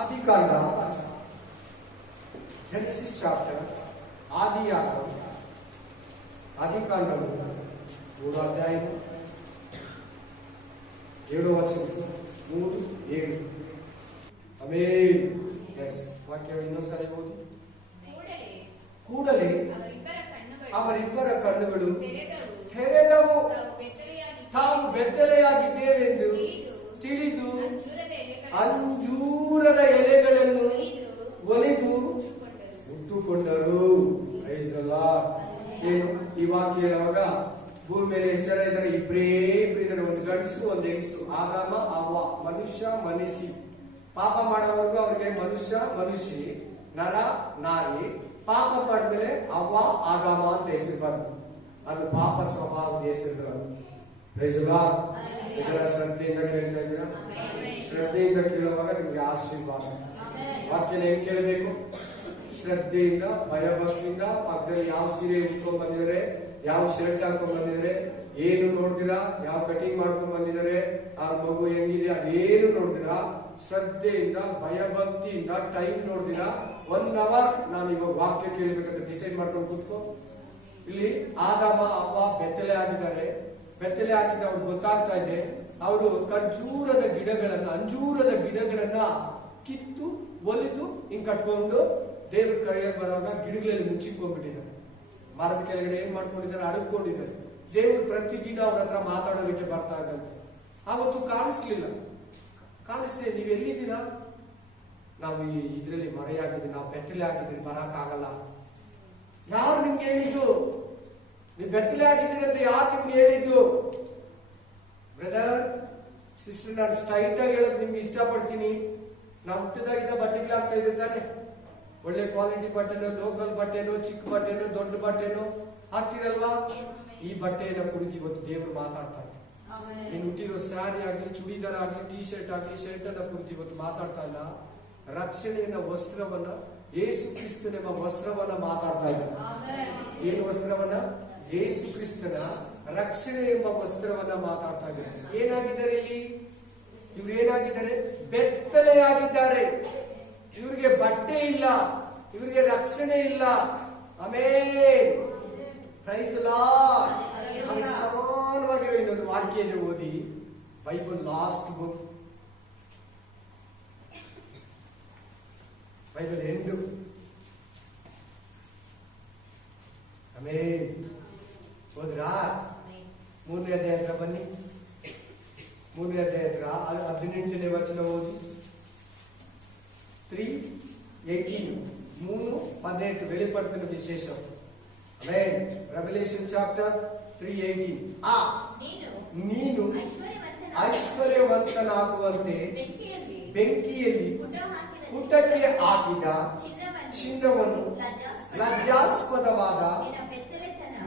ಆದಿಕಾಂಡ Genesis chapter ఆదికాండము 3వ అధ్యాయం 7వ వచనం 3:7. ಆಮೆನ್. ಎಸ್, ವಾಕ್ಯ ಇನ್ನೊಂದ್ಸರಿ ಓದಿ. ಕೂಡಲೇ ಅವರಿಬ್ಬರ ಕಣ್ಣುಗಳು ತೆರೆದವು, ತಾವು ಬೆತ್ತಲೆಯಾಗಿದ್ದೇವೆಂದು ತಿಳಿದು ಅಂಜೂರದ ಎಲೆಗಳನ್ನು ಒಲಿದು ಉಟ್ಟುಕೊಂಡರು. ಏನು ಈ ವಾಕ್ಯ ಹೇಳುವಾಗ ಭೂಮಿ ಮೇಲೆ ಎಷ್ಟು ಜನ ಇದ್ದಾರೆ? ಇಬ್ಬರೇ ಇದ್ದಾರೆ, ಒಂದು ಗಂಡಸು ಒಂದು ಹೆಂಗಸು. ಆದಾಮ ಅವ್ವ, ಮನುಷ್ಯ ಮನುಷ್ಯ. ಪಾಪ ಮಾಡೋವರೆಗೂ ಅವ್ರಿಗೆ ಮನುಷ್ಯ ಮನುಷ್ಯ, ನರ ನಾರಿ. ಪಾಪ ಮಾಡಿದ್ಮೇಲೆ ಅವ್ವ ಆದಾಮ ಅಂತ ಹೆಸರು ಬಂತು. ಅದು ಪಾಪ ಸ್ವಭಾವದ ಹೆಸರು. ಶ್ರದ್ಧೆಯಿಂದ ಕೇಳ್ತಾ ಇದ್ದೀರಾ? ಶ್ರದ್ಧೆಯಿಂದ ಕೇಳುವಾಗ ನಿಮ್ಗೆ ಆಶೀರ್ವಾದ. ವಾಕ್ಯನ ಹೆಂಗ್ ಕೇಳಬೇಕು? ಶ್ರದ್ಧೆಯಿಂದ, ಭಯಭಕ್ತಿಯಿಂದ. ಪಕ್ಕದಲ್ಲಿ ಯಾವ ಸೀರೆ ಉಟ್ಕೊಂಡ್ ಬಂದಿದ್ದಾರೆ, ಯಾವ ಶರ್ಟ್ ಹಾಕೊಂಡ್ ಬಂದಿದ್ದಾರೆ, ಏನು ನೋಡ್ತೀರಾ, ಯಾವ ಕಟಿಂಗ್ ಮಾಡ್ಕೊಂಡ್ ಬಂದಿದ್ದಾರೆ, ಆ ಮಗು ಹೆಂಗಿದೆ ಅದೇನು ನೋಡ್ತೀರಾ, ಶ್ರದ್ಧೆಯಿಂದ ಭಯಭಕ್ತಿಯಿಂದ ಟೈಮ್ ನೋಡ್ತೀರಾ. 1 hour ನಾನು ಇವಾಗ ವಾಕ್ಯ ಕೇಳಬೇಕಂತ ಡಿಸೈಡ್ ಮಾಡ್ಕೊಂಡು ಕೂತ್ಕೋ. ಇಲ್ಲಿ ಆದಾಮ ಅವ್ವ ಬೆತ್ತಲೆ ಆಗಿದ್ದಾರೆ. ಬೆತ್ತಲೆ ಆಗಿದ್ದ ಅವ್ರು ಗೊತ್ತಾಗ್ತಾ ಇದೆ. ಅವರು ಅಂಜೂರದ ಗಿಡಗಳನ್ನ ಕಿತ್ತು ಒಲಿದು ಹಿಂಗ್ ಕಟ್ಕೊಂಡು ದೇವ್ರ ಕರೆಯಕ್ಕೆ ಬರುವಾಗ ಗಿಡಗಳಲ್ಲಿ ಮುಚ್ಚಿಕೊಂಡ್ಬಿಟ್ಟಿದ್ದಾರೆ. ಮರದ ಕೆಳಗಡೆ ಏನ್ ಮಾಡ್ಕೊಂಡಿದ್ದಾರೆ? ಅಡಕೊಂಡಿದ್ದಾರೆ. ದೇವ್ರು ಪ್ರತಿದಿನ ಅವ್ರ ಹತ್ರ ಮಾತಾಡೋದಕ್ಕೆ ಬರ್ತಾ ಇದ್ದಂತೆ. ಅವತ್ತು ಕಾಣಿಸ್ಲಿಲ್ಲ. ಕಾಣಿಸ್ತೇ, ನೀವ್ ಎಲ್ಲಿದ್ದೀರಾ? ನಾವು ಇದ್ರಲ್ಲಿ ಮರೆಯಾಗಿದ್ದೀವಿ, ನಾವು ಬೆತ್ತಲೆ ಆಗಿದ್ದೀವಿ, ಬರಕ್ ಆಗಲ್ಲ. ಯಾರು ನಿಮ್ಗೆ ಹೇಳಿದ್ದು? ನೀವು ಬೆತ್ತಲೆ ಆಗಿದ್ದೀರಿ ಅಂತ ಯಾರು ನಿಮ್ಗೆ ಹೇಳಿದ್ದು? ಬ್ರದರ್ ಸಿಸ್ಟರ್, ನಾನು ಸ್ಟ್ರೈಟ್ ಆಗಿ ಹೇಳಕ್ ನಿಮ್ಗೆ ಇಷ್ಟಪಡ್ತೀನಿ. ನಾವು ಹುಟ್ಟದಾಗಿದ್ದ ಬಟ್ಟೆಗಳಾಗ್ತಾ ಇದೆ ತಾನೆ. ಒಳ್ಳೆ ಕ್ವಾಲಿಟಿ ಬಟ್ಟೆನೋ, ಲೋಕಲ್ ಬಟ್ಟೆನೋ, ಚಿಕ್ಕ ಬಟ್ಟೆನೋ, ದೊಡ್ಡ ಬಟ್ಟೆನೋ ಹಾಕ್ತಿರಲ್ವಾ? ಈ ಬಟ್ಟೆಯನ್ನ ಕುರಿತು ಇವತ್ತು ದೇವರು ಮಾತಾಡ್ತಾರೆ. ನೀನು ಹುಟ್ಟಿರೋ ಸ್ಯಾರಿ ಆಗ್ಲಿ, ಚೂಡಿದಾರ ಆಗ್ಲಿ, ಟೀ ಶರ್ಟ್ ಆಗ್ಲಿ, ಶರ್ಟ್ ಅನ್ನ ಕುರಿತು ಇವತ್ತು ಮಾತಾಡ್ತಾ ಇಲ್ಲ. ರಕ್ಷಣೆಯ ವಸ್ತ್ರವನ್ನ, ಯೇಸು ಕ್ರಿಸ್ತನೆಂಬ ವಸ್ತ್ರವನ್ನ ಮಾತಾಡ್ತಾ ಇದ್ದಾರೆ. ಏನು ವಸ್ತ್ರವನ್ನ? ಯೇಸು ಕ್ರಿಸ್ತನ ರಕ್ಷಣೆ ಎಂಬ ವಸ್ತ್ರವನ್ನ ಮಾತಾಡ್ತಾ ಇದ್ದಾರೆ. ಏನಾಗಿದ್ದಾರೆ ಇಲ್ಲಿ? ಇವ್ರು ಏನಾಗಿದ್ದಾರೆ? ಬೆತ್ತಲೆಯಾಗಿದ್ದಾರೆ. ಇವ್ರಿಗೆ ಬಟ್ಟೆ ಇಲ್ಲ, ಇವ್ರಿಗೆ ರಕ್ಷಣೆ ಇಲ್ಲ. Amen, praise the Lord. ಅದಕ್ಕೆ ಸಮಾನವಾಗಿರೋ ಇನ್ನೊಂದು ವಾಕ್ಯ ಇದೆ, ಓದಿ. ಬೈಬಲ್ ಲಾಸ್ಟ್ ಬುಕ್, ಬೈಬಲ್ ಎಂದು. ಆಮೆನ್. ಹೋದ್ರಾ? 3ನೇ ಅಧ್ಯಾಯ ಹತ್ರ ಬನ್ನಿ. 3ನೇ ಅಧ್ಯಾಯ ಹತ್ರ 18ನೇ ವಚನ ಓದಿ. 3:18 3:18 வெளிப்படுத்தின விசேஷம். ಆಮೆನ್. Revolution chapter 3:18. ನೀನು ಐಶ್ವರ್ಯವಂತನಾಗುವಂತೆ ಬೆಂಕಿಯಲ್ಲಿ ಊಟಕ್ಕೆ ಹಾಕಿದ ಚಿನ್ನವನ್ನು ಲಜ್ಜಾಸ್ಪದವಾದ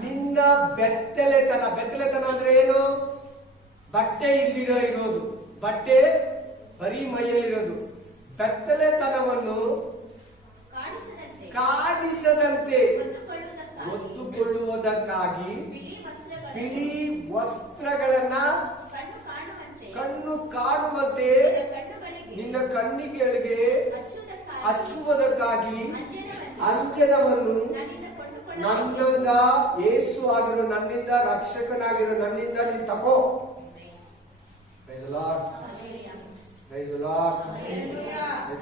ನಿನ್ನ ಬೆತ್ತಲೆತನ. ಬೆತ್ತಲೆತನ ಅಂದ್ರೆ ಏನು? ಬಟ್ಟೆ ಇರೋದು, ಬಟ್ಟೆ ಬರೀ ಮೈಯಲ್ಲಿರೋದು. ಬೆತ್ತಲೆತನವನ್ನು ಕಾಣಿಸದಂತೆ ಒತ್ತುಕೊಳ್ಳುವುದಕ್ಕಾಗಿ ಬಿಳಿ ವಸ್ತ್ರಗಳನ್ನ ಕಣ್ಣು ಕಾಣುವಂತೆ ನಿನ್ನ ಕಣ್ಣಿಗಳಿಗೆ ಹಚ್ಚುವುದಕ್ಕಾಗಿ ಅಂಜನವನ್ನು ನನ್ನಿಂದ, ಯೇಸು ಆಗಿರೋ ನನ್ನಿಂದ, ರಕ್ಷಕನಾಗಿರೋ ನನ್ನಿಂದ ನೀನ್ ತಗೋ.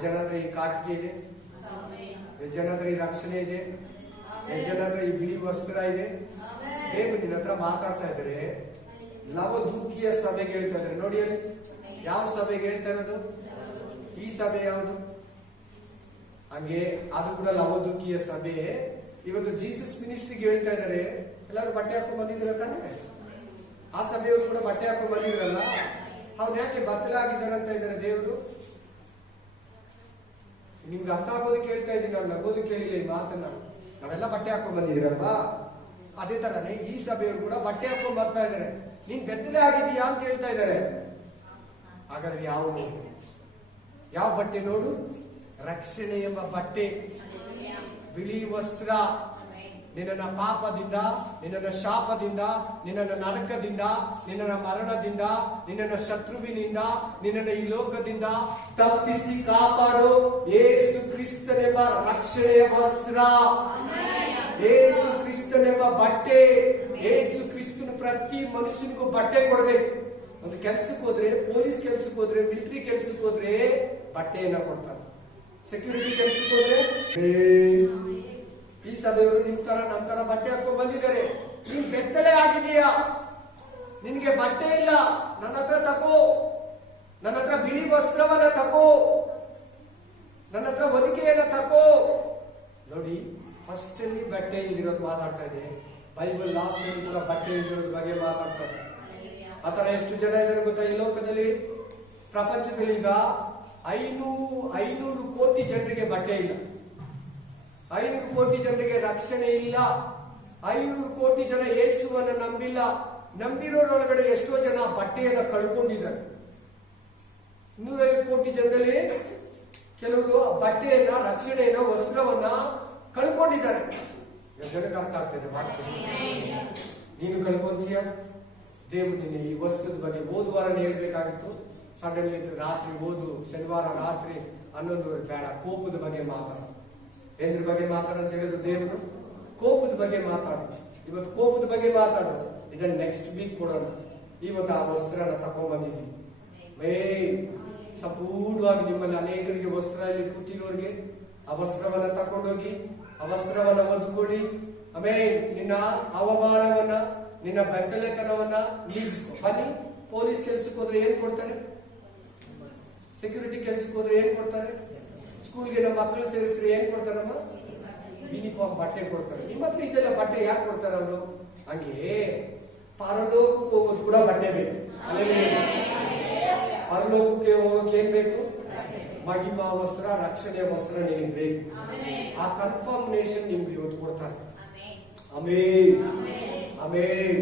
ಜನರ ಈ ಕಾಟಿಗೆ ಇದೆ, ಜನರ ಈ ರಕ್ಷಣೆ ಇದೆ, ಜನರ ಈ ಬಿಳಿ ವಸ್ತ್ರ ಇದೆ. ದೇವರು ನಿನ್ನ ಹತ್ರ ಮಾತಾಡ್ತಾ ಇದ್ದಾರೆ. ಲವದೂಕಿಯ ಸಭೆಗೆ ಹೇಳ್ತಾ ಇದ್ದಾರೆ. ನೋಡಿ ಅಲ್ಲಿ ಯಾವ ಸಭೆಗೆ ಹೇಳ್ತಾ ಇರೋದು? ಈ ಸಭೆ ಯಾವುದು? ಹಂಗೆ ಅದು ಕೂಡ ಲವದೂಕಿಯ ಸಭೆ. ಇವತ್ತು ಜೀಸಸ್ ಮಿನಿಸ್ಟ್ರಿಗೆ ಹೇಳ್ತಾ ಇದ್ದಾರೆ, ಎಲ್ಲರೂ ಬಟ್ಟೆ ಹಾಕೊಂಡ್ ಬಂದಿದ್ರ ತಾನೆ? ಆ ಸಭೆಯವರು ಕೂಡ ಬಟ್ಟೆ ಹಾಕೊಂಡ್ ಬಂದಿದ್ರಲ್ಲ, ಅವ್ರು ಯಾಕೆ ಬದಲಾಗಿದ್ದಾರೆ ಅಂತ ಇದ್ದಾರೆ ದೇವರು? ನಿಮ್ಗೆ ಅರ್ಥ ಆಗೋದಕ್ಕೆ ಹೇಳ್ತಾ ಇದ್ದೀನಿ, ನಾವು ನಗೋದಕ್ಕೆ ಹೇಳಿಲ್ಲ ಈ ಮಾತನ್ನ. ನಾವೆಲ್ಲ ಬಟ್ಟೆ ಹಾಕೊಂಡ್ ಬಂದಿದ್ದೀರಲ್ವಾ? ಅದೇ ತರನೇ ಈ ಸಭೆಯವರು ಕೂಡ ಬಟ್ಟೆ ಹಾಕೊಂಡ್ ಬರ್ತಾ ಇದ್ದಾರೆ. ನೀನ್ ಬೆತ್ತಲೆ ಆಗಿದೀಯಾ ಅಂತ ಹೇಳ್ತಾ ಇದ್ದಾರೆ. ಹಾಗಾದ್ರೆ ಯಾವ ಬಟ್ಟೆ ನೋಡು? ರಕ್ಷಣೆ ಎಂಬ ಬಟ್ಟೆ, ಬಿಳಿ ವಸ್ತ್ರ. ನಿನ್ನನ್ನು ಪಾಪದಿಂದ, ನಿನ್ನನ್ನು ಶಾಪದಿಂದ, ನಿನ್ನನ್ನು ನರಕದಿಂದ, ನಿನ್ನನ್ನು ಮರಣದಿಂದ, ನಿನ್ನನ್ನು ಶತ್ರುವಿನಿಂದ, ನಿನ್ನನ್ನು ಈ ಲೋಕದಿಂದ ತಪ್ಪಿಸಿ ಕಾಪಾಡು ಯೇಸು ಕ್ರಿಸ್ತನೆಂಬ ರಕ್ಷಣೆಯ ವಸ್ತ್ರ, ಯೇಸು ಕ್ರಿಸ್ತನೆಂಬ ಬಟ್ಟೆ. ಯೇಸು ಕ್ರಿಸ್ತನ ಪ್ರತಿ ಮನುಷ್ಯನಿಗೂ ಬಟ್ಟೆ ಕೊಡಬೇಕು. ಒಂದು ಕೆಲ್ಸಕ್ಕೆ ಹೋದ್ರೆ, ಪೊಲೀಸ್ ಕೆಲ್ಸಕ್ಕೆ ಹೋದ್ರೆ, ಮಿಲಿಟರಿ ಕೆಲ್ಸಕ್ಕೆ ಹೋದ್ರೆ ಬಟ್ಟೆಯನ್ನ ಕೊಡ್ತಾರೆ. ಸೆಕ್ಯೂರಿಟಿ ಕೆಲ್ಸಕ್ಕೆ ಹೋದ್ರೆ ಈ ಸಭೆಯವರು ನಿಮ್ ತರ ನಮ್ ತರ ಬಟ್ಟೆ ಹಾಕೊಂಡು ಬಂದಿದ್ದಾರೆ. ನೀನ್ ಬೆತ್ತಲೆ ಆಗಿದೀಯಾ, ನಿನ್ಗೆ ಬಟ್ಟೆ ಇಲ್ಲ, ನನ್ನ ಹತ್ರ ತಕೋ, ನನ್ನ ಹತ್ರ ಬಿಳಿ ವಸ್ತ್ರವನ್ನ ತಕೋ, ನನ್ನ ಹತ್ರ ಹೊದಿಕೆಯನ್ನ ತಕೋ. ನೋಡಿ, ಫಸ್ಟ್ ಅಲ್ಲಿ ಬಟ್ಟೆ ಇಲ್ದಿರೋದು ಮಾತಾಡ್ತಾ ಇದೆ. ಬೈಬಲ್ ಲಾಸ್ಟ್ ಅಲ್ಲಿ ಕೂಡ ಬಟ್ಟೆ ಇಲ್ದಿರೋದ್ರ ಬಗ್ಗೆ ಮಾತಾಡ್ತಾರೆ. ಆತರ ಎಷ್ಟು ಜನ ಇದ್ದಾರೆ ಗೊತ್ತಾ ಈ ಲೋಕದಲ್ಲಿ, ಪ್ರಪಂಚದಲ್ಲಿ? ಈಗ 500 ಕೋಟಿ ಜನರಿಗೆ ಬಟ್ಟೆ ಇಲ್ಲ, 500 ಕೋಟಿ ಜನರಿಗೆ ರಕ್ಷಣೆ ಇಲ್ಲ, 500 ಕೋಟಿ ಜನ ಯೇಸುವನ್ನ ನಂಬಿಲ್ಲ. ನಂಬಿರೋರೊಳಗಡೆ ಎಷ್ಟೋ ಜನ ಬಟ್ಟೆಯನ್ನ ಕಳ್ಕೊಂಡಿದ್ದಾರೆ. 250 ಕೋಟಿ ಜನದಲ್ಲಿ ಕೆಲವರು ಬಟ್ಟೆಯನ್ನ, ರಕ್ಷಣೆಯನ್ನ, ವಸ್ತ್ರವನ್ನ ಕಳ್ಕೊಂಡಿದ್ದಾರೆ. ಜನಕ್ಕೆ ಅರ್ಥ ಆಗ್ತದೆ ಮಾಡ್ತೀನಿ. ನೀನು ಕಳ್ಕೊಂತೀಯ? ದೇವರು ನಿನ್ನೆ ಈ ವಸ್ತುದ ಬಗ್ಗೆ ಓದುವಾರನೇ ಹೇಳ್ಬೇಕಾಗಿತ್ತು. ಸಡನ್ಲಿ ರಾತ್ರಿ ಓದು, ಶನಿವಾರ ರಾತ್ರಿ 11 ಬೇಡ, ಕೋಪದ ಬಗ್ಗೆ ಮಾತಾಡು. ಏನ್ರ ಬಗ್ಗೆ ಮಾತಾಡಂತ ಹೇಳಿದ್ರು ದೇವರು? ಕೋಪದ ಬಗ್ಗೆ ಮಾತಾಡು. ಇವತ್ತು ಕೋಪದ ಬಗ್ಗೆ ಮಾತಾಡು, ಇದನ್ನ ನೆಕ್ಸ್ಟ್ ವೀಕ್ ಕೊಡೋಣ. ಇವತ್ತು ಆ ವಸ್ತ್ರನ ತಕೊಂಡ್ಬಂದಿದ್ದೀವಿ. ಸಂಪೂರ್ಣವಾಗಿ ನಿಮ್ಮಲ್ಲಿ ಅನೇಕರಿಗೆ ವಸ್ತ್ರ ಇಲ್ಲಿ ಕೂತಿರೋರಿಗೆ ಆ ವಸ್ತ್ರವನ್ನ ತಕೊಂಡೋಗಿ ಆ ವಸ್ತ್ರವನ್ನ ಒದ್ಕೊಳ್ಳಿ. ಆಮೇಲೆ ನಿನ್ನ ಅವಮಾನವನ್ನ, ನಿನ್ನ ಬೆತ್ತಲೆತನವನ್ನ ನಿಲ್ಲಿಸ್ಕೊ. ಬನ್ನಿ, ಪೊಲೀಸ್ ಕೆಲ್ಸಕ್ಕೆ ಹೋದ್ರೆ ಏನ್ ಕೊಡ್ತಾರೆ? ಸೆಕ್ಯೂರಿಟಿ ಕೆಲ್ಸಕ್ಕೆ ಹೋದ್ರೆ ಏನ್ ಕೊಡ್ತಾರೆ? ಸ್ಕೂಲ್ಗೆ ನಮ್ಮ ಮಕ್ಕಳು ಸೇರಿಸಿದ್ರೆ ಏನ್ ಕೊಡ್ತಾರಮ್ಮ? ಯೂನಿಫಾರ್ಮ್, ಬಟ್ಟೆ ಕೊಡ್ತಾರೆ. ನಿಮ್ಮ ಹತ್ರ ಇದೆಲ್ಲ ಬಟ್ಟೆ ಯಾಕೆ ಕೊಡ್ತಾರೆ ಅವರು? ಹಂಗೆ ಪರಲೋಕಕ್ಕೆ ಹೋಗೋದು ಕೂಡ ಬಟ್ಟೆ ಬೇಕು. ಪರಲೋಕಕ್ಕೆ ಹೋಗೋಕೆ ಏನ್ ಬೇಕು? ಮಹಿಮಾ ವಸ್ತ್ರ, ರಕ್ಷಣೆಯ ವಸ್ತ್ರ ನಿಮಗೆ ಬೇಕು. ಆ ಕನ್ಫರ್ಮೇಶನ್ ನಿಮ್ಗೆ ಇವತ್ತು ಕೊಡ್ತಾರೆ. ಆಮೇನ್, ಆಮೇನ್.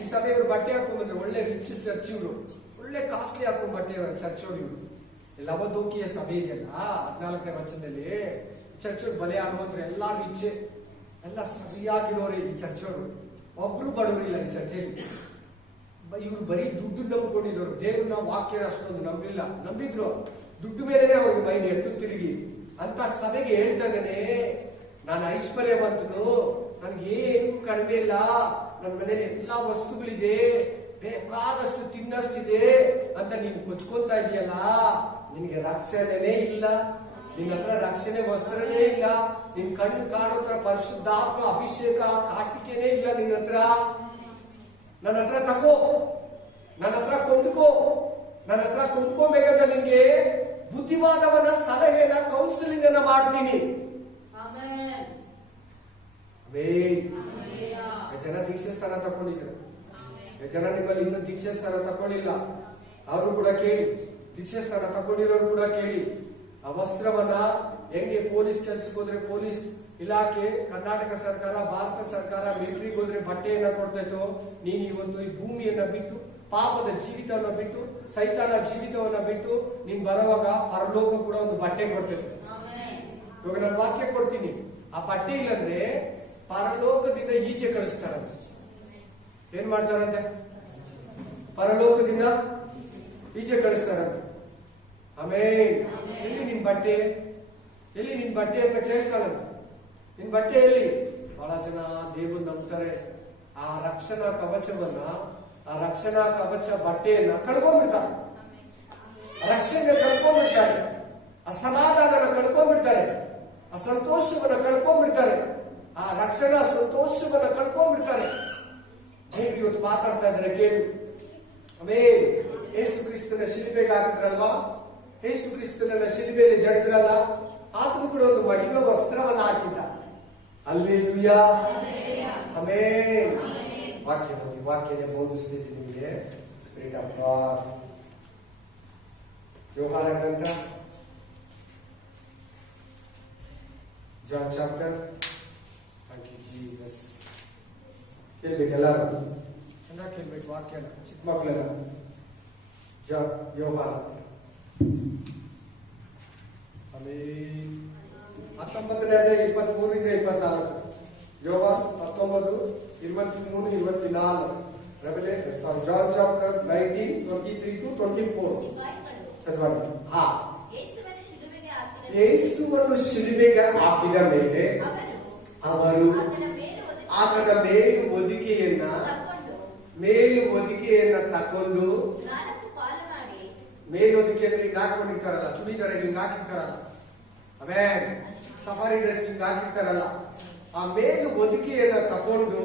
ಈ ಸಭೆಯವರು ಬಟ್ಟೆ ಹಾಕೊಂಡ್ಬಂದ್ರೆ ಒಳ್ಳೆ ರಿಚ್ ಚರ್ಚ್ ಇವರು, ಒಳ್ಳೆ ಕಾಸ್ಟ್ಲಿ ಹಾಕೊಂಡ್ ಬಟ್ಟೆ ಚರ್ಚ್ ಅವರು ಇವರು. ಲವದೋಕಿಯ ಸಭೆ ಇದೆಯಲ್ಲ 14ನೇ ವಚನದಲ್ಲಿ, ಚರ್ಚ್ ಬಲೆ ಅನ್ನುವಂದ್ರೆ ಎಲ್ಲಾ ರಿಚ್, ಎಲ್ಲ ಸರಿಯಾಗಿರೋರೆ ಈ ಚರ್ಚ್ ಅವರು. ಒಬ್ರು ಬಡವರು ಇಲ್ಲ ಈ ಚರ್ಚೆಯಲ್ಲಿ. ಇವ್ರು ಬರೀ ದುಡ್ಡು ನಂಬಿಕೊಂಡಿರೋರು, ದೇವ್ರನ್ನ ವಾಕ್ಯನ ಅಷ್ಟೊಂದು ನಂಬಿಲ್ಲ. ನಂಬಿದ್ರು, ದುಡ್ಡು ಮೇಲೆನೆ ಅವ್ರಿಗೆ ಮೈಂಡ್ ಎತ್ತು ತಿರುಗಿ. ಅಂತ ಸಭೆಗೆ ಹೇಳ್ತಾ ಇದ್ದಾನೆ, ನಾನು ಐಶ್ವರ್ಯವಂತನು, ನನ್ಗೇನು ಕಡಿಮೆ ಇಲ್ಲ, ನನ್ನ ಮನೇಲಿ ಎಲ್ಲಾ ವಸ್ತುಗಳಿದೆ, ಬೇಕಾದಷ್ಟು ತಿನ್ನಷ್ಟಿದೆ ಅಂತ ನೀನು ಕೊಚ್ಕೊಂತ ಇದೆಯಲ್ಲ, ನಿನ್ಗೆ ರಕ್ಷಣೆನೇ ಇಲ್ಲ, ನಿನ್ನ ಹತ್ರ ರಕ್ಷಣೆ ವಸ್ತ್ರನೇ ಇಲ್ಲ, ನಿನ್ ಕಣ್ಣು ಕಾಣೋ ತರ ಪರಿಶುದ್ಧಾತ್ಮ ಅಭಿಷೇಕ ಕಾಟಿಕೆನೇ ಇಲ್ಲ ನಿನ್ನ ಹತ್ರ. ನನ್ನ ಹತ್ರ ತಗೋ, ನನ್ನ ಹತ್ರ ಕೊಂಡ್ಕೋ. ನನ್ನ ಹತ್ರ ಕೊಂಡ್ಕೋಬೇಕಾದ್ರೆ ನಿನ್ಗೆ ಬುದ್ಧಿವಾದವನ್ನ, ಸಲಹೆನ, ಕೌನ್ಸಿಲಿಂಗ್ ಅನ್ನ ಮಾಡ್ತೀನಿ. ಜನ ದೀಕ್ಷೆ ಸ್ಥಾನ ತಕೊಂಡಿದ್ರು, ಜನ ನಿಮ್ಮಲ್ಲಿ ಇನ್ನೂ ದೀಕ್ಷೆ ಸ್ಥಾನ ತಕೊಳ್ಳಿಲ್ಲ, ಅವರು ಕೂಡ ಕೇಳಿ. ದೀಕ್ಷೆ ಸ್ಥಾನ ತಕೊಂಡಿರೋರು ಕೂಡ ಕೇಳಿ. ಆ ವಸ್ತ್ರವನ್ನ ಹೆಂಗೆ ಪೊಲೀಸ್ ಕೆಲ್ಸಕ್ಕೆ ಹೋದ್ರೆ ಪೊಲೀಸ್ ಇಲಾಖೆ, ಕರ್ನಾಟಕ ಸರ್ಕಾರ, ಭಾರತ ಸರ್ಕಾರ ಮಿಲಿಟರಿಗೆ ಹೋದ್ರೆ ಬಟ್ಟೆಯನ್ನ ಕೊಡ್ತಾ ಇತ್ತು, ನೀನು ಇವತ್ತು ಈ ಭೂಮಿಯನ್ನ ಬಿಟ್ಟು, ಪಾಪದ ಜೀವಿತವನ್ನ ಬಿಟ್ಟು, ಸೈತಾನ ಜೀವಿತವನ್ನ ಬಿಟ್ಟು ನೀನ್ ಬರುವಾಗ ಪರಲೋಕ ಕೂಡ ಒಂದು ಬಟ್ಟೆ ಕೊಡ್ತೈತೆ. ಇವಾಗ ನಾನು ವಾಕ್ಯ ಕೊಡ್ತೀನಿ, ಆ ಬಟ್ಟೆ ಇಲ್ಲಂದ್ರೆ ಪರಲೋಕದಿಂದ ಈಚೆ ಕಳಿಸ್ತಾರಂತೆ. ಏನ್ ಮಾಡ್ತಾರಂತೆ? ಪರಲೋಕದಿಂದ ಈಚೆ ಕಳಿಸ್ತಾರಂತೆ. ಆಮೇಲೆ ಎಲ್ಲಿ ನಿನ್ ಬಟ್ಟೆ, ಎಲ್ಲಿ ನಿನ್ ಬಟ್ಟೆ ಅಂತ ಕೇಳ್ತಾರಂತೆ. ನಿನ್ ಬಟ್ಟೆ ಎಲ್ಲಿ? ಬಹಳ ಜನ ದೇವರು ನಂಬ್ತಾರೆ, ಆ ರಕ್ಷಣಾ ಕವಚವನ್ನ, ಆ ರಕ್ಷಣಾ ಕವಚ ಬಟ್ಟೆಯನ್ನ ಕಳ್ಕೊಂಡ್ಬಿಡ್ತಾರೆ, ರಕ್ಷಣೆ ಕಳ್ಕೊಂಡ್ಬಿಡ್ತಾರೆ, ಆ ಸಮಾಧಾನ ಕಳ್ಕೊಂಡ್ಬಿಡ್ತಾರೆ, ಆ ಸಂತೋಷವನ್ನ ಕಳ್ಕೊಂಡ್ಬಿಡ್ತಾರೆ, ಆ ರಕ್ಷಣಾ ಸಂತೋಷವನ್ನ ಕಳ್ಕೊಂಡ್ಬಿಡ್ತಾರೆ. ಹೇಗೆ ಇವತ್ತು ಮಾತಾಡ್ತಾ ಇದ್ದಾರೆ ಕೇಳು. ಆಮೇಲೆ ಯೇಸು ಕ್ರಿಸ್ತನ ಶಿಲುಬೆಗೆ ಹಾಕಿದ್ರಲ್ವಾ, ಯೇಸು ಕ್ರಿಸ್ತನ ಶಿಲುಬೆಯಲ್ಲಿ ಜಡಿದ್ರಲ್ಲ, ಆತನು ಕೂಡ ಒಂದು ಮಹಿಮೆ ವಸ್ತ್ರವನ್ನ ಹಾಕಿದ್ದ. Hallelujah, amen. ವಾಕ್ಯ ನೋಡಿ, ವಾಕ್ಯನೇ ಬೋಧಿಸ್ತಿದ್ದೀನಿ ನಿಮಗೆ. Spirit of God. ಯೋಹಾನ ಗ್ರಂಥ John chapter, thank you Jesus. ಕೇಳ್ಬೇಕು ಎಲ್ಲರೂ, ಚೆನ್ನಾಗಿ ಕೇಳ್ಬೇಕು ವಾಕ್ಯನ, ಚಿಕ್ಕ ಮಕ್ಕಳೆಲ್ಲ. ಯೋಹಾನ 19ನೇ 23 24. ಯೋಹಾನ 19:23-24. ಜಾನ್ ಚಾಪ್ಟರ್ 19:23-24 ಚದವಾಗಿ. ಯೇಸುವನ್ನು ಶಿಲುಬೆಗೆ ಹಾಕಿದ ಮೇಲೆ ಅವರು ಆತನ ಮೇಲುಹೊದಿಕೆಯನ್ನ ತಕೊಂಡು, ಮೇಲುಹೊದಿಕೆಯನ್ನು ಹಿಂಗ್ ಹಾಕೊಂಡಿರ್ತಾರಲ್ಲ, ಚುಡಿದಾರ ಹಿಂಗ್ ಹಾಕಿರ್ತಾರಲ್ಲ, ಆಮೇಲೆ ಸಫಾರಿ ಡ್ರೆಸ್ ಹಿಂಗ್ ಹಾಕಿರ್ತಾರಲ್ಲ, ಆ ಮೇಲುಹೊದಿಕೆಯನ್ನ ತಕೊಂಡು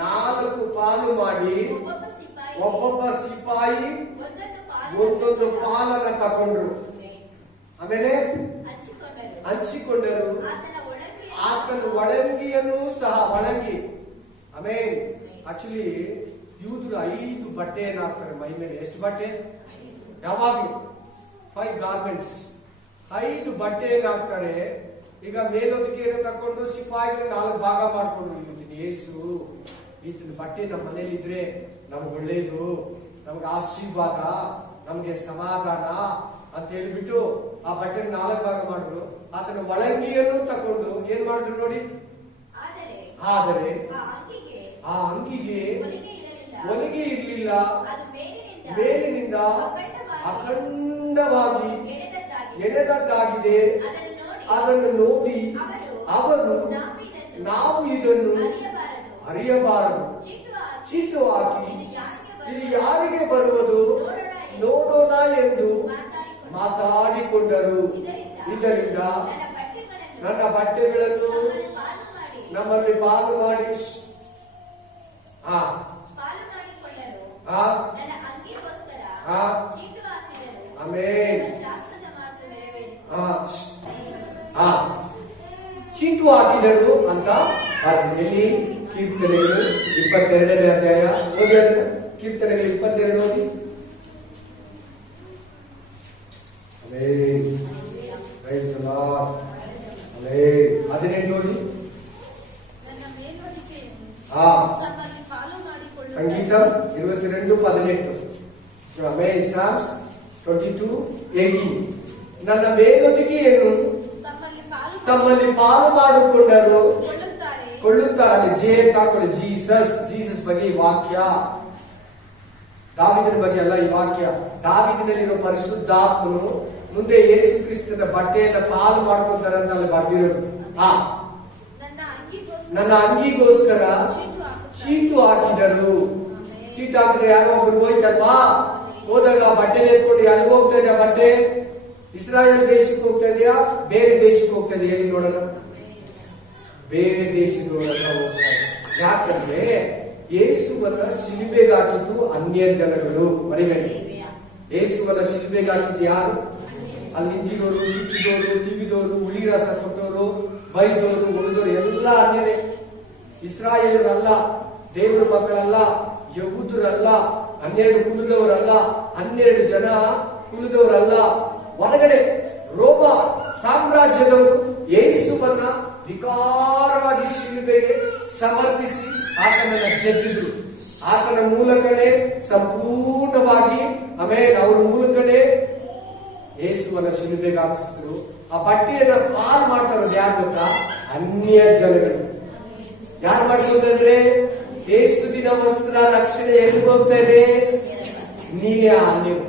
4 ಪಾಲು ಮಾಡಿ ಒಬ್ಬೊಬ್ಬ ಸಿಪಾಯಿ ಒಂದೊಂದು ಪಾಲನ್ನ ತಕೊಂಡ್ರು. ಆಮೇಲೆ ಹಂಚಿಕೊಂಡರು. ಆತನ ಒಳಂಗಿಯನ್ನು ಸಹ ಆಮೇಲೆ ಆಕ್ಚುಲಿ ಯೂದರು 5 ಬಟ್ಟೆಯನ್ನು ಹಾಕ್ತಾರೆ ಮೈ ಮೇಲೆ. ಎಷ್ಟು ಬಟ್ಟೆ? ಯಾವಾಗಲೂ 5 ಗಾರ್ಮೆಂಟ್ಸ್, 5 ಬಟ್ಟೆಯನ್ನು ಹಾಕ್ತಾರೆ. ಈಗ ಮೇಲೊದಿಕೆಯನ್ನು ತಕೊಂಡು ಸಿಪಾಯಿಗಳು 4 ಭಾಗ ಮಾಡ್ಕೊಂಡು, ಇವತ್ತಿನ ಯೇಸು ಈತನ ಬಟ್ಟೆ ನಮ್ಮ ಮನೇಲಿ ಇದ್ರೆ ನಮ್ಗೆ ಒಳ್ಳೇದು, ನಮ್ಗೆ ಆಶೀರ್ವಾದ, ನಮ್ಗೆ ಸಮಾಧಾನ ಅಂತ ಹೇಳ್ಬಿಟ್ಟು ಆ ಬಟ್ಟೆ 4 ಭಾಗ ಮಾಡಿದ್ರು. ಆತನ ಒಳಂಗಿಯನ್ನು ತಕೊಂಡು ಏನ್ ಮಾಡಿದ್ರು ನೋಡಿ. ಆದರೆ ಆ ಅಂಗಿಗೆ ಹೊಲಿಗೆ ಇರಲಿಲ್ಲ, ಮೇಲಿನಿಂದ ಅಖಂಡವಾಗಿ ಎಳೆದದ್ದಾಗಿದೆ. ಅದನ್ನು ನೋಡಿ ಅವರು, ನಾವು ಇದನ್ನು ಅರಿಯಬಾರದು, ಚೀಟು ಹಾಕಿ ಇದು ಯಾರಿಗೆ ಬರುವುದು ನೋಡೋಣ ಎಂದು ಮಾತಾಡಿಕೊಂಡರು. ಇದರಿಂದ ನನ್ನ ಬಟ್ಟೆಗಳನ್ನು ನಮ್ಮಲ್ಲಿ ಪಾಲು ಮಾಡಿ ಚೀಟು ಹಾಕಿದರು ಅಂತ ಎಲ್ಲಿ? ಕೀರ್ತನೆಗಳು 22ನೇ ಅಧ್ಯಾಯ ಓದಿ. ಅದನ್ನು ಕೀರ್ತನೆಗಳು 22 ಓದಿ. 18 ಓದಿ. ಸಂಗೀತ 22:18. Psalms 22:18. ನನ್ನ ಮೇಲೊದಿಕೆಯನ್ನು ತಮ್ಮಲ್ಲಿ ಪಾಲು ಮಾಡಿಕೊಂಡರು ಕೊಳ್ಳುತ್ತಾರೆ. ಜೀಸಸ್ ಬಗ್ಗೆ ಈ ವಾಕ್ಯ, ದಾವೀದನ ಬಗ್ಗೆ ಅಲ್ಲ ಈ ವಾಕ್ಯ. ದಾವೀದನಲ್ಲಿರೋ ಪರಿಶುದ್ಧಾತ್ಮನು ಮುಂದೆ ಯೇಸು ಕ್ರಿಸ್ತನ ಬಟ್ಟೆಯನ್ನ ಪಾಲು ಮಾಡ್ಕೊಂತಾರೆ ಅಂತ ಅಲ್ಲಿ ಬರ್ದಿರೋದು. ನನ್ನ ಅಂಗಿಗೋಸ್ಕರ ಚೀಟು ಹಾಕಿದರು. ಚೀಟು ಹಾಕಿದ್ರೆ ಯಾರೋ ಒಬ್ರು ಹೋಯ್ತಲ್ವಾ, ಹೋದಾಗ ಬಟ್ಟೆ ಎತ್ಕೊಂಡು ಎಲ್ಲಿಗೆ ಹೋಗ್ತಾ ಇದೆಯಾ ಬಟ್ಟೆ? ಇಸ್ರಾಯೇಲ್ ದೇಶಕ್ಕೆ ಹೋಗ್ತಾ ಇದೆಯಾ, ಬೇರೆ ದೇಶಕ್ಕೆ ಹೋಗ್ತಾ ಇದೆಯಾ? ಹೇಳಿ ನೋಡೋಣ. ಬೇರೆ ದೇಶದೊಳಗ ಹೋಗ್ತಾ ಇದೆ. ಯಾಕಂದ್ರೆ ಯೇಸುವನ್ನ ಶಿಲುಬೆಗೆ ಹಾಕಿದ್ದು ಅನ್ಯ ಜನಗಳು. ಮರಿಬೇಡಿ, ಯೇಸುವನ್ನ ಶಿಲುಬೆಗೆ ಹಾಕಿದ್ದು ಯಾರು? ಅಲ್ಲಿ ನಿಂತಿರೋರು, ಚುಚ್ಚಿದವರು, ತಿವಿದವರು, ಹುಳಿ ರಸ ಕೊಟ್ಟವರು, ಬೈದವರು, ಉಳಿದವರು ಎಲ್ಲ ಅನ್ಯರೇ. ಇಸ್ರಾಯೇಲರಲ್ಲ, ದೇವರ ಮಕ್ಕಳಲ್ಲ, ಯಹೂದರಲ್ಲ, 12 ಕುಲದವರಲ್ಲ, 12 ಜನ ಕುಲದವರಲ್ಲ, ಹೊರಗಡೆ ರೋಮ ಸಾಮ್ರಾಜ್ಯದವರು ಯೇಸುವನ್ನ ವಿಕಾರವಾಗಿ ಶಿಲುಬೆಗೆ ಸಮರ್ಪಿಸಿ ಆತನನ್ನ ಜಜ್ಜಿದ್ರು. ಆತನ ಮೂಲಕನೇ ಸಂಪೂರ್ಣವಾಗಿ ಆಮೇಲೆ ಅವ್ರ ಮೂಲಕನೇ ಯೇಸುವನ್ನ ಶಿಲುಬೆಗೆ ಹಾಕಿಸಿದ್ರು. ಆ ಬಟ್ಟೆಯನ್ನ ಪಾಲು ಮಾಡ್ತಾರೋದು ಯಾರು ಗೊತ್ತಾ? ಅನ್ಯ ಜನಗಳು. ಯಾರು ಮಾಡಿಸೋದಾದ್ರೆ ಯೇಸುವಿನ ವಸ್ತ್ರ ರಕ್ಷಣೆ ಎಲ್ಲಿಗೆ ಹೋಗ್ತಾ ಇದೆ? ನೀನೇ ಅನ್ಯರು,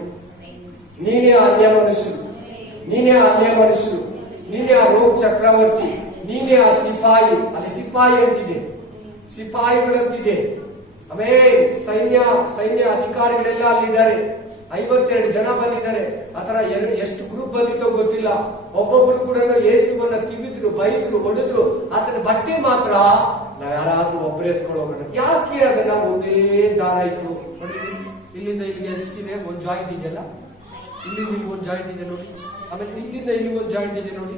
ನೀನೇ ಅನ್ಯ ಮನುಷ್ಯರು, ನೀನೇ ಅನ್ಯ ಮನುಷ್ಯರು, ನೀನೇ ಆ ರೋಗ ಚಕ್ರವರ್ತಿ, ನೀನೇ ಆ ಸಿಪಾಯಿ. ಅಲ್ಲಿ ಸಿಪಾಯಿ ಅಂತಿದೆ, ಸಿಪಾಯಿಗಳಂತಿದೆ. ಆಮೇಲೆ ಸೈನ್ಯ ಅಧಿಕಾರಿಗಳೆಲ್ಲ ಅಲ್ಲಿದ್ದಾರೆ. 52 ಜನ ಬಂದಿದ್ದಾರೆ. ಆತರ ಎಷ್ಟು ಗ್ರೂಪ್ ಬಂದಿತ್ತೋ ಗೊತ್ತಿಲ್ಲ. ಒಬ್ಬೊಬ್ಬರು ಕೂಡ ಯೇಸುವನ್ನ ತಿವಿದ್ರು, ಬೈದ್ರು, ಹೊಡೆದ್ರು. ಆತನ ಬಟ್ಟೆ ಮಾತ್ರ ನಾವ್ ಯಾರಾದ್ರೂ ಒಬ್ಬರೇ ಎತ್ಕೊಂಡು ಹೋಗೋಣ. ಯಾಕೆ ಅದನ್ನ ಒಂದೇ ದಾರ ಇತ್ತು? ಇಲ್ಲಿಂದ ಇಲ್ಲಿಗೆ ಎಷ್ಟಿದೆ? ಒಂದು ಜಾಯಿಂಟ್ ಇದೆಯಲ್ಲ, ಇಲ್ಲಿಂದ ಇಲ್ಲಿ ಒಂದು ಜಾಯಿಂಟ್ ಇದೆ ನೋಡಿ. ಆಮೇಲೆ ಇಲ್ಲಿಂದ ಇಲ್ಲಿಗೊಂದು ಜಾಯಿಂಟ್ ಇದೆ ನೋಡಿ,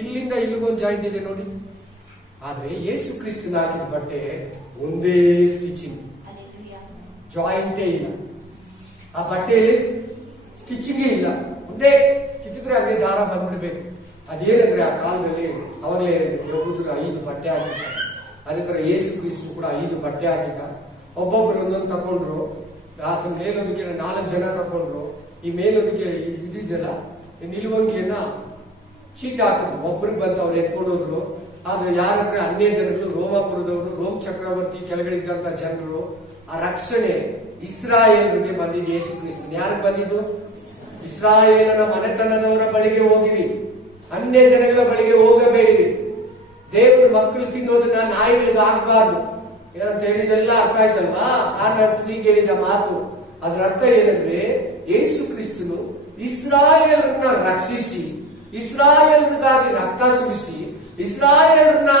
ಇಲ್ಲಿಂದ ಇಲ್ಲಿಗೊಂದು ಜಾಯಿಂಟ್ ಇದೆ ನೋಡಿ. ಆದ್ರೆ ಯೇಸು ಕ್ರಿಸ್ತನ ಹಾಕಿದ ಬಟ್ಟೆ ಒಂದೇ ಸ್ಟಿಚಿಂಗ್, ಜಾಯಿಂಟೇ ಇಲ್ಲ. ಆ ಬಟ್ಟೆಯಲ್ಲಿ ಸ್ಟಿಚಿಂಗೇ ಇಲ್ಲ, ಒಂದೇ ಕಿತ್ತಿದ್ರೆ ಅದೇ ದಾರ ಬಂದ್ಬಿಡ್ಬೇಕು. ಅದೇನಂದ್ರೆ ಆ ಕಾಲದಲ್ಲಿ ಅವಾಗಲೇ ಯಹೂದರು 5 ಬಟ್ಟೆ ಹಾಕಿದ್ದಾರೆ. ಅದೇ ತರ ಯೇಸು ಕ್ರಿಸ್ತ ಕೂಡ 5 ಬಟ್ಟೆ ಹಾಕಿದ್ದ. ಒಬ್ಬೊಬ್ರು ಒಂದೊಂದು ತಕೊಂಡ್ರು. ಆತನ ಮೇಲೊದಿಕೆ 4 ಜನ ತಕೊಂಡ್ರು. ಈ ಮೇಲೊದಿಕೆ ಇದಿದೆಯಲ್ಲ, ಈ ನಿಲುವಂಗಿಯನ್ನ ಚೀಟ ಹಾಕಿದ್ರು. ಒಬ್ರಿಗೆ ಬಂತು, ಅವ್ರು ಎತ್ಕೊಂಡು ಹೋದ್ರು. ಆದ್ರೆ ಯಾರಂದ್ರೆ ಅನ್ಯ ಜನರು, ರೋಮಾಪುರದವರು, ರೋಮ್ ಚಕ್ರವರ್ತಿ ಕೆಳಗಡೆದ್ದಂತ ಜನರು. ಆ ರಕ್ಷಣೆ ಇಸ್ರಾಯೇಲರಿಗೆ ಬಂದಿದ್ದು ಯೇಸು ಕ್ರಿಸ್ತನು. ಯಾರಿಗೆ ಬಂದಿದ್ದು? ಇಸ್ರಾಯೇಲನ ಮನೆತನದವರ ಬಳಿಗೆ ಹೋಗಿರಿ, ಅನ್ಯ ಜನಗಳ ಬಳಿಗೆ ಹೋಗಬೇಡಿರಿ. ದೇವ್ರ ಮಕ್ಕಳು ತಿನ್ನೋದನ್ನ ನಾಯಿಗಳಿಗೆ ಆಗ್ಬಾರ್ದು ಏನಂತ ಹೇಳಿದೆಲ್ಲ ಅರ್ಥ ಆಯ್ತಲ್ವಾ? ಕಾರಣ ಸ್ತ್ರೀಗೆ ಹೇಳಿದ ಮಾತು. ಅದರ ಅರ್ಥ ಏನಂದ್ರೆ ಯೇಸು ಕ್ರಿಸ್ತನು ಇಸ್ರಾಯೇಲರನ್ನ ರಕ್ಷಿಸಿ, ಇಸ್ರಾಯೇಲರಿಗಾಗಿ ರಕ್ತ ಸುರಿಸಿ, ಇಸ್ರಾಯೇಲರನ್ನ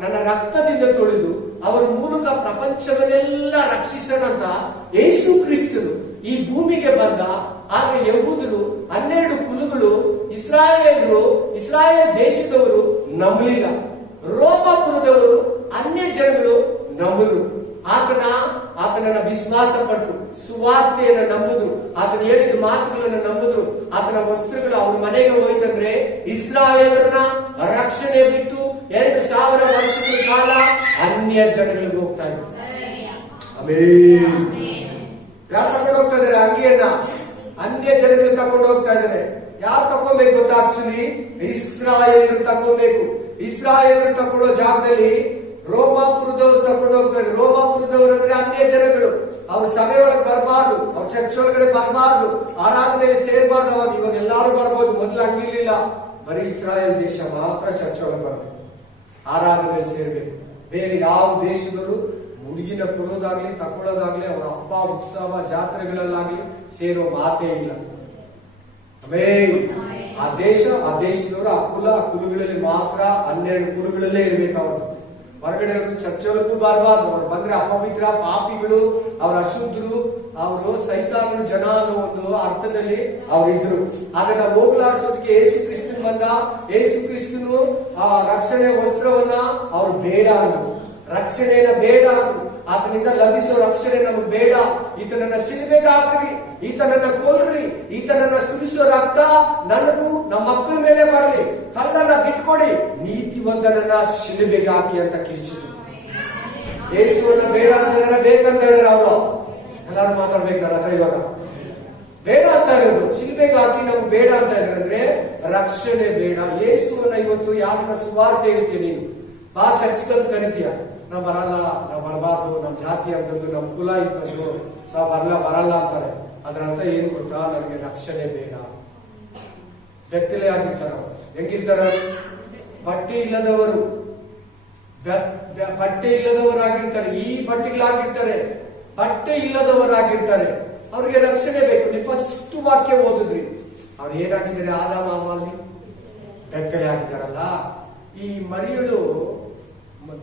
ನನ್ನ ರಕ್ತದಿಂದ ತೊಳೆದು ಅವರ ಮೂಲಕ ಪ್ರಪಂಚವನ್ನೆಲ್ಲ ರಕ್ಷಿಸೋಣಂತ ಯೇಸು ಕ್ರಿಸ್ತನು ಈ ಭೂಮಿಗೆ ಬಂದ. ಆದ್ರೆ ಯಹೂದರು 12 ಕುಲಗಳು, ಇಸ್ರಾಯೇಲರು, ಇಸ್ರಾಯೇಲ್ ದೇಶದವರು ನಂಬಲಿಲ್ಲ. ರೋಮಾಪುರದವರು, ಅನ್ಯ ಜನಗಳು ನಂಬುದು. ಆತನನ್ನ ವಿಶ್ವಾಸ ಪಟ್ಟರು, ಸುವಾರ್ತೆಯನ್ನ ನಂಬುದು, ಆತನ ಹೇಳಿದ ಮಾತುಗಳನ್ನ ನಂಬುದು. ಆತನ ವಸ್ತ್ರಗಳು ಅವ್ರ ಮನೆಗೆ ಹೋಯ್ತಂದ್ರೆ ಇಸ್ರಾಯೇಲರನ್ನ ರಕ್ಷಣೆ ಬಿಟ್ಟು 2000 ವರ್ಷಗಳ ಕಾಲ ಅನ್ಯ ಜನಗಳಿಗೆ ಹೋಗ್ತಾ ಇದ್ರು. ಯಾರು ತಗೊಂಡು ಹೋಗ್ತಾ ಇದಾರೆ ಅಂಗಿಯನ್ನ? ಅನ್ಯ ಜನಗಳು ತಗೊಂಡು ಹೋಗ್ತಾ ಇದ್ದಾರೆ. ಯಾರು ತಗೊಂಡ್ಬೇಕು ಗೊತ್ತಾ? ಆಕ್ಚುಲಿ ಇಸ್ರಾಯೇಲರು ತಗೊಂಡ್ಬೇಕು. ಇಸ್ರಾಯೇಲರು ತಗೊಳ್ಳೋ ಜಾಗದಲ್ಲಿ ರೋಮಾಪುರದವರು ತಗೊಂಡು ಹೋಗ್ತಾರೆ. ರೋಮಾಪುರದವರು ಅಂದ್ರೆ ಅನ್ಯ ಜನಗಳು. ಅವ್ರ ಸಭೆ ಒಳಗೆ ಬರಬಾರ್ದು, ಅವ್ರ ಚರ್ಚ್ ಒಳಗಡೆ ಬರಬಾರ್ದು, ಆರಾಧನೆಯಲ್ಲಿ ಸೇರ್ಬಾರ್ದು. ಇವಾಗ ಎಲ್ಲಾರು ಬರ್ಬೋದು, ಮೊದಲು ಹಂಗಿರ್ಲಿಲ್ಲ. ಬರೀ ಇಸ್ರಾಯೇಲ್ ದೇಶ ಮಾತ್ರ ಚರ್ಚ್ ಒಳಗೆ ಬರ್ಬೇಕು, ಆರಾಧನೆಯಲ್ಲಿ ಸೇರ್ಬೇಕು. ಬೇರೆ ಯಾವ ದೇಶದವರು ಹುಡುಗಿನ ಕೊಡೋದಾಗ್ಲಿ ತಕೊಳ್ಳೋದಾಗ್ಲಿ, ಅವರ ಹಬ್ಬ ಉತ್ಸವ ಜಾತ್ರೆಗಳಲ್ಲಾಗ್ಲಿ ಸೇರೋ ಮಾತೇ ಇಲ್ಲ. ಆ ದೇಶದವರು ಆ ಕುಲಗಳಲ್ಲಿ ಮಾತ್ರ 12 ಕುಲಗಳಲ್ಲೇ ಇರ್ಬೇಕು. ಅವರು ಹೊರಗಡೆ ಚರ್ಚೆಗೂ ಬರಬಾರ್ದು. ಅವ್ರು ಬಂದ್ರೆ ಅಪವಿತ್ರ, ಪಾಪಿಗಳು, ಅವ್ರ ಅಶುದ್ಧರು, ಅವರು ಸೈತಾನನ ಜನ ಅನ್ನೋ ಒಂದು ಅರ್ಥದಲ್ಲಿ ಅವರಿದ್ರು. ಅದನ್ನ ಹೋಗ್ಲಾಡಿಸೋದಕ್ಕೆ ಯೇಸು ಕ್ರಿಸ್ತನು ಬಂದ. ಯೇಸು ಕ್ರಿಸ್ತನು ಆ ರಕ್ಷಣೆ ವಸ್ತ್ರವನ್ನ ಅವ್ರು ಬೇಡ ಅಂದ್ರು, ರಕ್ಷಣೆಯನ್ನ ಬೇಡ ಅಂದ್ರು. ಆತನಿಂದ ಲಭಿಸೋ ರಕ್ಷಣೆ ನಮ್ಗೆ ಬೇಡ. ಈತನನ್ನ ಶಿಲುಬೆಗೆ ಹಾಕ್ರಿ, ಈತನನ್ನ ಕೊಲ್ರಿ, ಈತನನ್ನ ಸುರಿಸೋ ರಕ್ತ ನನಗೂ ನಮ್ಮ ಮಕ್ಕಳ ಮೇಲೆ ಬರಲಿ, ಕಲ್ಲನ್ನ ಬಿಟ್ಕೊಡಿ, ನೀತಿವಂತನನ್ನ ಶಿಲುಬೆಗೆ ಹಾಕಿ ಅಂತ ಕಿರ್ಚಿದ್ರು. ಯೇಸುವನ್ನ ಬೇಡ ಅಂತ ಬೇಕಂತ ಇದಾರೆ ಅವರು. ಎಲ್ಲಾರು ಮಾತಾಡ್ಬೇಕು ನನ್ನ ಹತ್ರ. ಇವಾಗ ಬೇಡ ಅಂತ ಇರೋದು ಶಿಲುಬೆಗೆ ಹಾಕಿ ನಮ್ಗೆ ಬೇಡ ಅಂತ ಇದ್ರೆ ಅಂದ್ರೆ ರಕ್ಷಣೆ ಬೇಡ. ಯೇಸುವನ್ನ ಇವತ್ತು ಯಾರನ್ನ ಸುವಾರ್ತೆ ಹೇಳ್ತೀನಿ, ನೀನು ಬಾ ಚರ್ಚ್ಗಂತ ಕರಿತೀಯ, ನಾವ್ ಬರಲ್ಲ, ನಾವ್ ಬರಬಾರ್ದು, ನಮ್ ಜಾತಿ ಅಂತದ್ದು, ನಮ್ ಕುಲ ಇತ್ತದ್ದು, ನಾವ್ ಬರಲ್ಲ ಅಂತಾರೆ. ಅದ್ರ ಅರ್ಥ ಏನ್ ಗೊತ್ತಾ? ನಮ್ಗೆ ರಕ್ಷಣೆ ಬೇಡ. ಬೆತ್ತಲೆ ಆಗಿರ್ತಾರ. ಹೆಂಗಿರ್ತಾರ? ಬಟ್ಟೆ ಇಲ್ಲದವರು, ಬಟ್ಟೆ ಇಲ್ಲದವರಾಗಿರ್ತಾರೆ. ಈ ಬಟ್ಟೆಗಳಾಗಿರ್ತಾರೆ, ಬಟ್ಟೆ ಇಲ್ಲದವರಾಗಿರ್ತಾರೆ. ಅವ್ರಿಗೆ ರಕ್ಷಣೆ ಬೇಕು. ನೀವು ಫಸ್ಟ್ ವಾಕ್ಯ ಓದಿದ್ರಿ, ಅವ್ರು ಏನಾಗಿದ್ದಾರೆ? ಆದಾಮ ಹವ್ವಲ್ಲಿ ಬೆತ್ತಲೆ ಆಗಿದ್ದಾರಲ್ಲ. ಈ ಮರಿಯಳು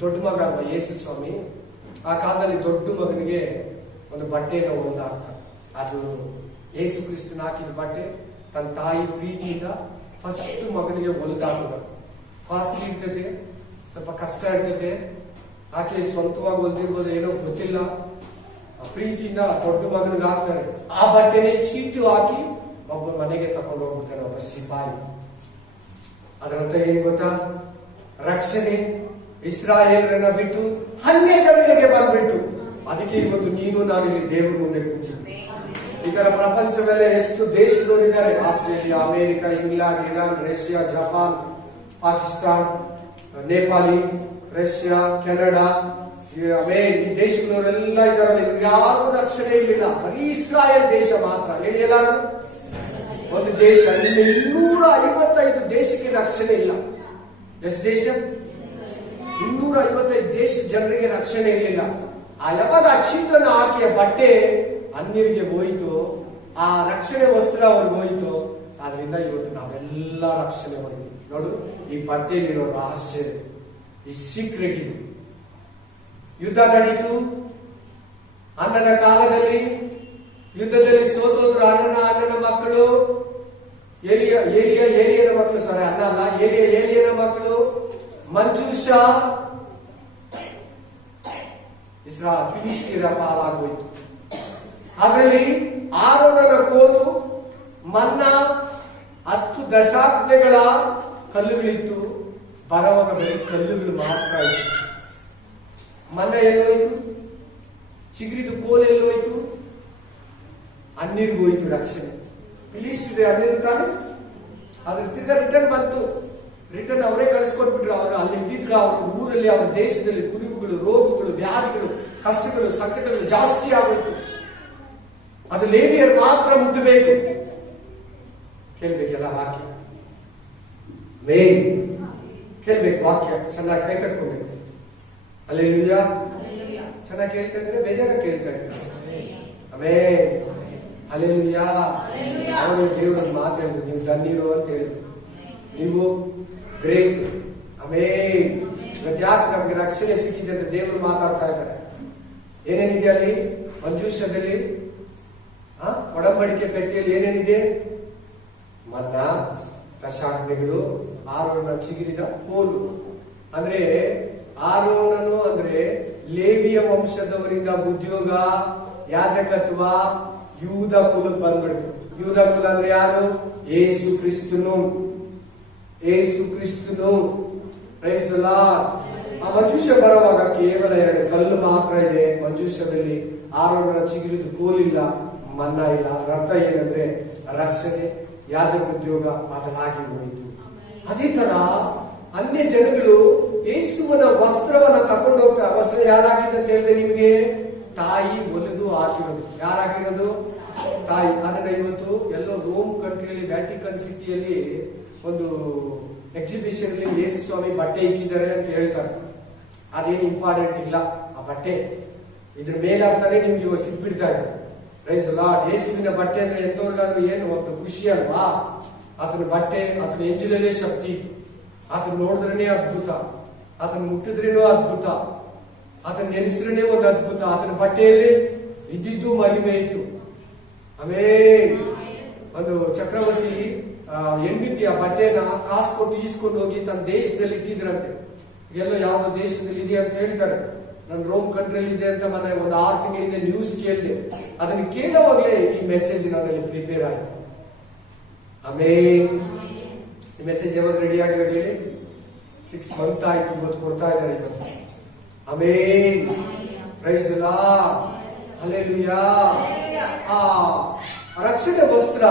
ದೊಡ್ಡ ಮಗ ಅಲ್ವಾ ಯೇಸು ಸ್ವಾಮಿ. ಆ ಕಾಲದಲ್ಲಿ ದೊಡ್ಡ ಮಗನಿಗೆ ಒಂದು ಬಟ್ಟೆಯನ್ನು ಹೊಲ್ದಾಕ್ತಾರೆ. ಅದು ಯೇಸು ಕ್ರಿಸ್ತನ ಹಾಕಿದ ಬಟ್ಟೆ. ತನ್ನ ತಾಯಿ ಪ್ರೀತಿಯಿಂದ ಫಸ್ಟ್ ಮಗನಿಗೆ ಹೊಲ್ದಾಕಿದ್ರು. ಕಾಸ್ಟ್ಲಿ ಇರ್ತೈತೆ, ಸ್ವಲ್ಪ ಕಷ್ಟ ಇರ್ತೈತೆ, ಆಕೆ ಸ್ವಂತವಾಗಿ ಹೊಲ್ದಿರ್ಬೋದು, ಏನೋ ಗೊತ್ತಿಲ್ಲ. ಪ್ರೀತಿಯಿಂದ ದೊಡ್ಡ ಮಗನಿಗೆ ಹಾಕ್ತಾರೆ. ಆ ಬಟ್ಟೆನೆ ಚೀಟು ಹಾಕಿ ಒಬ್ಬ ಮನೆಗೆ ತಕೊಂಡು ಹೋಗ್ಬಿಡ್ತಾರೆ, ಒಬ್ಬ ಸಿಪಾಯಿ. ಅದರಂತ ಏನ್ ಗೊತ್ತಾ? ರಕ್ಷಣೆ ಇಸ್ರಾಯೇಲರನ್ನ ಬಿಟ್ಟು ಅನ್ಯ ಜನಗಳಿಗೆ ಬಂದ್ಬಿಟ್ಟು. ಅದಕ್ಕೆ ಇವತ್ತು ನೀನು ನಾವಿಲ್ಲಿ ದೇವರ ಮುಂದೆ ಕೂತಿದ್ವಿ. ಈ ತರ ಪ್ರಪಂಚವೆಲ್ಲ ಎಷ್ಟು ದೇಶದವರಿದ್ದಾರೆ. Australia, America, England, Iran, Russia, Japan, Pakistan, Nepali, Russia, Canada, ಈ ದೇಶಗಳವರೆಲ್ಲ ಇದಾರಲ್ಲ. ಯಾರು ರಕ್ಷಣೆ ಇರಲಿಲ್ಲ, ಬರೀ ಇಸ್ರಾಯೇಲ್ ದೇಶ ಮಾತ್ರ. ಹೇಳಿ ಎಲ್ಲಾರು, ಒಂದು ದೇಶ. ಇನ್ನು 255 ದೇಶಕ್ಕೆ ರಕ್ಷಣೆ ಇಲ್ಲ. ಎಷ್ಟು ದೇಶ? 255 ದೇಶ ಜನರಿಗೆ ರಕ್ಷಣೆ ಇರಲಿಲ್ಲ. ಆ ಯಾವಾಗ ಅಕ್ಷಿಂತನ ಹಾಕಿಯ ಬಟ್ಟೆ ಅನ್ಯರಿಗೆ ಹೋಯ್ತು, ಆ ರಕ್ಷಣೆ ವಸ್ತ್ರ ಅವ್ರಿಗೆ ಹೋಯ್ತು. ಆದ್ರಿಂದ ಇವತ್ತು ನಾವೆಲ್ಲ ರಕ್ಷಣೆ ಹೊಂದಿದ್ವಿ. ನೋಡು, ಈ ಬಟ್ಟೆಯಲ್ಲಿರೋ ರಹಸ್ಯ, ಈ ಸೀಕ್ರೆಟ್ ಇದು. ಯುದ್ಧ ನಡೀತು. ಅಣ್ಣನ ಕಾಲದಲ್ಲಿ ಯುದ್ಧದಲ್ಲಿ ಸೋತೋದ್ರು ಅಣ್ಣನ ಮಕ್ಕಳು. ಏಲಿಯನ ಮಕ್ಕಳು, ಸಾರಿ ಅಣ್ಣ ಅಲ್ಲ, ಏಲಿಯನ ಮಕ್ಕಳು ಮಂಜೂಷ, ಫಿಲಿಸ್ಟಿಯರ ಪಾಲಾಗೋಯ್ತು. ಅದರಲ್ಲಿ ಆರೋನನ ಕೋಲು, ಮನ್ನಾ, 10 ದಶಾಜ್ಞೆಗಳ ಕಲ್ಲುಗಳಿತ್ತು. ಬರವಾಗ ಬರೀ ಕಲ್ಲುಗಳು ಮಾತ್ರ ಇತ್ತು. ಮನ್ನ ಎಲ್ಲೋಯ್ತು? ಚಿಗ್ರಿದು ಕೋಲು ಎಲ್ಲೋಯ್ತು? ಅನ್ಯರಿಗೋಯ್ತು ರಕ್ಷಣೆ. ಫಿಲಿಸ್ಟಿಯರು ಅನ್ಯರು ತಾನೆ. ಅದ್ರ ತಿರ್ಗಾ ರಿಟರ್ನ್ ಬಂತು. ರಿಟರ್ನ್ ಅವರೇ ಕಳಿಸ್ಕೊಟ್ಬಿಟ್ರು. ಅವರು ಅಲ್ಲಿ ಇದ್ದಿದ್ರು, ಅವ್ರ ಊರಲ್ಲಿ, ಅವ್ರ ದೇಶದಲ್ಲಿ ಕುರಿವುಗಳು, ರೋಗಗಳು, ವ್ಯಾಧಿಗಳು, ಕಷ್ಟಗಳು, ಸಂಕಟಗಳು ಜಾಸ್ತಿ ಆಗೋಯ್ತು. ಅದು ಲೇವಿಯರು ಮಾತ್ರ ಮುಟ್ಟಬೇಕು. ಕೇಳ್ಬೇಕೆಲ್ಲ ವಾಕ್ಯ, ಮೇನ್ ಕೇಳ್ಬೇಕು ವಾಕ್ಯ, ಚೆನ್ನಾಗಿ ಕೈ ಕಟ್ಕೊಬೇಕು. ಹಲ್ಲೆಲೂಯಾ. ಚೆನ್ನಾಗಿ ಕೇಳ್ತಾ ಇದ್ರೆ ಬೇಜಾರ ಕೇಳ್ತಾ ಇದ್ರೆ ಆಮೇನ್. ಹಲ್ಲೆಲೂಯಾ. ಅವನು ದೇವರ ಮಾತಾಡಿದ್ರು, ನೀವು ಧನ್ಯರು ಅಂತ ಹೇಳಿದ್ರು, ನೀವು ಗ್ರೇಟ್. ಆಮೇನ್. ಇವತ್ತು ಯಾಕೆ ನಮ್ಗೆ ರಕ್ಷಣೆ ಸಿಕ್ಕಿದೆ ಅಂತ ದೇವರು ಮಾತಾಡ್ತಾ ಇದ್ದಾರೆ. ಏನೇನಿದೆ ಅಲ್ಲಿ ಮಂಜೂಷದಲ್ಲಿ, ಒಡಂಬಡಿಕೆ ಪೆಟ್ಟಿಗೆಯಲ್ಲಿ ಏನೇನಿದೆ? ಮನ್ನ, ದಶಾಜ್ಞೆಗಳು, ಆರೋನ ಚಿಗುರಿದ ಕೋಲು. ಅಂದ್ರೆ ಆರೋನನು ಅಂದ್ರೆ ಲೇವಿಯ ವಂಶದವರಿಂದ ಉದ್ಯೋಗ, ಯಾಜಕತ್ವ, ಯೂದ ಕುಲಕ್ಕೆ ಬಂದ್ಬಿಡ್ತು. ಯೂದ ಕುಲ ಅಂದ್ರೆ ಯಾರು? ಯೇಸು ಕ್ರಿಸ್ತನು. ಯೇಸು ಕ್ರಿಸ್ತನು. Praise the Lord. ಆ ಮಂಜೂಷ ಬರುವಾಗ ಕೇವಲ 2 ಕಲ್ಲು ಮಾತ್ರ ಇದೆ ಮಂಜೂಷದಲ್ಲಿ. ಆರೋನ ಚಿಗುರಿದ ಕೋಲಿಲ್ಲ, ಮನ್ನ ಇಲ್ಲ. ಅರ್ಥ ಏನಂದ್ರೆ ರಕ್ಷಣೆ, ಯಾಜಕ ಉದ್ಯೋಗ ಬದಲಾಗಿ ಹೋಯಿತು. ಅದೇ ತರ ಅನ್ಯ ಜನಗಳು ಯೇಸುವನ ವಸ್ತ್ರವನ್ನ ತಕೊಂಡು ಹೋಗ್ತಾರೆ. ವಸ್ತ್ರ ಯಾರಾಗಿದೆ ಅಂತ ಹೇಳಿದ್ರೆ ನಿಮಗೆ ತಾಯಿ ಒಲೆದು ಹಾಕಿರೋದು. ಯಾರು ಹಾಕಿರೋದು? ತಾಯಿ. ಅದನ್ನ ಇವತ್ತು ಎಲ್ಲೋ ರೋಮ್ ಕಂಟ್ರಿಯಲ್ಲಿ, ವ್ಯಾಟಿಕನ್ ಸಿಟಿಯಲ್ಲಿ ಒಂದು ಎಕ್ಸಿಬಿಷನ್ ಅಲ್ಲಿ ಯೇಸು ಸ್ವಾಮಿ ಬಟ್ಟೆ ಇಕ್ಕಿದ್ದಾರೆ ಅಂತ ಹೇಳ್ತಾರೆ. ಅದೇನು ಇಂಪಾರ್ಟೆಂಟ್ ಇಲ್ಲ ಆ ಬಟ್ಟೆ. ಇದ್ರ ಮೇಲಾಗ್ತಾನೆ ನಿಮ್ಗೆ ಇವಾಗ ಸಿಕ್ಬಿಡ್ತಾ ಇದೆ. Praise the Lord. ಯೇಸುವಿನ ಬಟ್ಟೆ ಅಂದ್ರೆ ಎಂತವ್ರಿಗಾದ್ರೂ ಏನು ಒಂದು ಖುಷಿ ಅಲ್ವಾ? ಆತನ ಬಟ್ಟೆ, ಆತನ ಎಂಜಲಲ್ಲೇ ಶಕ್ತಿ. ಆತನ ನೋಡಿದ್ರೇನೆ ಅದ್ಭುತ, ಆತನ ಮುಟ್ಟಿದ್ರೇನೋ ಅದ್ಭುತ, ಆತನ ನೆನೆಸಿದ್ರೇನೆ ಒಂದು ಅದ್ಭುತ. ಆತನ ಬಟ್ಟೆಯಲ್ಲಿ ಇದ್ದಿದ್ದು ಮಹಿಮೆ ಇತ್ತು. ಆಮೇಲೆ ಒಂದು ಚಕ್ರವರ್ತಿ ಹೆಂಡತಿ ಆ ಬಟ್ಟೆನ ಕಾಸು ಕೊಟ್ಟು ಈಸ್ಕೊಂಡು ಹೋಗಿ ತನ್ನ ದೇಶದಲ್ಲಿ ಇಟ್ಟಿದ್ರಂತೆ. ಎಲ್ಲ ಯಾವ್ದೋ ದೇಶದಲ್ಲಿ ಇದೆ ಅಂತ ಹೇಳ್ತಾರೆ. ನಾನು ರೋಮ್ ಕಂಟ್ರಿಯಲ್ಲಿ ಇದೆ ಅಂತ ಮೊನ್ನೆ ಒಂದು 6 ತಿಂಗಳಿಂದ ನ್ಯೂಸ್ ಕೇಳಿದೆ. ಅದನ್ನು ಕೇಳುವಾಗಲೇ ಈ ಮೆಸೇಜ್ ನನ್ನಲ್ಲಿ ಪ್ರಿಪೇರ್ ಆಯಿತು. ಆಮೇಲೆ ಈ ಮೆಸೇಜ್ ಯಾವಾಗ ರೆಡಿ ಆಗಿರೋದು ಹೇಳಿ? 6 ಮಂತ್ ಆಯ್ತು, ಇವತ್ತು ಕೊಡ್ತಾ ಇದ್ದಾರೆ ಇವತ್ತು. ಆಮೇಲೆ ಪ್ರೈಸ್ ದಿ ಲಾರ್ಡ್. ಹಲ್ಲೆಲೂಯಾ. ಆ ರಕ್ಷಣೆ ವಸ್ತ್ರ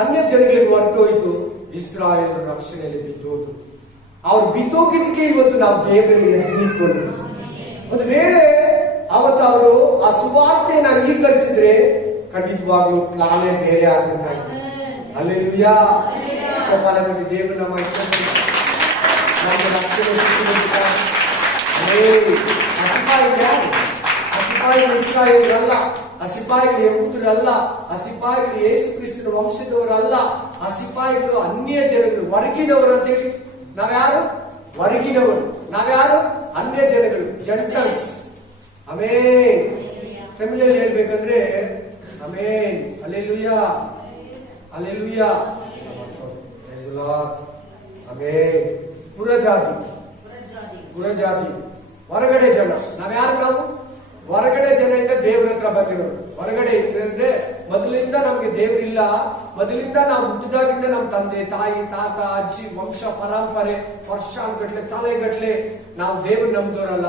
ಅನ್ಯ ಜನಗಳಿಗೆ ಹೊರಟೋಯ್ತು. ಇಸ್ರಾಯೇಲ್ ರಕ್ಷಣೆಯಲ್ಲಿ ಬಿದ್ದೋದು. ಅವ್ರು ಬಿದ್ದೋಗಿದ್ದಕ್ಕೆ ಇವತ್ತು ನಾವು ದೇವರಲ್ಲಿ ನಿಂತ್ಕೊಂಡ್ರು. ಒಂದು ವೇಳೆ ಅವತ್ತು ಅವರು ಆ ಸುವಾರ್ತೆಯನ್ನು ಅಂಗೀಕರಿಸಿದ್ರೆ ಖಂಡಿತವಾಗ್ಲೂ ಪ್ಲಾನೇ ಬೇರೆ ಆಗ್ಬಿಡ್ತಾ ಇತ್ತು. ಹಲ್ಲೆಲೂಯಾ. ಸಪಾಲಕರಿಗೆ ದೇವರು ನಮ್ಮ ಸಿಪಾಯಿಗಳು ಇಸ್ರಾಯೇಲರಲ್ಲ, ಆ ಸಿಪಾಯಿಗಳು ಯಹೂದ್ಯರಲ್ಲ, ಆ ಸಿಪಾಯಿಗಳು ಯೇಸು ಕ್ರಿಸ್ತನ ವಂಶದವರಲ್ಲ. ಆ ಸಿಪಾಯಿಗಳು ಅನ್ಯ ಜನಗಳು, ಹೊರಗಿನವರು ಅಂತ ಹೇಳಿ. ನಾವ್ಯಾರು? ಹೊರಗಿನವರು. ನಾವ್ಯಾರು? ಅನ್ಯ ಜನಗಳು, ಜೆಂಟಲ್ಸ್. ಆಮೇನ್. ಫೆಮಿಲಿಯಲ್ಲಿ ಹೇಳ್ಬೇಕಂದ್ರೆ ಆಮೇನ್. ಹಲ್ಲೆಲೂಯಾ. ಹಲ್ಲೆಲೂಯಾ. ಆಮೇನ್. ಪುರಜಾತಿ, ಪುರಜಾತಿ, ಹೊರಗಡೆ ಜನ. ನಾವ್ಯಾರು? ನಾವು ಹೊರಗಡೆ ಜನರಿಂದ ದೇವ್ರ ಹತ್ರ ಬಂದಿರೋರು. ಹೊರಗಡೆ ಇದ್ರೆ ಮೊದಲಿಂದ ನಮ್ಗೆ ದೇವ್ರಿಲ್ಲ. ಮೊದಲಿಂದ ನಾವು ಹುಟ್ಟಿದಾಗಿಂದ ನಮ್ಮ ತಂದೆ ತಾಯಿ ತಾತ ಅಜ್ಜಿ ವಂಶ ಪರಂಪರೆ ವರ್ಷಾನ್ಗಟ್ಲೆ ತಲೆಗಟ್ಲೆ ನಾವು ದೇವ್ರ ನಂಬಿದವರಲ್ಲ.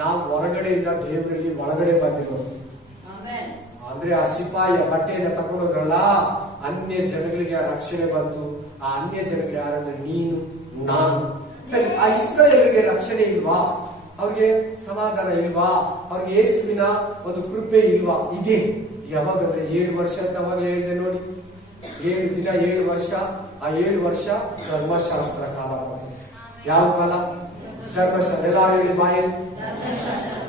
ನಾವು ಹೊರಗಡೆಯಿಂದ ದೇವರಲ್ಲಿ ಒಳಗಡೆ ಬಂದಿರೋರು. ಅಂದ್ರೆ ಆ ಸಿಪಾಯಿಯ ಬಟ್ಟೆಯನ್ನು ತಗೊಂಡೋದ್ರಲ್ಲ, ಅನ್ಯ ಜನಗಳಿಗೆ ರಕ್ಷಣೆ ಬಂತು. ಆ ಅನ್ಯ ಜನಗಳು ಯಾರಂದ್ರೆ ನೀನು, ನಾನು. ಸರಿ, ಆ ಇಸ್ರಾಯೇಲರಿಗೆ ರಕ್ಷಣೆ ಇಲ್ವಾ? ಅವ್ರಿಗೆ ಸಮಾಧಾನ ಇಲ್ವಾ? ಅವ್ರಿಗೆ ಯೇಸುವಿನ ಒಂದು ಕೃಪೆ ಇಲ್ವಾ? ಇದೆ. ಯಾವಾಗಂದ್ರೆ 7 ವರ್ಷ ಅಂತ ಅವಾಗ ಹೇಳಿದೆ ನೋಡಿ. 7 ದಿನ 7 ವರ್ಷ. ಆ 7 ವರ್ಷ ಧರ್ಮಶಾಸ್ತ್ರ ಕಾಲ. ಯಾವ ಕಾಲ? ಧರ್ಮಶಾಸ್ತ್ರ. ಎಲ್ಲ ಹೇಳಿ ಬಾಯಲ್ಲಿ.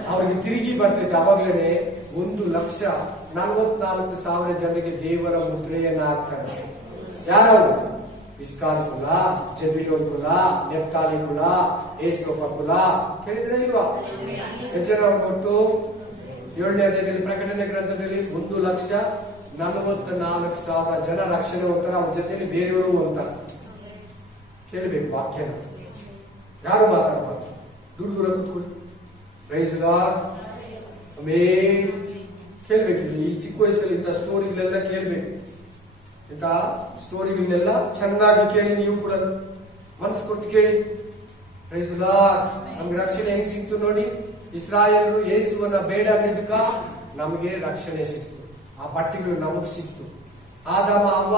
ಅವ್ರಿಗೆ ತಿರುಗಿ ಬರ್ತೈತೆ. ಅವಾಗ್ಲೇನೆ 1,44,000 ಜನರಿಗೆ ದೇವರ ಮುದ್ರೆಯನ್ನ ಹಾಕ್ತಾರೆ. ಯಾರವರು? ಇಸ್ಕಾಲ್ ಕುಲ, ಜೆಬಿಲೋನ್ ಕುಲ, ನೆಫ್ತಾಲಿ ಕುಲ, ಏಸೋಪ ಕುಲ. ಕೇಳಿದ್ರೆ ಇಲ್ವಾ? ಎಷ್ಟು ಜನ ಕೊಟ್ಟು 7ನೇ ಅಧ್ಯಾಯದಲ್ಲಿ ಪ್ರಕಟಣೆ ಗ್ರಂಥದಲ್ಲಿ 1,44,000 ಜನ ರಕ್ಷಣೆ ಹೋಗ್ತಾರೆ. ಅವ್ರ ಜೊತೆಲಿ ಬೇರೆಯವರು ಹೋಗ್ತಾರೆ. ಕೇಳಬೇಕು ವಾಕ್ಯನ. ಯಾರು ಮಾತಾಡಬಾರ್ದು. ದೂರ ಕೂತ್ಕೊಳ್ಳಿ. Praise the Lord. ಆಮೇನ್. ಕೇಳ್ಬೇಕಿಲ್ಲ. ಈ ಚಿಕ್ಕ ವಯಸ್ಸಲ್ಲಿ ಇಂಥ ಸ್ಟೋರಿಗಳೆಲ್ಲ ಕೇಳ್ಬೇಕು. ಇಂಥ ಸ್ಟೋರಿಗಳನ್ನೆಲ್ಲ ಚೆನ್ನಾಗಿ ಕೇಳಿ. ನೀವು ಕೂಡ ಮನಸ್ಸು ಕೊಟ್ಟು ಕೇಳಿ. Praise the Lord. ನಮ್ಗೆ ರಕ್ಷಣೆ ಹೆಂಗ್ ಸಿಕ್ತು ನೋಡಿ. ಇಸ್ರಾಯೇಲರು ಯೇಸುವನ್ನ ಬೇಡ ಅಂದಿದ್ದಕ್ಕ ನಮಗೆ ರಕ್ಷಣೆ ಸಿಕ್ತು. ಆ ಬಟ್ಟೆಗಳು ನಮಗ್ ಸಿಕ್ತು. ಆದಾಮ ಅವ್ವ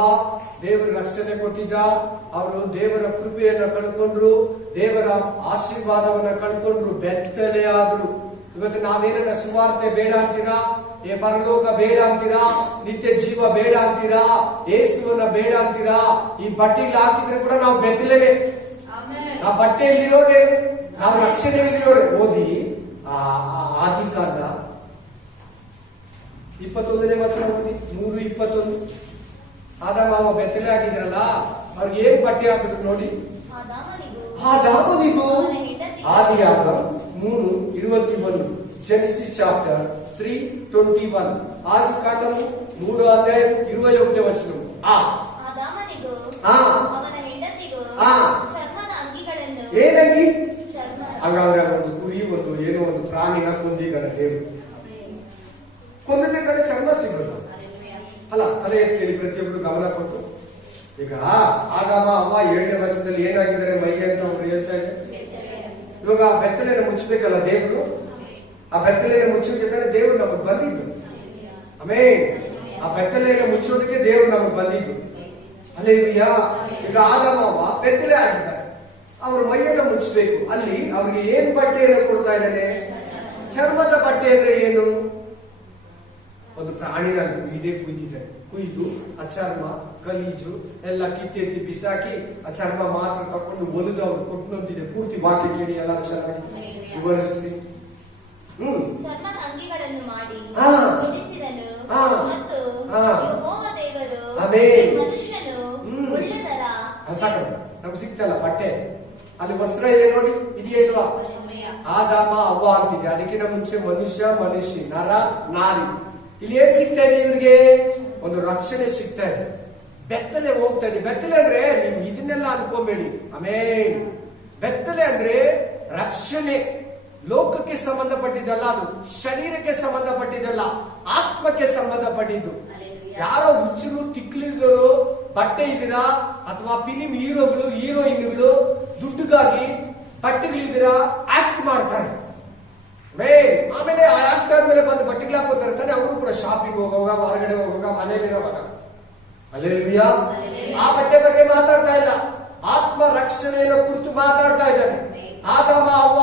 ದೇವರ ರಕ್ಷಣೆ ಕೊಟ್ಟಿದ್ದ. ಅವರು ದೇವರ ಕೃಪೆ ನೆಮ್ಮದಿಯನ್ನ ಕಳ್ಕೊಂಡ್ರು, ದೇವರ ಆಶೀರ್ವಾದವನ್ನ ಕಳ್ಕೊಂಡ್ರು, ಬೆತ್ತಲೆ ಆದ್ರು. ಇವತ್ತು ನಾವೇನ ಸುವಾರ್ತೆ ಬೇಡ ಅಂತೀರಾ, ಪರಲೋಕ ಬೇಡ ಅಂತೀರಾ, ನಿತ್ಯ ಜೀವ ಬೇಡ ಅಂತೀರಾ, ಯೇಸುವನ್ನ ಬೇಡ ಅಂತೀರಾ, ಈ ಬಟ್ಟೆಗಳು ಹಾಕಿದ್ರೆ ಕೂಡ ನಾವು ಬೆತ್ತಲೇನೆ. ಆ ಬಟ್ಟೆಯಲ್ಲಿರೋರೆ, ನಾವು ರಕ್ಷಣೆಯಲ್ಲಿರೋರೆ. ಓದಿ ಆದಿಕಾಂಡ 21ನೇ ವಚನ ಓದಿ, 3:21. ಆದಾಮ ಅವ ಬೆತ್ತಲೆ ಆಗಿದ್ರಲ್ಲ, ಅವ್ರಿಗೆ ಏನ್ ಬಟ್ಟೆ ಹಾಕಿದ್ರು ನೋಡಿ. ಆದಾಮನಿಗೂ ಆದಿಯಾಗ 3:21, Genesis chapter 3:21. ಆದಿಕಾಂಡము 3:21ನೇ ವಚನ. ಏನಂಗಿ ಹಾಗಾದ್ರೆ ಒಂದು ಕುರಿ, ಒಂದು ಏನೋ ಒಂದು ಪ್ರಾಣಿನ ಕೊಂದಿಗನ ದೇವರು ಕೊಂದದೇ ಕಡೆ ಚರ್ಮ ಸಿಗೋದು ಅಲ್ಲ. ತಲೆ ಎತ್ತಿ ಕೇಳಿ ಪ್ರತಿಯೊಬ್ಬರು ಗಮನ ಕೊಟ್ಟು. ಈಗ ಆದಾಮ ಅವ್ವ 7ನೇ ವಚನದಲ್ಲಿ ಏನಾಗಿದ್ದಾರೆ ಮೈ ಅಂತ ಅವ್ರು ಹೇಳ್ತಾ ಇದ್ದಾರೆ. ಇವಾಗ ಆ ಬೆತ್ತಲೆನ ಮುಚ್ಚಬೇಕಲ್ಲ ದೇವರು, ಆ ಬೆತ್ತಲೆನ ಮುಚ್ಚೋದಕ್ಕೆ ದೇವರು ನಮಗ್ ಬಂದಿದ್ದು. ಆಮೇಲೆ ಆ ಬೆತ್ತಲೆನ ಮುಚ್ಚೋದಕ್ಕೆ ದೇವರು ನಮಗ್ ಬಂದಿದ್ದು. ಅಲ್ಲೇಲೂಯಾ. ಈಗ ಆದಾಮ ಅವ್ವ ಬೆತ್ತಲೆ ಆಗಿದ್ದಾರೆ, ಅವ್ರ ಮೈಯನ್ನ ಮುಚ್ಚಬೇಕು. ಅಲ್ಲಿ ಅವ್ರಿಗೆ ಏನ್ ಬಟ್ಟೆಯನ್ನು ಕೊಡ್ತಾ ಇದ್ದಾನೆ? ಚರ್ಮದ ಬಟ್ಟೆ ಅಂದ್ರೆ ಏನು? ಒಂದು ಪ್ರಾಣಿನ ಕುಯ್ದಿದ್ದಾರೆ, ಕುಯ್ದು ಆ ಚರ್ಮ ಗಲೀಜು ಎಲ್ಲ ಕಿತ್ತೆತ್ತಿ ಬಿಸಾಕಿ ಆ ಚರ್ಮ ಮಾತ್ರ ತಕೊಂಡು ಒಲಿದು ಅವ್ರು ಕೊಟ್ಟಂತಿದೆ. ಪೂರ್ತಿ ವಾಕ್ಯ ಕೇಳಿ ಎಲ್ಲ ಚೆನ್ನಾಗಿ ವಿವರಿಸ್ತೀನಿ. ನಮ್ಗೆ ಸಿಗ್ತಲ್ಲ ಬಟ್ಟೆ, ಅಲ್ಲಿ ವಸ್ತ್ರ ಇದೆ ನೋಡಿ, ಇದೆಯಾ ಇಲ್ವಾ? ಆದಾಮ ಅವ್ವ ಅಂತಿದೆ. ಅದಕ್ಕಿಂತ ಮುಂಚೆ ಮನುಷ್ಯ, ಮನುಷ್ಯ, ನರ, ನಾರಿ. ಇಲ್ಲಿ ಏನ್ ಸಿಗ್ತಾ ಇದೆ ಇವ್ರಿಗೆ? ಒಂದು ರಕ್ಷಣೆ ಸಿಗ್ತಾ ಇದೆ. ಬೆತ್ತಲೆ ಹೋಗ್ತಾ ಇದೆ. ಬೆತ್ತಲೆ ಅಂದ್ರೆ ನೀವು ಇದನ್ನೆಲ್ಲ ಅನ್ಕೋಬೇಡಿ. ಆಮೇಲೆ ಬೆತ್ತಲೆ ಅಂದ್ರೆ ರಕ್ಷಣೆ. ಲೋಕಕ್ಕೆ ಸಂಬಂಧಪಟ್ಟಿದ್ದಲ್ಲ, ಅದು ಶರೀರಕ್ಕೆ ಸಂಬಂಧಪಟ್ಟಿದ್ದಲ್ಲ, ಆತ್ಮಕ್ಕೆ ಸಂಬಂಧಪಟ್ಟಿದ್ದು. ಯಾರೋ ಹುಚ್ಚರು, ತಿಕ್ಲಿದ್ರು ಬಟ್ಟೆ ಇದ್ದೀರಾ, ಅಥವಾ ಫಿಲಿಂ ಹೀರೋಗಳು, ಹೀರೋಯಿನ್ಗಳು ದುಡ್ಡುಗಾಗಿ ಬಟ್ಟೆಗಳಿದ್ದೀರಾ ಆಕ್ಟ್ ಮಾಡ್ತಾರೆ. ಆಮೇಲೆ ಆ ಆಕ್ಟರ್ ಮೇಲೆ ಬಂದು ಬಟ್ಟೆಗಳು ಹಾಕೋತಾರೆ ತಾನೆ. ಅವರು ಕೂಡ ಶಾಪಿಂಗ್ ಹೋಗುವಾಗ, ಹೊರಗಡೆ ಹೋಗುವಾಗ, ಮನೆಯಲ್ಲಿರುವಾಗ. ಅಲ್ಲೇಲೂಯಾ. ಆ ಬಟ್ಟೆ ಬಗ್ಗೆ ಮಾತಾಡ್ತಾ ಇಲ್ಲ, ಆತ್ಮ ರಕ್ಷಣೆಯನ್ನು ಕುರಿತು ಮಾತಾಡ್ತಾ ಇದ್ದಾನೆ. ಆದಾಮ ಅವ್ವ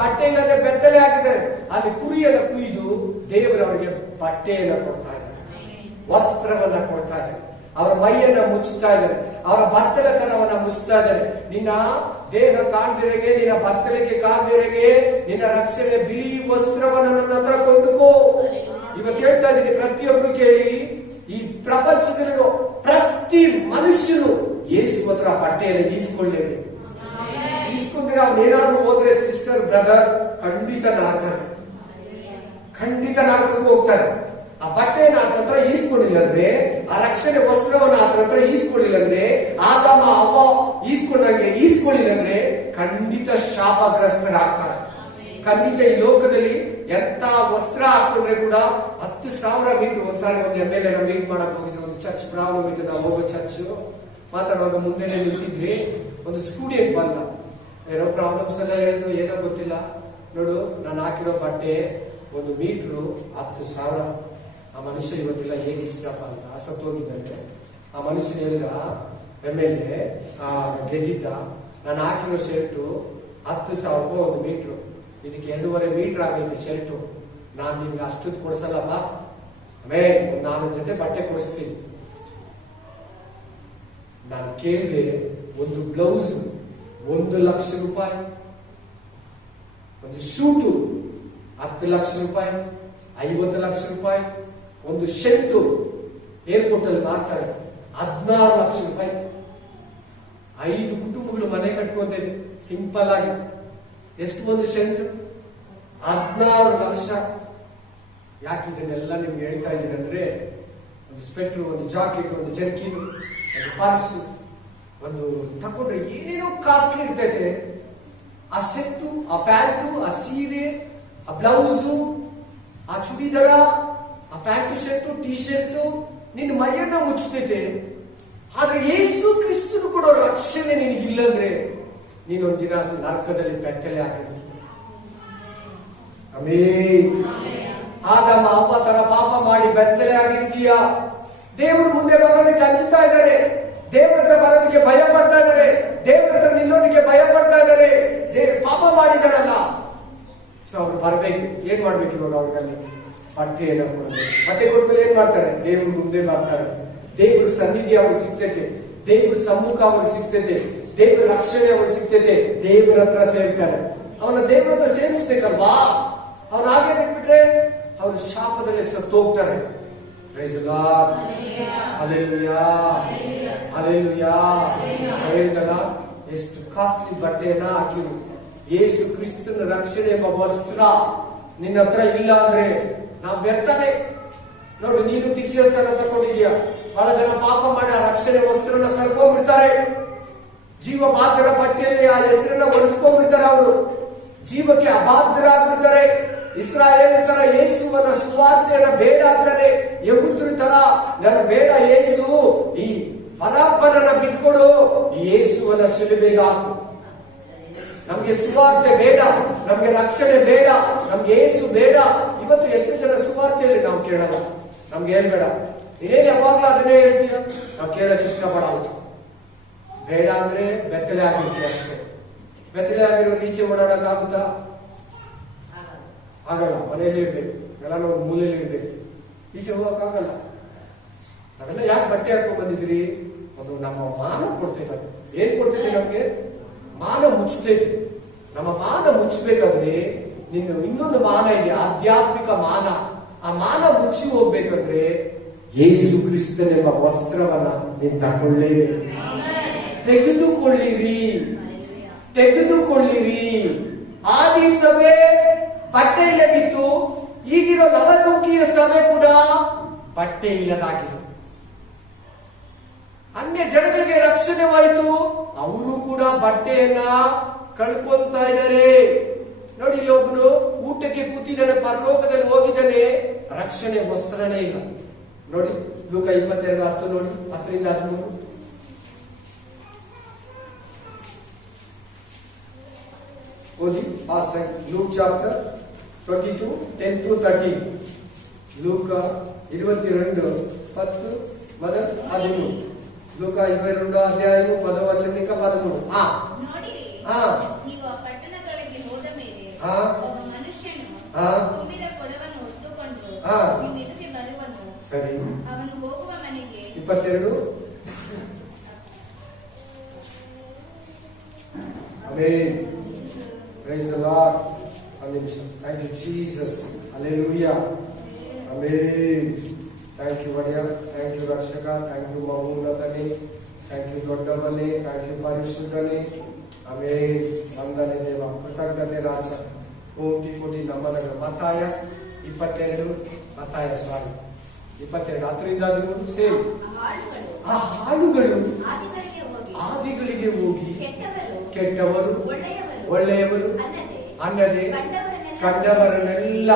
ಬಟ್ಟೆ ಇಲ್ಲದೆ ಬೆತ್ತಲೆ ಆಗಿದ್ದಾರೆ. ಅಲ್ಲಿ ಕುರಿಯನ್ನು ಕುಯ್ದು ದೇವರವರಿಗೆ ಬಟ್ಟೆಯನ್ನು ಕೊಡ್ತಾ ಇದ್ದಾರೆ, ವಸ್ತ್ರವನ್ನ ಕೊಡ್ತಾ ಇದ್ದಾರೆ, ಅವರ ಮೈಯನ್ನ ಮುಚ್ಚುತ್ತಾ ಇದ್ದಾರೆ, ಅವರ ಬತ್ತಲತನವನ್ನ ಮುಚ್ಚುತ್ತಾ ಇದ್ದಾರೆ. ನಿನ್ನ ದೇಹ ಕಾಣ್ದಿರೆಗೆ, ನಿನ್ನ ಬತ್ತಲಿಗೆ ಕಾಣ್ದಿರೆಗೆ ನಿನ್ನ ರಕ್ಷಣೆ ಬಿಳಿ ವಸ್ತ್ರವನ್ನ ನನ್ನ ಹತ್ರ ಕೊಂಡುಕೋ. ಇವತ್ತು ಹೇಳ್ತಾ ಇದ್ದೀನಿ, ಪ್ರತಿಯೊಬ್ರು ಕೇಳಿ. ಈ ಪ್ರಪಂಚದಲ್ಲಿರೋ ಪ್ರತಿ ಮನುಷ್ಯನು ಯೇಸು ಹತ್ರ ಬಟ್ಟೆಯನ್ನು ಈಸ್ಕೊಳ್ಳೇಬೇಕು. ಈಸ್ಕೊಂಡ್ರೆ ಅವನೇನಾದ್ರೂ ಹೋದ್ರೆ ಸಿಸ್ಟರ್, ಬ್ರದರ್, ಖಂಡಿತ ನರಕಕ್ಕೆ, ಖಂಡಿತ ನರಕಕ್ಕೆ ಹೋಗ್ತಾರೆ. ಆ ಬಟ್ಟೆಯನ್ನು ಆತನ ಹತ್ರ ಈಸ್ಕೊಂಡಿಲ್ಲ ಅಂದ್ರೆ, ಆ ರಕ್ಷಣೆ ವಸ್ತ್ರವನ್ನು ಆತನ ಹತ್ರ ಈಸ್ಕೊಳ್ಳಿಲ್ಲ ಅಂದ್ರೆ, ಆದಾಮ ಅವ್ವ ಈಸ್ಕೊಳ್ಳಿಲ್ಲ ಅಂದ್ರೆ ಖಂಡಿತ ಶಾಪಗ್ರಸ್ತರಾಗ್ತಾರೆ. ಖಂಡಿತ ಈ ಲೋಕದಲ್ಲಿ ಎಂತ ವಸ್ತ್ರ ಹಾಕೊಂಡ್ರೆ ಕೂಡ 10,000 ಮೀಟರ್. ಒಂದ್ಸಾರಿ ಒಂದು MLA ಮೀಟ್ ಮಾಡಕ್ ಹೋಗಿದ್ರು, ಒಂದು ಚರ್ಚ್ ಪ್ರಾಬ್ಲಮ್ ಇತ್ತು. ನಾವು ಹೋಗೋ ಚರ್ಚ್ ಮಾತಾಡುವಾಗ ಮುಂದೆನೆ ನಿಂತಿದ್ವಿ. ಒಂದು ಸ್ಟೂಡೆಂಟ್ ಬಂದ, ಏನೋ ಪ್ರಾಬ್ಲಮ್ಸ್ ಎಲ್ಲ ಹೇಳಿದ್ರು, ಏನೋ ಗೊತ್ತಿಲ್ಲ. ನೋಡು, ನಾನು ಹಾಕಿರೋ ಬಟ್ಟೆ 1 ಮೀಟ್ರು 10,000. ಆ ಮನುಷ್ಯ ಇವತ್ತಿಲ್ಲ ಹೇಗೆ ಇಷ್ಟಪ್ಪ ಅಂತ ಸತ್ತೋಗಿದ್ದಾನೆ. ಆ ಮನುಷ್ಯನ ಹೇಳಿದ MLA ಗೆದ್ದಿದ್ದ, ನಾನು ಹಾಕಿರೋ ಶರ್ಟು 10,000 ರೂಪಾಯಿ 1 ಮೀಟ್ರು, ಇದಕ್ಕೆ 2.5 ಮೀಟರ್ ಆಗೈತೆ ಶರ್ಟು. ನಾನು ನಿಮ್ಗೆ ಅಷ್ಟೊತ್ತು ಕೊಡ್ಸಲ್ಲಪ್ಪ, ಆಮೇಲೆ ನಾನು ಜೊತೆ ಬಟ್ಟೆ ಕೊಡಿಸ್ತೀನಿ. ನಾನು ಕೇಳಿದೆ, ಒಂದು ಬ್ಲೌಸ್ 1 ಲಕ್ಷ ರೂಪಾಯಿ, ಒಂದು ಶೂಟು 10 ಲಕ್ಷ ರೂಪಾಯಿ, 50 ಲಕ್ಷ ರೂಪಾಯಿ, ಒಂದು ಶೆಟ್ಟು ಏರ್ಪೋರ್ಟ್ ಅಲ್ಲಿ ಮಾರ್ತಾರೆ 16 ಲಕ್ಷ ರೂಪಾಯಿ. 5 ಕುಟುಂಬಗಳು ಮನೆ ಕಟ್ಕೊಂತಿದೆ ಸಿಂಪಲ್ ಆಗಿ. ಎಷ್ಟು ಒಂದು ಶೆಂಟ್? 16 ಲಕ್ಷ. ಯಾಕೆ ಇದನ್ನೆಲ್ಲ ನಿಮ್ಗೆ ಹೇಳ್ತಾ ಇದ್ದೀನಿ ಅಂದ್ರೆ, ಒಂದು ಸ್ವೆಟ್ರು, ಒಂದು ಜಾಕೆಟ್, ಒಂದು ಜರ್ಕಿನ್, ಒಂದು ಪರ್ಸ್, ಒಂದು ತಕೊಂಡ್ರೆ ಏನೇನೋ ಕಾಸ್ಟ್ಲಿ ಇರ್ತೈತೆ. ಆ ಶೆಟ್ಟು, ಆ ಪ್ಯಾಂಟು, ಆ ಸೀರೆ, ಆ ಬ್ಲೌಸು, ಆ ಚುಡಿದಾರ, ಆ ಪ್ಯಾಂಟು ಶರ್ಟು, ಟೀ ಶರ್ಟು ನಿನ್ನ ಮೈಯನ್ನ ಮುಚ್ಚತೈತೆ. ಆದ್ರೆ ಯೇಸು ಕ್ರಿಸ್ತನು ಕೊಡೋ ರಕ್ಷಣೆ ನಿನಗಿಲ್ಲಂದ್ರೆ ನೀನೊಂದಿನ ನರಕದಲ್ಲಿ ಬೆತ್ತಲೆ ಆಗಿರ್ತೀನಿ. ಆದಾಮ ಅವ್ವ ತರ ಪಾಪ ಮಾಡಿ ಬೆತ್ತಲೆ ಆಗಿರ್ತೀಯ. ದೇವರು ಮುಂದೆ ಬರೋದಕ್ಕೆ ಅಂಜುತ್ತಾ ಇದ್ದಾರೆ, ದೇವರ ಹತ್ರ ಬರೋದಕ್ಕೆ ಭಯ ಪಡ್ತಾ ಇದ್ದಾರೆ, ದೇವರ ಹತ್ರ ನಿನ್ನ ಬರ್ಬೇಕು. ಏನ್ ಮಾಡ್ಬೇಕು ಇವಾಗ ಅವ್ರಿಗಲ್ಲಿ? ಬಟ್ಟೆಯನ್ನು ಕೊಡಬೇಕು. ಬಟ್ಟೆ ಕೊಟ್ಮೇಲೆ ಏನ್ ಮಾಡ್ತಾರೆ? ದೇವ್ರ ಮುಂದೆ ಬರ್ತಾರೆ. ದೇವ್ರ ಸನ್ನಿಧಿ ಅವ್ರಿಗೆ ಸಿಗ್ತೈತೆ, ದೇವ್ರ ಸಮ್ಮುಖ ಅವ್ರಿಗೆ ಸಿಗ್ತೈತೆ, ದೇವ್ರ ರಕ್ಷಣೆ ಅವ್ರಿಗೆ ಸಿಗ್ತೈತೆ, ದೇವ್ರ ಹತ್ರ ಸೇರ್ತಾರೆ. ಅವನ ದೇವ್ರ ಹತ್ರ ಸೇರಿಸ್ಬೇಕಲ್ವಾ? ಅವ್ರು ಹಾಗೆ ಬಿಟ್ಬಿಟ್ರೆ ಅವ್ರು ಶಾಪದಲ್ಲಿ ಸತ್ತೋಗ್ತಾರೆ. Praise the Lord. Hallelujah, hallelujah. ಹೇಳ್ದಲ್ಲ, ಎಷ್ಟು ಕಾಸ್ಟ್ಲಿ ಬಟ್ಟೆಯನ್ನ ಹಾಕಿರು. ಯೇಸು ಕ್ರಿಸ್ತನ ರಕ್ಷಣೆ ಎಂಬ ವಸ್ತ್ರ ನಿನ್ನ ಹತ್ರ ಇಲ್ಲ ಅಂದ್ರೆ ನಾವು ವ್ಯರ್ಥನೆ. ನೋಡಿ, ನೀನು ದೀಕ್ಷಾಸ್ಥಾನ ತಗೊಂಡಿದ್ಯಾ, ಬಹಳ ಜನ ಪಾಪ ಮಾಡಿ ಆ ರಕ್ಷಣೆ ವಸ್ತ್ರನ ಕಳ್ಕೊಂಡ್ಬಿಡ್ತಾರೆ. ಜೀವ ಬಾಧ್ಯರ ಪಟ್ಟಿಯಲ್ಲಿ ಆ ಹೆಸರನ್ನ ಬಳಸ್ಕೊಂಡ್ಬಿಡ್ತಾರೆ. ಅವರು ಜೀವಕ್ಕೆ ಅಬಾಧ್ಯ ಆಗ್ಬಿಡ್ತಾರೆ. ಇಸ್ರಾಯೇಲ್ ತರ ಯೇಸುವನ ಸುವಾರ್ತೆಯನ್ನ ಬೇಡ ಅಂತಾರೆ. ಯಹೂದ್ಯರ ತರ ನನ್ನ ಬೇಡ ಯೇಸು, ಈ ಪರಾತ್ಮನನ್ನ ಬಿಟ್ಕೊಡು, ಈ ಯೇಸುವನ ಶಿಲುಬೆಗೆ ಹಾಕು. ನಮ್ಗೆ ಸುವಾರ್ತೆ ಬೇಡ, ನಮ್ಗೆ ರಕ್ಷಣೆ ಬೇಡ, ನಮ್ಗೆ ಯೇಸು ಬೇಡ. ಇವತ್ತು ಎಷ್ಟು ಜನ ಸುವಾರ್ತೆಯಲ್ಲಿ ನಾವು ಕೇಳಲ್ಲ. ನಮ್ಗೆ ಹೇಳ್ಬೇಡ, ನೀನೇನು ಯಾವಾಗ್ಲೂ ಅದನ್ನೇ ಹೇಳ್ತೀಯ, ನಾವು ಕೇಳಕ್ ಇಷ್ಟಪಡಲ್ಲ. ಬೇಡ ಅಂದ್ರೆ ಬೆತ್ತಲೆ ಆಗಿರ್ತೀವಿ ಅಷ್ಟೇ. ಬೆತ್ತಲೆ ಆಗಿರೋ ಈಚೆ ಓಡಾಡಕ್ ಆಗುತ್ತಾ? ಆಗಲ್ಲ. ಮನೆಯಲ್ಲಿ ಇರ್ಬೇಕು, ಎಲ್ಲ ನಾವು ಮೂಲೆಯಲ್ಲಿ ಇರ್ಬೇಕು, ಈಚೆ ಹೋಗಕ್ ಆಗಲ್ಲ. ನಾವೆಲ್ಲ ಯಾಕೆ ಬಟ್ಟೆ ಹಾಕೊಂಡ್ ಬಂದಿದ್ರಿ? ಅದು ನಮ್ಮ ಮಾನ ಕೊಡ್ತೈತೆ. ಏನ್ ಕೊಡ್ತೈತೆ? ನಮ್ಗೆ ಮಾನ ಮುಚ್ಚತೈತೆ. ನಮ್ಮ ಮಾನ ಮುಚ್ಚಬೇಕಾದ್ರೆ ಇನ್ನೊಂದು ಮಾನ ಇದೆ, ಆಧ್ಯಾತ್ಮಿಕ ಮಾನ. ಆ ಮಾನ ಮುಚ್ಚಿ ಹೋಗ್ಬೇಕಂದ್ರೆ ಯೇಸು ಕ್ರಿಸ್ತನೆಂಬ ವಸ್ತ್ರವನ್ನ ನೀವು ತಗೊಳ್ಳೇಬೇಕು. ತೆಗೆದುಕೊಳ್ಳಿರಿ, ತೆಗೆದುಕೊಳ್ಳಿರಿ. ಆದಿ ಸಭೆ ಬಟ್ಟೆ ಇಲ್ಲದಿತ್ತು. ಈಗಿರೋ ಲವಲೋಕಿಯ ಸಭೆ ಕೂಡ ಬಟ್ಟೆ ಇಲ್ಲದಾಗಿದೆ. ಅನ್ಯ ಜನಗಳಿಗೆ ರಕ್ಷಣೆವಾಯಿತು, ಅವರು ಕೂಡ ಬಟ್ಟೆಯನ್ನ ಕಳ್ಕೊಂತ ಇದ್ದಾರೆ. ನೋಡಿ, ಇಲ್ಲಿ ಒಬ್ಬನು ಊಟಕ್ಕೆ ಕೂತಿದ್ದಾನೆ, ಪರಲೋಕದಲ್ಲಿ ಹೋಗಿದ್ದಾನೆ, ರಕ್ಷಣೆ ವಸ್ತ್ರನೇ ಇಲ್ಲ. ನೋಡಿ, ಲೂಕ 22:10 ನೋಡಿ, 10-13 ಓದಿ ಫಾಸ್ಟ್ ಆಗಿ. Luke chapter 22 10-13. ಲೂಕ 22:10 ಮೊದಲು 13. ಲೂಕ 22 ಅಧ್ಯಾಯವು 10-13. ನೀವು ಪಟ್ಟಣದೊಳಗೆ ಹೋದ ಮೇಲೆ ಒಬ್ಬ ಮನುಷ್ಯನು ತುಂಬಿದ ಕೊಡವನ್ನು ಹೊತ್ತುಕೊಂಡು ನಿಮ್ಮ ಎದುರಿಗೆ ಬರುವನು. ಸರಿ, ಅವನು ಹೋಗುವ ಮನೆಗೆ 22. Amen. Praise the Lord. Thank you Jesus. Hallelujah. Amen. Thank you ಒಡೆಯ, ಥ್ಯಾಂಕ್ ಯು ರಕ್ಷಕ, ಥ್ಯಾಂಕ್ ಯು ಮಹೋನ್ನತನೇ, ಥ್ಯಾಂಕ್ ಯು ದೊಡ್ಡವನೇ, ಥ್ಯಾಂಕ್ ಯು ಪರಿಶುದ್ಧನೇ. ಆಮೆನ್. ವಂದನೆ ದೇವ, ಕೃತಜ್ಞತೆ ರಾಜ, ಕೋಟಿ ಕೋಟಿ ನಮನಗಳು. ಮತ್ತಾಯ 22 10-13 ಸೇರಿ. ಆ ಹಾಳುಗಳು ಆದಿಗಳಿಗೆ ಹೋಗಿ ಕೆಟ್ಟವರು ಒಳ್ಳೆಯವರು ಅನ್ನದೆ ಕಂಡವರನ್ನೆಲ್ಲ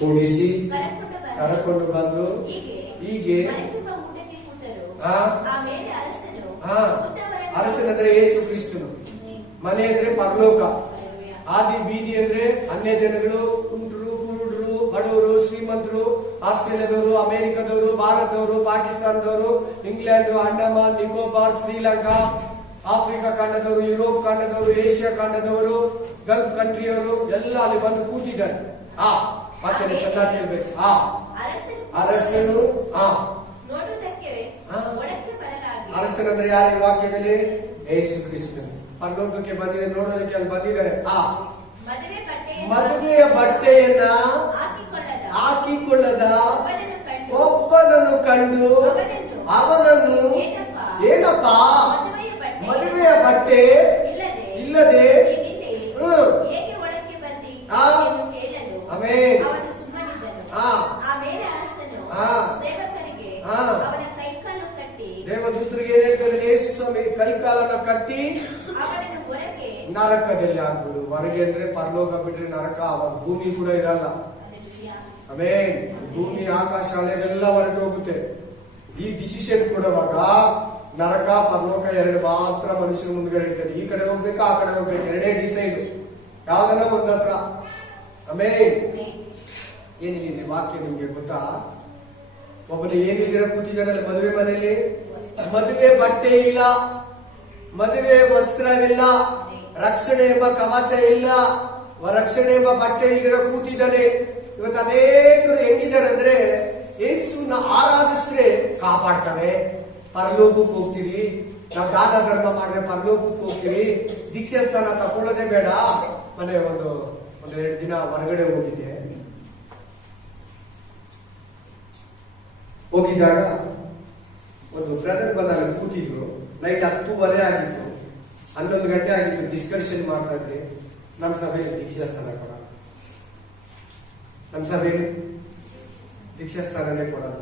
ಕೂಡಿಸಿ ಕರಕೊಂಡು ಬಂದು ಹೀಗೆ ಅರಸನಂದ್ರೆ ಯೇಸು ಕ್ರಿಸ್ತನು, ಮನೆ ಅಂದ್ರೆ ಪರಲೋಕ, ಆದಿ ಬೀದಿ ಅಂದ್ರೆ ಅನ್ಯ ಜನಗಳು, ಕುಂಟರು, ಕುರುಡರು, ಬಡವರು, ಶ್ರೀಮಂತರು, ಆಸ್ಟ್ರೇಲಿಯಾದವರು, ಅಮೆರಿಕದವರು, ಭಾರತದವರು, ಪಾಕಿಸ್ತಾನದವರು, ಇಂಗ್ಲೆಂಡ್, ಅಂಡಮಾನ್, ನಿಕೋಬಾರ್, ಶ್ರೀಲಂಕಾ, ಆಫ್ರಿಕಾ ಖಂಡದವರು, ಯುರೋಪ್ ಖಂಡದವರು, ಏಷ್ಯಾ ಖಂಡದವರು, ಗಲ್ಫ್ ಕಂಟ್ರಿಯವರು ಎಲ್ಲ ಅಲ್ಲಿ ಬಂದು ಕೂತಿದ್ದಾರೆ. ಮತ್ತೆ ಚೆನ್ನಾಗಿ ಹೇಳ್ಬೇಕು. ಅರಸನು ಅರಸನಂದ್ರೆ ಯಾರು ಈ ವಾಕ್ಯದಲ್ಲಿ? ಯೇಸು ಕ್ರಿಸ್ತನು. ಪರಲೋಕಕ್ಕೆ ಬಂದಿದೆ, ನೋಡೋದಕ್ಕೆ ಅಲ್ಲಿ ಬಂದಿದ್ದಾರೆ. ಮದುವೆಯ ಬಟ್ಟೆಯನ್ನ ಹಾಕಿಕೊಳ್ಳದ ಒಬ್ಬನನ್ನು ಕಂಡು ಅವನನ್ನು ಏನಪ್ಪಾ ಮದುವೆಯ ಬಟ್ಟೆ ಇಲ್ಲದೆ ಆಮೇಲೆ ದೇವದೂತರಿಗೆ ಏನ್ ಹೇಳ್ತಾರೆ? ಯೇಸು ಸ್ವಾಮಿ ಕೈಕಾಲನ್ನ ಕಟ್ಟಿ ನರಕದಲ್ಲಿ ಹಾಕ್ಬಿಡು. ಹೊರಗೆ ಅಂದ್ರೆ ಪರಲೋಕ ಬಿಟ್ರೆ ನರಕ, ಅವಾಗ ಭೂಮಿ ಕೂಡ ಇರಲ್ಲ. ಆಮೇಲೆ ಭೂಮಿ, ಆಕಾಶ, ಅಲೆಲ್ಲ ಹೊರಟು ಹೋಗುತ್ತೆ. ಈ ಡಿಸಿಷನ್ ಕೊಡುವಾಗ ನರಕ ಪರಲೋಕ ಎರಡು ಮಾತ್ರ ಮನುಷ್ಯನ ಮುಂದ್ಗಡೆ ಇರ್ತದೆ. ಈ ಕಡೆ ಹೋಗ್ಬೇಕಾ ಆ ಕಡೆ ಹೋಗ್ಬೇಕು, ಎರಡೇ ಡಿಸೈಡ್, ಯಾವ್ದನ್ನ ಒಂದ್ ಹತ್ರ. ಆಮೇಲೆ ಏನಿದೆ ವಾಕ್ಯ ನಿಮ್ಗೆ ಗೊತ್ತಾ? ಒಬ್ಬನು ಏನಿದ್ದೀರ ಕೂತಿದ್ದಾನಲ್ಲ ಮದುವೆ ಮನೆಯಲ್ಲಿ, ಮದುವೆ ಬಟ್ಟೆ ಇಲ್ಲ, ಮದುವೆ ವಸ್ತ್ರವಿಲ್ಲ, ರಕ್ಷಣೆ ಎಂಬ ಕವಚ ಇಲ್ಲ, ರಕ್ಷಣೆ ಎಂಬ ಬಟ್ಟೆ ಇಲ್ಲದೆ ಕೂತಿದ್ದಾನೆ. ಇವತ್ತು ಅನೇಕರು ಹೆಂಗಿದ್ದಾರೆ ಅಂದ್ರೆ ಯೇಸುನ ಆರಾಧಿಸಿದ್ರೆ ಕಾಪಾಡ್ತಾನೆ, ಪರಲೋಕಕ್ಕೆ ಹೋಗ್ತೀರಿ, ನಾವು ದಾನ ಧರ್ಮ ಮಾಡಿದ್ರೆ ಪರಲೋಕಕ್ಕೆ ಹೋಗ್ತೀರಿ, ದೀಕ್ಷಾ ಸ್ಥಾನ ತಗೊಳ್ಳೋದೇ ಬೇಡ. ಮನೆ ಒಂದೆರಡು ದಿನ ಹೊರಗಡೆ ಹೋಗಿದ್ದಾಗ ಒಂದು ಬ್ರದರ್ ಬಂದಾಗ ಕೂತಿದ್ರು. ನೈಟ್ 10:30 ಆಗಿತ್ತು, 11 ಗಂಟೆ ಆಗಿತ್ತು. ಡಿಸ್ಕಷನ್ ಮಾಡ್ತಾ ಇದ್ರಿ. ನಮ್ಮ ಸಭೆಯಲ್ಲಿ ದೀಕ್ಷಾ ಸ್ಥಾನ ಕೊಡಲ್ಲ, ನಮ್ಮ ಸಭೆಯಲ್ಲಿ ದೀಕ್ಷಾ ಸ್ಥಾನನೇ ಕೊಡಲ್ಲ,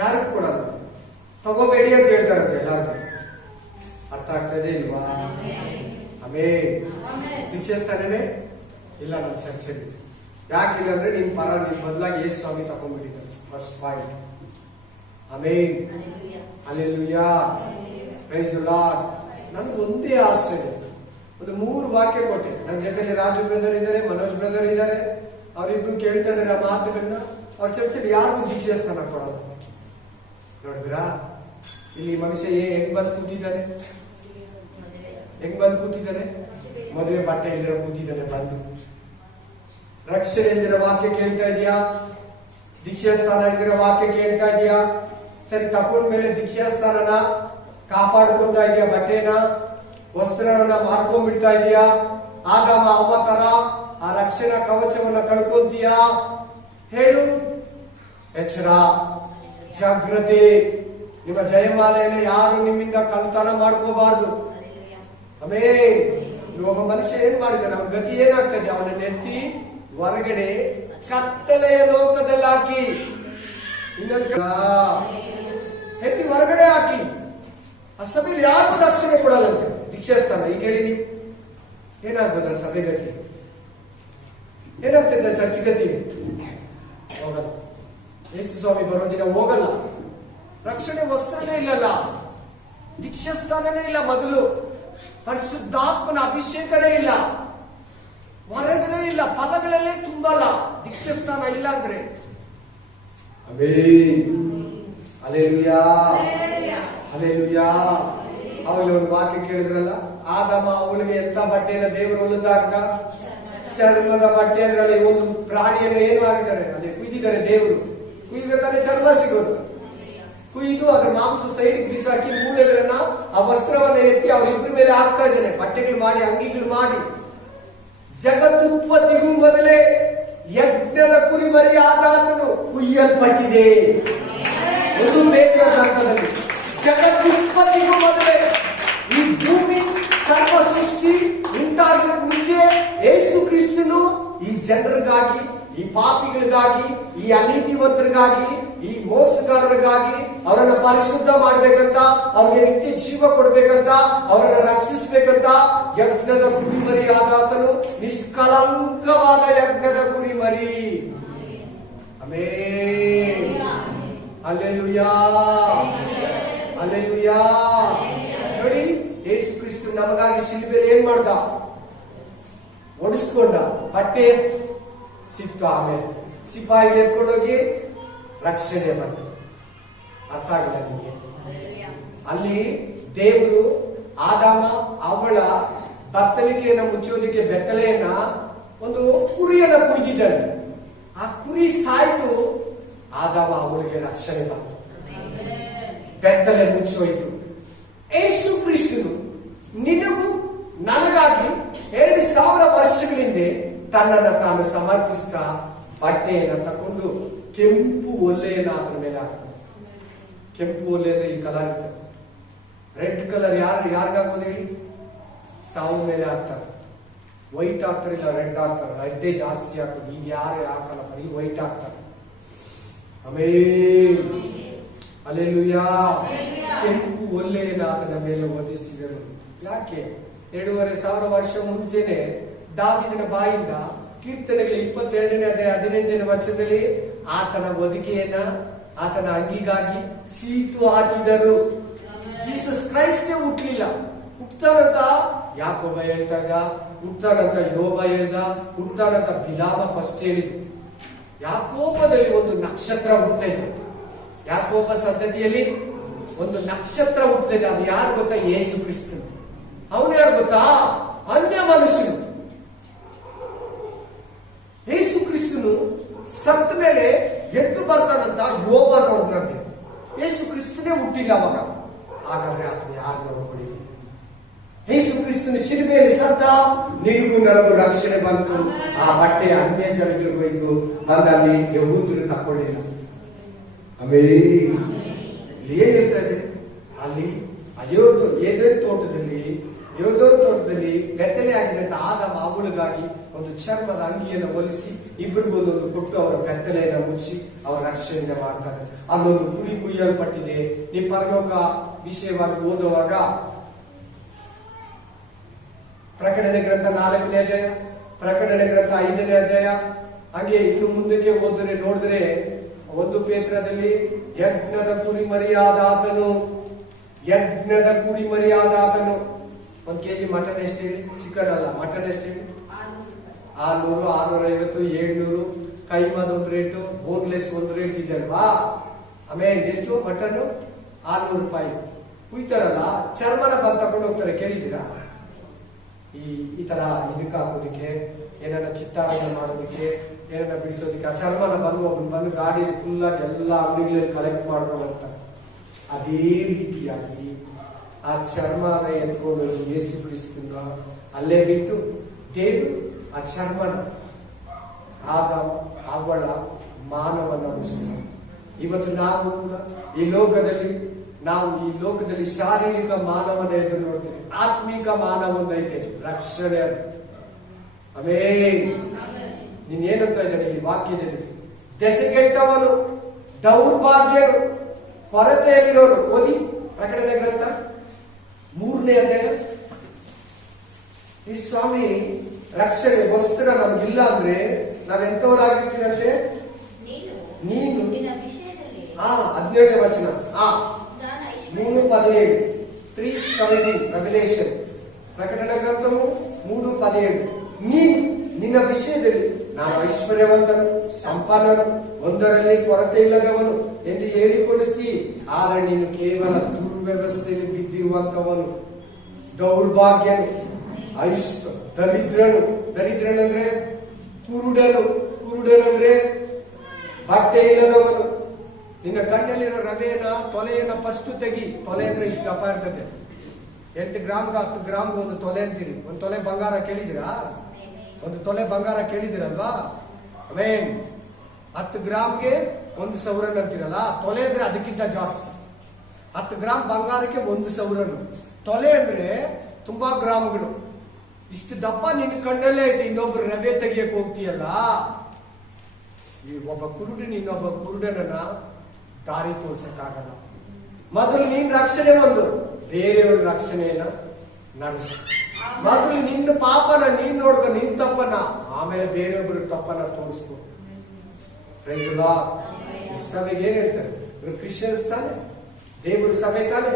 ಯಾರಿಗೂ ಕೊಡಲ್ಲ, ತಗೋಬೇಡಿ ಅಂತ ಹೇಳ್ತಾರಂತೆ ಎಲ್ಲಾರು. ಅರ್ಥ ಆಗ್ತದೆ ಇಲ್ವಾ? ದೀಕ್ಷಾ ಸ್ಥಾನನೇ ಇಲ್ಲ ನಮ್ಮ ಚರ್ಚೆಯಲ್ಲಿ. ಯಾಕಿಲ್ಲ ಅಂದ್ರೆ ನಿಮ್ ಬದಲಾಗಿ ಯೇಸು ಸ್ವಾಮಿ ತಗೊಂಡ್ಬಿಟ್ಟಿದ್ದಾರೆ. First point. Amen, hallelujah, praise the Lord. ನನಗೆ ಒಂದೇ ಆಸೆ, ಒಂದು 3 ವಾಕ್ಯ ಕೊಟ್ಟೆ. ನನ್ನ ಜೊತೆಲಿ ರಾಜು ಬ್ರದರ್ ಇದ್ದಾರೆ, ಮನೋಜ್ ಬ್ರದರ್ ಇದ್ದಾರೆ. ಅವರಿಬ್ರು ಕೇಳ್ತಾ ಇದ್ದಾರೆ ಆ ಮಾತುಗಳನ್ನ. ಅವ್ರ ಚರ್ಚೆಯಲ್ಲಿ ಯಾರಿಗೂ ದೀಕ್ಷಾ ಸ್ಥಾನ ಕೊಡಲ್ಲ. ನೋಡಿದ್ರಾ ಇಲ್ಲಿ ಮನುಷ್ಯ ಹೆಂಗ್ ಬಂದು ಕೂತಿದ್ದಾನೆ? ಮದುವೆ ಬಟ್ಟೆ ಇಲ್ಲದೆ ಕೂತಿದ್ದಾನೆ ಬಂದು. ರಕ್ಷಣೆ ಇಲ್ದಿರೋ ವಾಕ್ಯ ಕೇಳ್ತಾ ಇದೆಯಾ? ದೀಕ್ಷಾ ಸ್ಥಾನ ಇಲ್ದಿರೋ ವಾಕ್ಯ ಕೇಳ್ತಾ ಇದೆಯಾ? ಸರಿ, ತಕೊಂಡ್ಮೇಲೆ ದೀಕ್ಷಾ ಸ್ಥಾನನ ಕಾಪಾಡ್ಕೊತಾ ಇದೆಯಾ? ಬಟ್ಟೆನ ವಸ್ತ್ರನ ಮಾರ್ಕೊಂಡ್ಬಿಡ್ತಾ ಇದೆಯಾ? ಆದಾಮ ಅವ್ವ ತರ ಆ ರಕ್ಷಣಾ ಕವಚವನ್ನ ಕಳ್ಕೊಂತೀಯಾ? ಹೇಳು. ಎಚ್ಚರ, ಜಾಗೃತಿ. ನಿಮ್ಮ ಜಯಮಾಲೆಯನ್ನು ಯಾರು ನಿಮ್ಮಿಂದ ಕಳ್ತನ ಮಾಡ್ಕೋಬಾರ್ದು. ಆಮೇಲೆ ಒಬ್ಬ ಮನುಷ್ಯ ಏನ್ ಮಾಡಿದ್ದಾನೆ, ಅವನ ಗತಿ ಏನಾಗ್ತದೆ? ಅವನನ್ನ ಎತ್ತಿ ಹೊರಗಡೆ ಕತ್ತಲೆಯ ಲೋಕದಲ್ಲಿ ಹಾಕಿ, ಎತ್ತಿ ಹೊರಗಡೆ ಹಾಕಿ. ಆ ಸಭೆಯಲ್ಲಿ ಯಾರಿಗೂ ರಕ್ಷಣೆ ಕೊಡಲ್ಲಂತೆ. ದೀಕ್ಷಾ ಸ್ಥಾನ ಈಗ ಹೇಳಿ ನೀವು, ಏನಾಗ್ಬೋದ ಸಭೆ ಗತಿ? ಏನಾಗ್ತದೆ ಚರ್ಚ್ ಗತಿ? ಹೋಗಲ್ಲ. ಯೇಸು ಸ್ವಾಮಿ ಬರೋ ದಿನ ಹೋಗಲ್ಲ. ರಕ್ಷಣೆ ವಸ್ತ್ರನೇ ಇಲ್ಲಲ್ಲ, ದೀಕ್ಷಾ ಸ್ಥಾನನೇ ಇಲ್ಲ, ಮೊದಲು ಪರಿಶುದ್ಧಾತ್ಮನ ಅಭಿಷೇಕನೇ ಇಲ್ಲ, ಹೊರಗಳೇ ಇಲ್ಲ, ಪದಗಳಲ್ಲೇ ತುಂಬಲ್ಲ. ದೀಕ್ಷಾ ಸ್ಥಾನ ಇಲ್ಲ ಅಂದ್ರೆ ಹಲ್ಲೆಲೂಯಾ, ಹಲ್ಲೆಲೂಯಾ. ಅವಳು ಒಂದು ವಾಕ್ಯ ಕೇಳಿದ್ರಲ್ಲ, ಆದಾಮ ಅವಳಿಗೆ ಎಂತ ಬಟ್ಟೆಯನ್ನ ದೇವರು ಹೊಲಿದಾಗ ಚರ್ಮದ ಬಟ್ಟೆ ಅಂದ್ರೆ ಒಂದು ಪ್ರಾಣಿಯನ್ನು ಏನು ಆಗಿದ್ದಾರೆ ಅಲ್ಲಿ ಕುಯ್ದಿದ್ದಾರೆ. ದೇವರು ಕುಯ್ದ್ರೆ ತಾನೇ ಚರ್ಮ ಸಿಗೋದು. ಕುಯ್ದು ಅದ್ರ ಮಾಂಸ ಸೈಡ್ ಬಿಸಾಕಿ ಮೂಳೆಗಳನ್ನ ಆ ವಸ್ತ್ರವನ್ನ ಎತ್ತಿ ಅವರಿಬ್ಬರ ಮೇಲೆ ಹಾಕ್ತಾ ಇದ್ದಾನೆ. ಬಟ್ಟೆಗಳು ಮಾಡಿ, ಅಂಗಿಗಳು ಮಾಡಿ. ಜಗತ್ತುತ್ಪತ್ತಿಗೂ ಮೊದಲೇ ಯಜ್ಞದ ಕುರಿಮರಿ ಆದಾತನು ಕುಯ್ಯಲ್ಪಟ್ಟಿದೆ. ಒಂದು ಬೇಕರ ಗ್ರಂಥದಲ್ಲಿ ಜಗತ್ತುತ್ಪತ್ತಿಗೂ ಮೊದಲೇ, ಈ ಭೂಮಿ ಸರ್ವ ಸೃಷ್ಟಿ ಉಂಟಾದ ಮುಂಚೆ ಯೇಸು ಕ್ರಿಸ್ತನು ಈ ಜನರಿಗಾಗಿ, ಈ ಪಾಪಿಗಳಿಗಾಗಿ, ಈ ಅನೀತಿವಂತರಿಗಾಗಿ, ಈ ಮೋಸಗಾರರಿಗಾಗಿ ಅವರನ್ನ ಪರಿಶುದ್ಧ ಮಾಡ್ಬೇಕಂತ, ಅವ್ರಿಗೆ ನಿತ್ಯ ಜೀವ ಕೊಡ್ಬೇಕಂತ, ಅವರನ್ನ ರಕ್ಷಿಸ್ಬೇಕಂತ ಯಜ್ಞದ ಕುರಿಮರಿ ಆದಾತನು, ನಿಷ್ಕಲಂಕವಾದ ಯಜ್ಞದ ಕುರಿಮರಿ. Amen, hallelujah, hallelujah. ನೋಡಿ, ಯೇಸು ಕ್ರಿಸ್ತ ನಮಗಾಗಿ ಶಿಲುಬೆಯಲ್ಲಿ ಏನ್ ಮಾಡ್ದ? ಒಡಿಸ್ಕೊಂಡ. ಬಟ್ಟೆ ಸಿಕ್ತು. ಆಮೇಲೆ ಸಿಪಾಯಿಗೆ ಎತ್ಕೊಂಡೋಗಿ ರಕ್ಷಣೆ ಬಂತು. ಅರ್ಥ ಆಗಿಲ್ಲ ನಿಮಗೆ? ಅಲ್ಲಿ ದೇವರು ಆದಾಮ ಅವಳ ಬತ್ತಲಿಕೆಯನ್ನ ಮುಚ್ಚೋದಕ್ಕೆ ಬೆತ್ತಲೆಯನ್ನ ಒಂದು ಕುರಿಯನ್ನ ಕುಯ್ದಿದ್ದಾನೆ. ಆ ಕುರಿ ಸಾಯ್ತು. ಆದಾಮ ಅವಳಿಗೆ ರಕ್ಷಣೆ ಬಂತು, ಬೆತ್ತಲೆ ಮುಚ್ಚೋಯ್ತು. ಯೇಸು ಕ್ರಿಸ್ತನು ನಿನಗೂ ನನಗಾಗಿ 2000 ವರ್ಷಗಳ ಹಿಂದೆ ತನ್ನನ್ನು ತಾನು ಸಮರ್ಪಿಸ್ತಾ ಬಟ್ಟೆಯನ್ನು ತಕೊಂಡು ಕೆಂಪು ಒಲ್ಲೆಯನ್ನು ಆತನ ಮೇಲೆ ಹಾಕ್ತಾನೆ. ಕೆಂಪು ಒಲ್ಲೆ ಅಂದ್ರೆ ಈ ಕಲರ್ ಇರ್ತದೆ. ರೆಡ್ ಕಲರ್ ಯಾರಿಗಾಗೋದು ಹೇಳಿ? ಸಾವು ಮೇಲೆ ಹಾಕ್ತಾರೆ. ವೈಟ್ ಹಾಕ್ತಾರಿಲ್ಲ, ರೆಡ್ ಹಾಕ್ತಾರೆ. ರೆಡ್ಡೇ ಜಾಸ್ತಿ ಹಾಕೋದು. ಈಗ ಯಾರು ಹಾಕಲ್ಲ, ಬರೀ ವೈಟ್ ಹಾಕ್ತಾರೆ. Amen, hallelujah. ಕೆಂಪು ಒಲ್ಲೆಯನ್ನು ಆತನ ಮೇಲೆ ಒದಿಸಿದರು. ಯಾಕೆ? 2500 ವರ್ಷ ಮುಂಚೆನೆ ದಾವೀದನ ಬಾಯಿಂದ ಕೀರ್ತನೆಗಳ 22ನೇ ಅಧ್ಯಾಯ 18ನೇ ವಚನದಲ್ಲಿ ಆತನ ಒದಿಕೆಯನ್ನ ಆತನ ಅಂಗಿಗಾಗಿ ಸೀತು ಹಾಕಿದರು. ಜೀಸಸ್ ಕ್ರೈಸ್ಟೇ ಹುಟ್ಟಲಿಲ್ಲ. ಹುಟ್ಟತಾನಂತ ಯಾಕೋಬ ಹೇಳ್ತಾ ಇದ್ದ, ಹುಟ್ಟತಾನಂತ ಯೋಬ ಹೇಳ್ದ, ಹುಟ್ಟತಾನಂತ ಬಿಲಾಮ ಫಸ್ಟ್ ಹೇಳಿದ್ರು. ಯಾಕೋಬದಲ್ಲಿ ಒಂದು ನಕ್ಷತ್ರ ಹುಟ್ಟತಾ ಇತ್ತು. ಯಾಕೋಬ ಸಂತತಿಯಲ್ಲಿ ಒಂದು ನಕ್ಷತ್ರ ಹುಟ್ಟತಾ ಇದೆ. ಅದು ಯಾರು ಗೊತ್ತಾ? ಯೇಸು ಕ್ರಿಸ್ತನು. ಅವನು ಯಾರು ಗೊತ್ತಾ? ಅನ್ಯ ಮನುಷ್ಯನು. ಕ್ರಿಸ್ತನ ಶಿಲುಬೆಯಲ್ಲಿ ಸತ್ತ ನಿನಗೂ ನನಗೂ ರಕ್ಷಣೆ ಬಂತು. ಆ ಬಟ್ಟೆ ಅನ್ಯ ಜನಗಳಿಗೆ ಹೋಯ್ತು, ಬಂದಲ್ಲಿ ಯಹೂದರು ತಕ್ಕೊಳ್ಳಿಲ್ಲ. ಏನ್ ಹೇಳ್ತಾ ಇದೆ ಅಲ್ಲಿ? ಏದೇನ್ ತೋಟದಲ್ಲಿ ಬೆತ್ತಲೆ ಆಗಿದ್ದಂತ ಆದಾಮ ಅವಳಿಗಾಗಿ ಒಂದು ಚರ್ಮದ ಅಂಗಿಯನ್ನು ಹೊಲಿಸಿ ಇಬ್ಬರಿಗೊಂದೊಂದು ಕೊಟ್ಟು ಅವರ ಬೆತ್ತಲೆಯನ್ನು ಮುಚ್ಚಿ ಅವರ ರಕ್ಷಣೆ ಮಾಡ್ತಾರೆ. ಅಲ್ಲೊಂದು ಕುರಿ ಕುಯ್ಯಲ್ಪಟ್ಟಿದೆ. ನೀವು ಪರಲೋಕ ವಿಷಯವಾಗಿ ಓದುವಾಗ ಪ್ರಕಟಣೆ ಗ್ರಂಥ 4ನೇ ಅಧ್ಯಾಯ, ಪ್ರಕಟಣೆ ಗ್ರಂಥ 5ನೇ ಅಧ್ಯಾಯ, ಹಾಗೆ ಇನ್ನು ಮುಂದಕ್ಕೆ ಹೋದರೆ ನೋಡಿದ್ರೆ 1 ಪೇತ್ರದಲ್ಲಿ ಯಜ್ಞದ ಕುರಿಮರಿಯಾದ ಆತನು 1 kg ಮಟನ್ ಎಷ್ಟು ಹೇಳಿ? ಚಿಕನ್ ಅಲ್ಲ, ಮಟನ್ ಎಷ್ಟು ಹೇಳಿ? 600, 650, 700. ಕೈಮದ ಒಂದು ರೇಟು, ಬೋನ್ಲೆಸ್ ಒಂದು ರೇಟ್ ಇದೆ ಅಲ್ವಾ? ಆಮೇಲೆ ಎಷ್ಟು ಮಟನ್? 600 ರೂಪಾಯಿ. ಕುಯ್ತಾರಲ್ಲ, ಚರ್ಮನ ಬಂದು ತಗೊಂಡು ಹೋಗ್ತಾರೆ, ಕೇಳಿದ್ದೀರಾ? ಈ ತರ ಇದಕ್ಕೆ ಹಾಕೋದಿಕ್ಕೆ, ಏನಾರ ಚಿತ್ತಾರಣ ಮಾಡೋದಿಕ್ಕೆ, ಏನಾರ ಬಿಡಿಸೋದಿಕ್ಕೆ ಆ ಚರ್ಮನ ಬಂದು ಗಾಡಿ ಫುಲ್ ಆಗಿ ಎಲ್ಲ ಅಂಗಡಿಗಳಲ್ಲಿ ಕಲೆಕ್ಟ್ ಮಾಡ್ಕೊಂಡು ಹೋಗ್ತಾರೆ. ಅದೇ ರೀತಿಯಾಗಿ ಆ ಚರ್ಮನ ಎತ್ಕೊಂಡು ಯೇಸು ಕ್ರಿಸ್ತನ ಅಲ್ಲೇ ಬಿಟ್ಟು ದೇವರು ಆ ಚರ್ಮನ ಅವಳ ಮಾನವನ ಉಳಿಸಿದ. ಇವತ್ತು ನಾವು ಕೂಡ ಈ ಲೋಕದಲ್ಲಿ ಶಾರೀರಿಕ ಮಾನವನ ಎದುರು ನೋಡ್ತೀವಿ. ಆತ್ಮಿಕ ಮಾನವನ ಐತೆ ರಕ್ಷಣೆ. ನೀನ್ ಏನಂತ ಇದ್ದಾನೆ ಈ ವಾಕ್ಯದಲ್ಲಿ? ದೆಸೆಗೆಟ್ಟವನು, ದೌರ್ಭಾಗ್ಯರು, ಕೊರತೆಯಲ್ಲಿರೋರು. ಓದಿ ಪ್ರಕಟಣೆ ಗ್ರಂಥ 3ನೇ ಅಧ್ಯಾಯ. ಈ ಸ್ವಾಮಿ ರಕ್ಷಣೆ ವಸ್ತ್ರ ನಮ್ಗಿಲ್ಲ ಅಂದ್ರೆ ನಾವೆಂತವರಾಗಿರ್ತೀರಂತೆ? ನೀನು 17ನೇ ವಚನ 3:17 3:17 ರೆವಲೇಷನ್, ಪ್ರಕಟಣೆ ಗ್ರಂಥವು 3:17. ನಿನ್ನ ವಿಷಯದಲ್ಲಿ ನಾನು ಐಶ್ವರ್ಯವಂತನು, ಸಂಪನ್ನನು, ಒಂದರಲ್ಲಿ ಕೊರತೆ ಇಲ್ಲದವನು ಎಂದು ಹೇಳಿಕೊಳ್ಳುತ್ತೀ. ಆದರೆ ನೀನು ಕೇವಲ ದುರ್ವ್ಯವಸ್ಥೆಯಲ್ಲಿ ಬಿದ್ದಿರುವಂತವನು, ದೌರ್ಭಾಗ್ಯನು, ದರಿದ್ರನಂದ್ರೆ ಕುರುಡನಂದ್ರೆ ಬಟ್ಟೆ ಇಲ್ಲದವನು. ನಿನ್ನ ಕಣ್ಣಲ್ಲಿರೋ ತೊಲೆಯನ್ನ ಫಸ್ಟ್ ತೆಗಿ. ತೊಲೆ ಅಂದ್ರೆ ಇಷ್ಟು ದಪ್ಪ ಇರ್ತದೆ. 8 ಗ್ರಾಮ್ಗೆ 10 ಗ್ರಾಮ್ಗೆ ಒಂದು ತೊಲೆ ಅಂತೀರಿ. ಒಂದು ತೊಲೆ ಬಂಗಾರ ಕೇಳಿದಿರಾ? ಒಂದು ತೊಲೆ ಬಂಗಾರ ಕೇಳಿದಿರಲ್ವಾ? 10 ಗ್ರಾಮ್ಗೆ 1,000 ಅಂತೀರಲ್ಲ. ತೊಲೆ ಅಂದ್ರೆ ಅದಕ್ಕಿಂತ ಜಾಸ್ತಿ. 10 ಗ್ರಾಮ್ ಬಂಗಾರಕ್ಕೆ 1,000. ತೊಲೆ ಅಂದ್ರೆ ತುಂಬಾ ಗ್ರಾಮ್ಗಳು. ಇಷ್ಟು ದಪ್ಪ ನಿನ್ನ ಕಣ್ಣಲ್ಲೇ ಐತೆ. ಇನ್ನೊಬ್ರು ರವೆ ತೆಗಿಯಕ್ಕೆ ಹೋಗ್ತೀಯಲ್ಲ, ಒಬ್ಬ ಇನ್ನೊಬ್ಬ ಕುರುಡನನ್ನ ದಾರಿ ತೋರ್ಸಕ್ಕಾಗಲ್ಲ. ಮೊದಲು ನೀನ್ ರಕ್ಷಣೆ ಒಂದು, ಬೇರೆಯವ್ರ ರಕ್ಷಣೆಯನ್ನ ನಡೆಸು. ಮೊದಲು ನಿನ್ನ ಪಾಪನ ನೀನ್ ನೋಡ್ಕೊ, ನಿನ್ ತಪ್ಪನ, ಆಮೇಲೆ ಬೇರೆಯೊಬ್ಬರು ತಪ್ಪನ ತೋರಿಸ್ಕೊ. ಈ ಸಭೆಗೆ ಏನ್ ಹೇಳ್ತಾರೆ? ಇವರು ಕ್ರಿಶ್ಚಿಯನ್ಸ್ ತಾನೆ, ದೇವರು ಸಭೆ ತಾನೆ.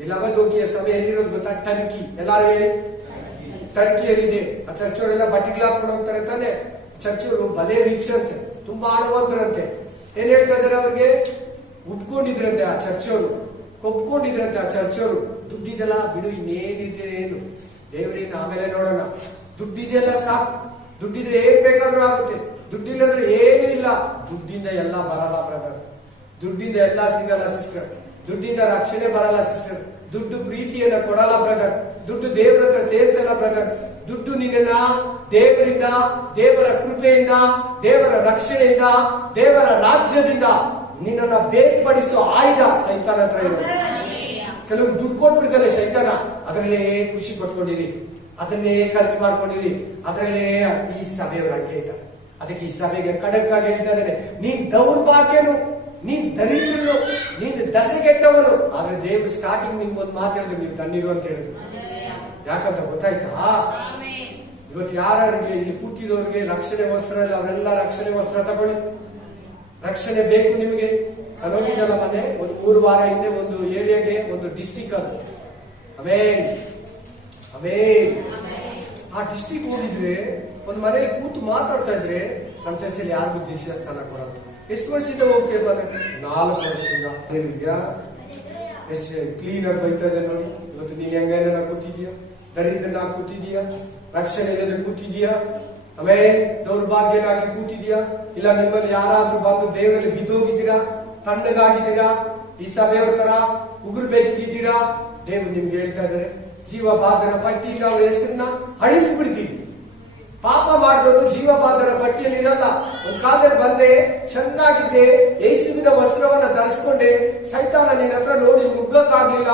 ಈ ಲವದೋಕಿಯ ಸಭೆ ಎಲ್ಲಿರೋದು ಗೊತ್ತಾ? ಟರ್ಕಿ. ಎಲ್ಲಾರು ಹೇಳಿ, ಟರ್ಕಿಯಲ್ಲಿದೆ. ಆ ಚರ್ಚವರೆಲ್ಲ ಬಟ್ಟೆಗಳು ಹಾಕೊಂಡು ಹೋಗ್ತಾರೆ ತಾನೆ. ಚರ್ಚವರು ಭಲೇ ರಿಚ್ ಅಂತೆ, ತುಂಬಾ ಹಣವಂತರಂತೆ. ಏನ್ ಹೇಳ್ತಾ ಇದಾರೆ? ಅವ್ರಿಗೆ ಉಟ್ಕೊಂಡಿದ್ರಂತೆ ಆ ಚರ್ಚವರು, ಕೊಪ್ಕೊಂಡಿದ್ರಂತೆ ಆ ಚರ್ಚವರು. ದುಡ್ಡಿದೆಲ್ಲ ಬಿಡು, ಇನ್ನೇನಿದೆ ಏನು ದೇವರೇನು ಆಮೇಲೆ ನೋಡೋಣ. ದುಡ್ಡಿದೆಲ್ಲ ಸಾಕು, ದುಡ್ಡಿದ್ರೆ ಏನ್ ಬೇಕಾದ್ರೂ ಆಗುತ್ತೆ. ದುಡ್ಡಿಲ್ಲಂದ್ರೆ ಏನೂ ಇಲ್ಲ. ದುಡ್ಡಿಂದ ಎಲ್ಲ ಬರಲ್ಲ ಬ್ರದರ್, ದುಡ್ಡಿಂದ ಎಲ್ಲ ಸಿಗಲ್ಲ ಸಿಸ್ಟರ್, ದುಡ್ಡಿಂದ ರಕ್ಷಣೆ ಬರಲ್ಲ ಸಿಸ್ಟರ್, ದುಡ್ಡು ಪ್ರೀತಿಯನ್ನ ಕೊಡಲ್ಲ ಬ್ರದರ್, ದುಡ್ಡು ದೇವರ ಹತ್ರ ಸೇರಿಸಲ್ಲ ಬ್ರದರ್. ದುಡ್ಡು ನಿನ್ನ ದೇವರಿಂದ, ದೇವರ ಕೃಪೆಯಿಂದ, ದೇವರ ರಕ್ಷಣೆಯಿಂದ, ದೇವರ ರಾಜ್ಯದಿಂದ ನಿನ್ನನ್ನ ಬೇರ್ಪಡಿಸೋ ಆಯುಧ ಸೈತಾನ ಹತ್ರ ಇರೋದು. ಕೆಲವರು ದುಡ್ಡು ಕೊಟ್ಬಿಡ್ತಾರೆ ಸೈತಾನ, ಅದರಲ್ಲೇ ಖುಷಿ ಪಟ್ಕೊಂಡಿರಿ, ಅದನ್ನೇ ಖರ್ಚು ಮಾಡ್ಕೊಂಡಿರಿ, ಅದರಲ್ಲೇ. ಈ ಸಭೆಯವರು ಹಂಗೆ ಇದ್ದಾರೆ. ಅದಕ್ಕೆ ಈ ಸಭೆಗೆ ಖಡಕ್ ಆಗಿ ಹೇಳ್ತಾರೆ, ನೀನ್ ದೌರ್ಭಾಗ್ಯನು, ನೀನ್ ದರಿದ್ರನು, ನೀನ್ ದಸೆಗೆಟ್ಟವನು. ಆದ್ರೆ ದೇವರು ಸ್ಟಾರ್ಟಿಂಗ್ ನಿಮ್ಗೆ ಒಂದು ಮಾತು ಹೇಳಿದ್ರು, ನೀವು ತಣ್ಣೀರು ಅಂತ ಹೇಳಿದ್ರು. ಯಾಕಂತ ಗೊತ್ತಾಯ್ತಾ? ಇವತ್ತು ಯಾರಿಗೆ ಇಲ್ಲಿ ಕೂತಿದವ್ರಿಗೆ ರಕ್ಷಣೆ ವಸ್ತ್ರ ಇಲ್ಲ, ಅವರೆಲ್ಲ ರಕ್ಷಣೆ ವಸ್ತ್ರ ತಗೊಳ್ಳಿ. ರಕ್ಷಣೆ ಬೇಕು ನಿಮಗೆ. ಹೋಗಿದ್ದಲ್ಲ ಮನೆ ಒಂದು 3 ವಾರ ಹಿಂದೆ ಒಂದು ಏರಿಯಾಗೆ, ಒಂದು ಡಿಸ್ಟಿಕ್ ಅದು. ಆ ಡಿಸ್ಟಿಕ್ ಹೋಗಿದ್ರೆ ಒಂದು ಮನೆಯಲ್ಲಿ ಕೂತು ಮಾತಾಡ್ತಾ ಇದ್ರೆ, ನಮ್ಮ ಚರ್ಚೆಯಲ್ಲಿ ಯಾರಿಗೂ ದೀಕ್ಷಾ ಸ್ಥಾನ ಕೊಡೋದು. ಎಷ್ಟು ವರ್ಷದಿಂದ ಹೋಗ್ತೇವೆ? 4 ವರ್ಷದಿಂದ. ಎಷ್ಟು ಕ್ಲೀನ್ ಆಗಿ ಬೈತಾ ಇದೆ ನೋಡಿ. ಇವತ್ತು ನೀನ್ ಹೆಂಗೇನ ಕೂತಿದೀಯ, ದರಿದ್ರನ ಕೂತಿದೀಯ, ರಕ್ಷಣೆ ಇಲ್ಲದೆ ಕೂತಿದೀಯಾ, ಆಮೇಲೆ ದೌರ್ಭಾಗ್ಯನಾಗಿ ಕೂತಿದೀಯಾ, ಇಲ್ಲ ನಿಮ್ಮಲ್ಲಿ ಯಾರಾದ್ರೂ ಬಂದು ದೇವರಲ್ಲಿ ಬಿದ್ದೋಗಿದ್ದೀರಾ, ತಣ್ಣಗಾಗಿದ್ದೀರಾ, ಈ ಸಭೆಯವ್ರ ತರ ಉಗುರು ಬೆಚ್ಚಗಿದ್ದೀರಾ? ದೇವರು ನಿಮ್ಗೆ ಹೇಳ್ತಾ ಇದ್ದಾರೆ, ಜೀವಬಾಧನ ಪಟ್ಟಿಯಲ್ಲಿ ಅವರ ಹೆಸರನ್ನ ಅಳಿಸ್ಬಿಡ್ತೀವಿ. ಪಾಪ ಮಾಡಿದವರು ಜೀವಬಾಧನ ಪಟ್ಟಿಯಲ್ಲಿ ಇರಲ್ಲ. ಒಂದು ಕಾಲದಲ್ಲಿ ಬಂದೆ, ಚೆನ್ನಾಗಿದ್ದೆ, ಯೇಸುವಿನ ವಸ್ತ್ರವನ್ನ ಧರಿಸ್ಕೊಂಡೆ, ಸೈತಾನ ನಿನ್ನ ಹತ್ರ ನೋಡಿ ನುಗ್ಗಕ್ಕಾಗ್ಲಿಲ್ಲ.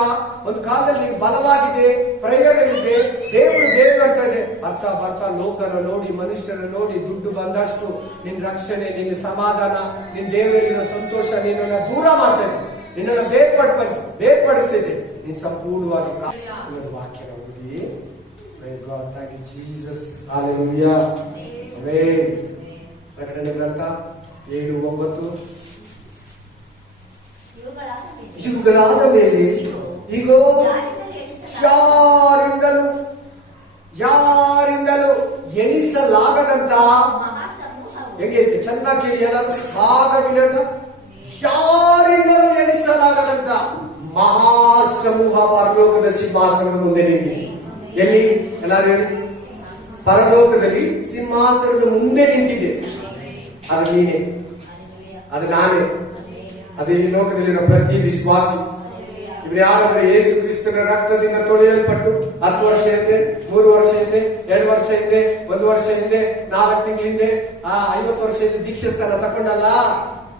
ಒಂದು ಕಾಲದಲ್ಲಿ ನೀನು ಬಲವಾಗಿದೆ, ಪ್ರೇಯರಲ್ಲಿದೆ, ದೇವರು ಅಂತ ಇದೆ. ಬರ್ತಾ ಬರ್ತಾ ಲೋಕನ ನೋಡಿ, ಮನುಷ್ಯನ ನೋಡಿ, ದುಡ್ಡು ಬಂದಷ್ಟು ನಿನ್ನ ರಕ್ಷಣೆ, ನಿನ್ನ ಸಮಾಧಾನ, ನಿನ್ನ ದೇವರಿನ ಸಂತೋಷ ನಿನ್ನನ್ನು ದೂರ ಮಾಡ್ತದೆ, ನಿನ್ನನ್ನು ಬೇರ್ಪಡಿಸ್ತಿದೆ. ನೀನು ಸಂಪೂರ್ಣವಾಗಿ ವಾಕ್ಯನ ಓದಿ. Praise God. Thank you, Jesus. Hallelujah. Amen. ಪ್ರಕಟಣೆ ಗ್ರಂಥ 7:9. ಇವುಗಳಾದ ಮೇಲೆ ಈಗೋ ಯಾರಿಂದಲೂ ಎಣಿಸಲಾಗದಂತ, ಹೇಗೆ ಚೆನ್ನಾಗಿ ಕೇಳಿ, ಎಲ್ಲ ಭಾಗವಿಲ್ಲದ, ಯಾರಿಂದಲೂ ಎಣಿಸಲಾಗದಂತ ಮಹಾಸಮೂಹ ಪರಲೋಕದ ಸಿಂಹಾಸನದ ಮುಂದೆ ನಿಂತಿದೆ. ಎಲ್ಲಿ? ಎಲ್ಲರೂ ಹೇಳಿ. ಪರಲೋಕದಲ್ಲಿ ಸಿಂಹಾಸನದ ಮುಂದೆ ನಿಂತಿದೆ. ಅದು ನೀನೆ, ಅದು ನಾನೇ, ಅದು ಈ ಲೋಕದಲ್ಲಿರೋ ಪ್ರತಿ ವಿಶ್ವಾಸಿ. ಇವರು ಯಾರಂದ್ರೆ ಯೇಸು ಕ್ರಿಸ್ತನ ರಕ್ತದಿಂದ ತೊಳೆಯಲ್ಪಟ್ಟು 10 ವರ್ಷ ಹಿಂದೆ, 3 ವರ್ಷ ಹಿಂದೆ, 2 ವರ್ಷ ಹಿಂದೆ, 1 ವರ್ಷ ಹಿಂದೆ, 4 ತಿಂಗಳ ಹಿಂದೆ, 50 ವರ್ಷ ಹಿಂದೆ ದೀಕ್ಷೆ ಸ್ಥಾನ ತಕೊಂಡಲ್ಲ,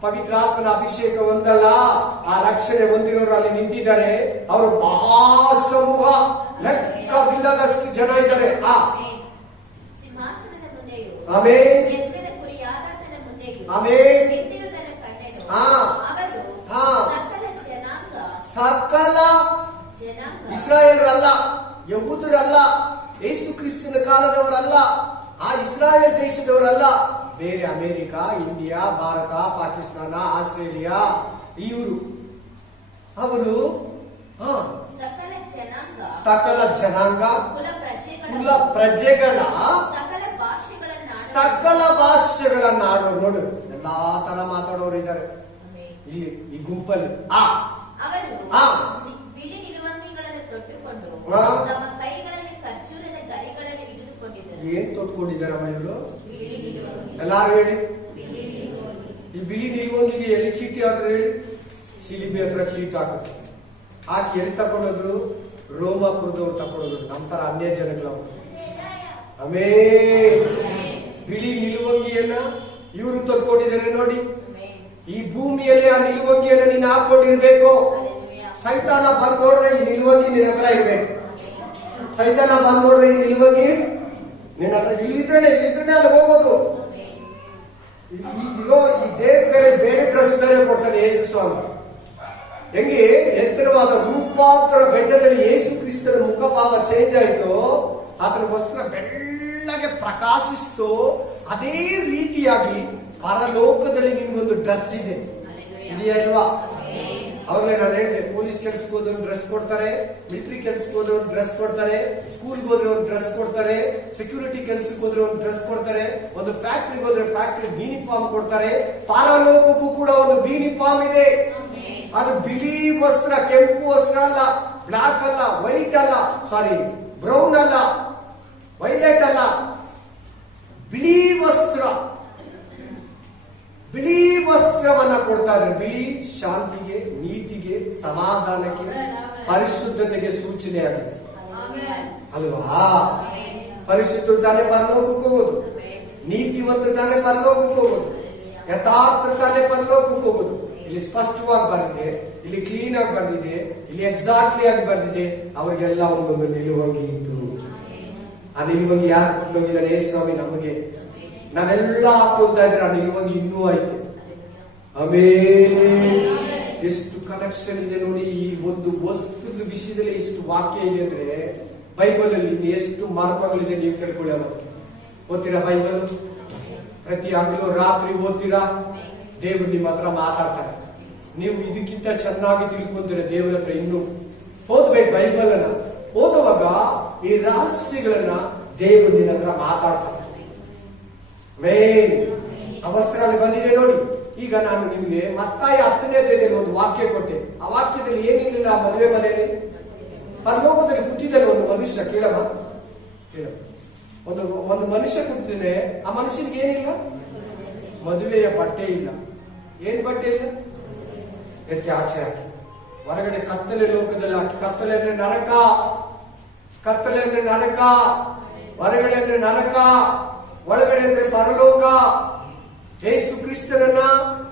ಪವಿತ್ರಾತ್ಮನ ಅಭಿಷೇಕ ಹೊಂದಲ್ಲ, ಆ ರಕ್ಷಣೆ ಹೊಂದಿರೋರು ಅಲ್ಲಿ ನಿಂತಿದ್ದಾರೆ. ಅವರು ಮಹಾಸಮೂಹ, ಲೆಕ್ಕವಿಲ್ಲದಷ್ಟು ಜನ ಇದ್ದಾರೆ. ಸಿಂಹಾಸನದ ಮುಂದೆಯೂ ಆಮೆನ್, ಯಜ್ಞದ ಕುರಿಯಾದಾತನ ಮುಂದೆಯೂ ಆಮೆನ್ ನಿಂತಿರುವುದನ್ನು ಕಂಡೆನು. ಅವರು ಸಕಲ ಇಸ್ರಾಯೇಲರಲ್ಲ, ಯಹೂದರಲ್ಲ, ಯೇಸು ಕ್ರಿಸ್ತನ ಕಾಲದವರಲ್ಲ, ಆ ಇಸ್ರಾಯೇಲ್ ದೇಶದವರಲ್ಲ, ಬೇರೆ America, India, Bharat, Pakistan, Australia, ಇವರು ಅವರು ಸಕಲ ಜನಾಂಗ, ಕುಲ ಪ್ರಜೆಗಳ, ಸಕಲ ಭಾಷೆಗಳನ್ನಾಡೋ. ನೋಡು, ಎಲ್ಲಾ ತರ ಮಾತಾಡೋರು ಇದ್ದಾರೆ ಇಲ್ಲಿ ಈ ಗುಂಪಲ್ಲಿ. ಬಿಳಿ ನಿಲುವಂಗಿಗಳನ್ನು ತೊಟ್ಟುಕೊಂಡು ತಮ್ಮ ಕೈಗಳಲ್ಲಿ ಖರ್ಜೂರದ ಗರಿಗಳನ್ನು ಹಿಡಿದುಕೊಂಡಿದ್ದರು. ಏನ್ ತೊಟ್ಕೊಂಡಿದ್ದಾರಮ್ಮ ಇವರು? ಎಲ್ಲಾರು ಹೇಳಿ. ಈ ಬಿಳಿ ನಿಲುವಂಗಿಗೆ ಎಲ್ಲಿ ಚೀಟಿ ಹಾಕಿದ್ರೆ ಹೇಳಿ? ಶಿಲಿಬೆ ಹತ್ರ ಚೀಟಿ ಹಾಕಿದ್ರು. ಹಾಕಿ ಎಲ್ಲಿ ತಕೊಂಡೋದ್ರು? ರೋಮಾಪುರದವ್ರು ತಕೊಂಡೋದ್ರು. ನಮ್ಮ ತರ ಅನ್ಯ ಜನಗಳು. ಬಿಳಿ ನಿಲುವಂಗಿಯನ್ನ ಇವರು ತೊಟ್ಕೊಂಡಿದ್ದಾರೆ. ನೋಡಿ, ಈ ಭೂಮಿಯಲ್ಲಿ ಆ ನಿಲುವಂಗಿಯನ್ನು ನೀನು ಹಾಕೊಂಡಿರ್ಬೇಕು. ಸೈತಾನ ಬಂದ್ ನೋಡ್ರೆ ಈ ನಿಲುವಂಗಿ ನಿನ್ನ ಹತ್ರ ಇರ್ಬೇಕು. ಸೈತಾನ ಬಂದ್ ನೋಡ್ರೆ ಈ ನಿಲುವಂಗಿ ನಿನ್ನ ಹತ್ರ ಇಲ್ಲಿದ್ರೆ ಅಲ್ಲಿ ಹೋಗೋದು. ಈಗಿರೋ ಈ ಬೇರೆ ಡ್ರೆಸ್ ಬೇರೆ ಕೊಡ್ತಾನೆ ಯೇಸು ಸ್ವಾಮಿ. ಹೆಂಗೆ ಎತ್ತರವಾದ ರೂಪಾಂತರ ಬೆಟ್ಟದಲ್ಲಿ ಯೇಸು ಕ್ರಿಸ್ತನ ಮುಖಭಾವ ಚೇಂಜ್ ಆಯ್ತು, ಆತನ ವಸ್ತ್ರ ಬೆಳ್ಳಗೆ ಪ್ರಕಾಶಿಸ್ತು, ಅದೇ ರೀತಿಯಾಗಿ ಪರಲೋಕದಲ್ಲಿ ನಿಮ್ಗೊಂದು ಡ್ರೆಸ್ ಇದೆ. ಇದೆಯಾ ಇಲ್ವಾ? ಅವಾಗಲೇ ನಾನು ಹೇಳಿದೆ, ಪೊಲೀಸ್ ಕೆಲ್ಸಕ್ಕೆ ಹೋದ್ರೆ ಒಂದು ಡ್ರೆಸ್ ಕೊಡ್ತಾರೆ, ಮಿಲಿಟರಿ ಕೆಲ್ಸಕ್ಕೆ ಹೋದ್ರೆ ಒಂದು ಡ್ರೆಸ್ ಕೊಡ್ತಾರೆ, ಸ್ಕೂಲ್ಗೆ ಹೋದ್ರೆ ಒಂದು ಡ್ರೆಸ್ ಕೊಡ್ತಾರೆ, ಸೆಕ್ಯೂರಿಟಿ ಕೆಲ್ಸಕ್ಕೆ ಹೋದ್ರೆ ಒಂದು ಡ್ರೆಸ್ ಕೊಡ್ತಾರೆ, ಒಂದು ಫ್ಯಾಕ್ಟ್ರಿಗೆ ಹೋದ್ರೆ ಫ್ಯಾಕ್ಟ್ರಿ ಯೂನಿಫಾರ್ಮ್ ಕೊಡ್ತಾರೆ. ಪರಲೋಕಕ್ಕೂ ಕೂಡ ಒಂದು ಯೂನಿಫಾರ್ಮ್ ಇದೆ. ಅದು ಬಿಳಿ ವಸ್ತ್ರ, ಕೆಂಪು ವಸ್ತ್ರ ಅಲ್ಲ, ಬ್ಲಾಕ್ ಅಲ್ಲ, ವೈಟ್ ಅಲ್ಲ, ಸಾರಿ ಬ್ರೌನ್ ಅಲ್ಲ, ವೈಲೆಟ್ ಅಲ್ಲ, ಬಿಳಿ ವಸ್ತ್ರ. ಬಿಳಿ ವಸ್ತ್ರವನ್ನ ಕೊಡ್ತಾರೆ. ಬಿಳಿ ಶಾಂತಿಗೆ, ನೀತಿಗೆ, ಸಮಾಧಾನಕ್ಕೆ, ಪರಿಶುದ್ಧತೆಗೆ ಸೂಚನೆ ಆಗಿದೆ ಅಲ್ವಾ? ಪರಿಶುದ್ಧ ತಾನೇ ಪರಲೋಕಕ್ಕೆ ಹೋಗೋದು, ನೀತಿವಂತ ತಾನೇ ಪರಲೋಕಕ್ಕೆ ಹೋಗೋದು, ಯಥಾರ್ಥ ತಾನೇ ಪರಲೋಕಕ್ಕೆ ಹೋಗೋದು. ಇಲ್ಲಿ ಸ್ಪಷ್ಟವಾಗಿ ಬಂದಿದೆ, ಇಲ್ಲಿ ಕ್ಲೀನ್ ಆಗಿ ಬಂದಿದೆ, ಇಲ್ಲಿ ಎಕ್ಸಾಕ್ಟ್ಲಿ ಆಗಿ ಬಂದಿದೆ. ಅವರಿಗೆಲ್ಲ ಒಂದೊಂದು ನಿಲುವಂಗಿ ಇತ್ತು. ಆ ನಿಲುವಂಗಿ ಯಾರು ಕೊಟ್ಟೋಗಿದ್ದಾರೆ? ಸ್ವಾಮಿ ನಮಗೆ. ನಾವೆಲ್ಲ ಹಾಕೋತಾ ಇದ್ರೆ ಆ ನಿಲುವಂಗಿ ಇನ್ನೂ ಐತೆ. ಆಮೇಲೆ ಎಷ್ಟು ಕನೆಕ್ಷನ್ ಇದೆ ನೋಡಿ. ಈ ಒಂದು ವಸ್ತುದ ವಿಷಯದಲ್ಲಿ ಎಷ್ಟು ವಾಕ್ಯ ಇದೆ ಅಂದ್ರೆ, ಬೈಬಲ್ ಅಲ್ಲಿ ಇನ್ನು ಎಷ್ಟು ಮಾರ್ಗಗಳಿದೆ ನೀವು ತಿಳ್ಕೊಳ್ಳೋಣ. ಓದ್ತೀರಾ ಬೈಬಲ್? ಪ್ರತಿ ಹಗಲು ರಾತ್ರಿ ಓದ್ತೀರಾ? ದೇವರು ನಿಮ್ಮ ಹತ್ರ ಮಾತಾಡ್ತಾರೆ. ನೀವು ಇದಕ್ಕಿಂತ ಚೆನ್ನಾಗಿ ತಿಳ್ಕೊಂತೀರ ದೇವರ ಹತ್ರ. ಇನ್ನು ಓದ್ಬೇಕು ಬೈಬಲ್ ಅನ್ನ. ಓದುವಾಗ ಈ ರಹಸ್ಯಗಳನ್ನ ದೇವರು ನಿನ್ನ ಹತ್ರ ಮಾತಾಡ್ತಾರೆ. ಮೇನ್ ಅವಸ್ಥರಲ್ಲಿ ಬಂದಿದೆ ನೋಡಿ. ಈಗ ನಾನು ನಿಮ್ಗೆ ಮತ್ತಾಯ 10ನೇ ಅಧ್ಯಾಯದಲ್ಲಿ ಒಂದು ವಾಕ್ಯ ಕೊಟ್ಟೆ. ಆ ವಾಕ್ಯದಲ್ಲಿ ಏನಿರಲಿಲ್ಲ ಆ ಮದುವೆ ಮನೆಯಲ್ಲಿ. ಪರಲೋಕದಲ್ಲಿ ಕೂತಿದ್ದಾನೆ ಒಂದು ಮನುಷ್ಯ. ಕೇಳಮ್ಮ, ಒಂದು ಮನುಷ್ಯ ಕೂತಿದ್ದಾನೆ. ಆ ಮನುಷ್ಯನಿಗೆ ಏನಿಲ್ಲ? ಮದುವೆಯ ಬಟ್ಟೆ ಇಲ್ಲ. ಏನ್ ಬಟ್ಟೆ ಇಲ್ಲ? ಎತ್ತಿ ಆಚೆ ಹಾಕಿ ಹೊರಗಡೆ ಕತ್ತಲೆ ಲೋಕದಲ್ಲಿ ಹಾಕಿ. ಕತ್ತಲೆ ಅಂದ್ರೆ ನರಕ. ಕತ್ತಲೆ ಅಂದ್ರೆ ನರಕ, ಹೊರಗಡೆ ಅಂದ್ರೆ ನರಕ, ಒಳಗಡೆ ಅಂದ್ರೆ ಪರಲೋಕ. ಯೇಸು ಕ್ರಿಸ್ತನನ್ನ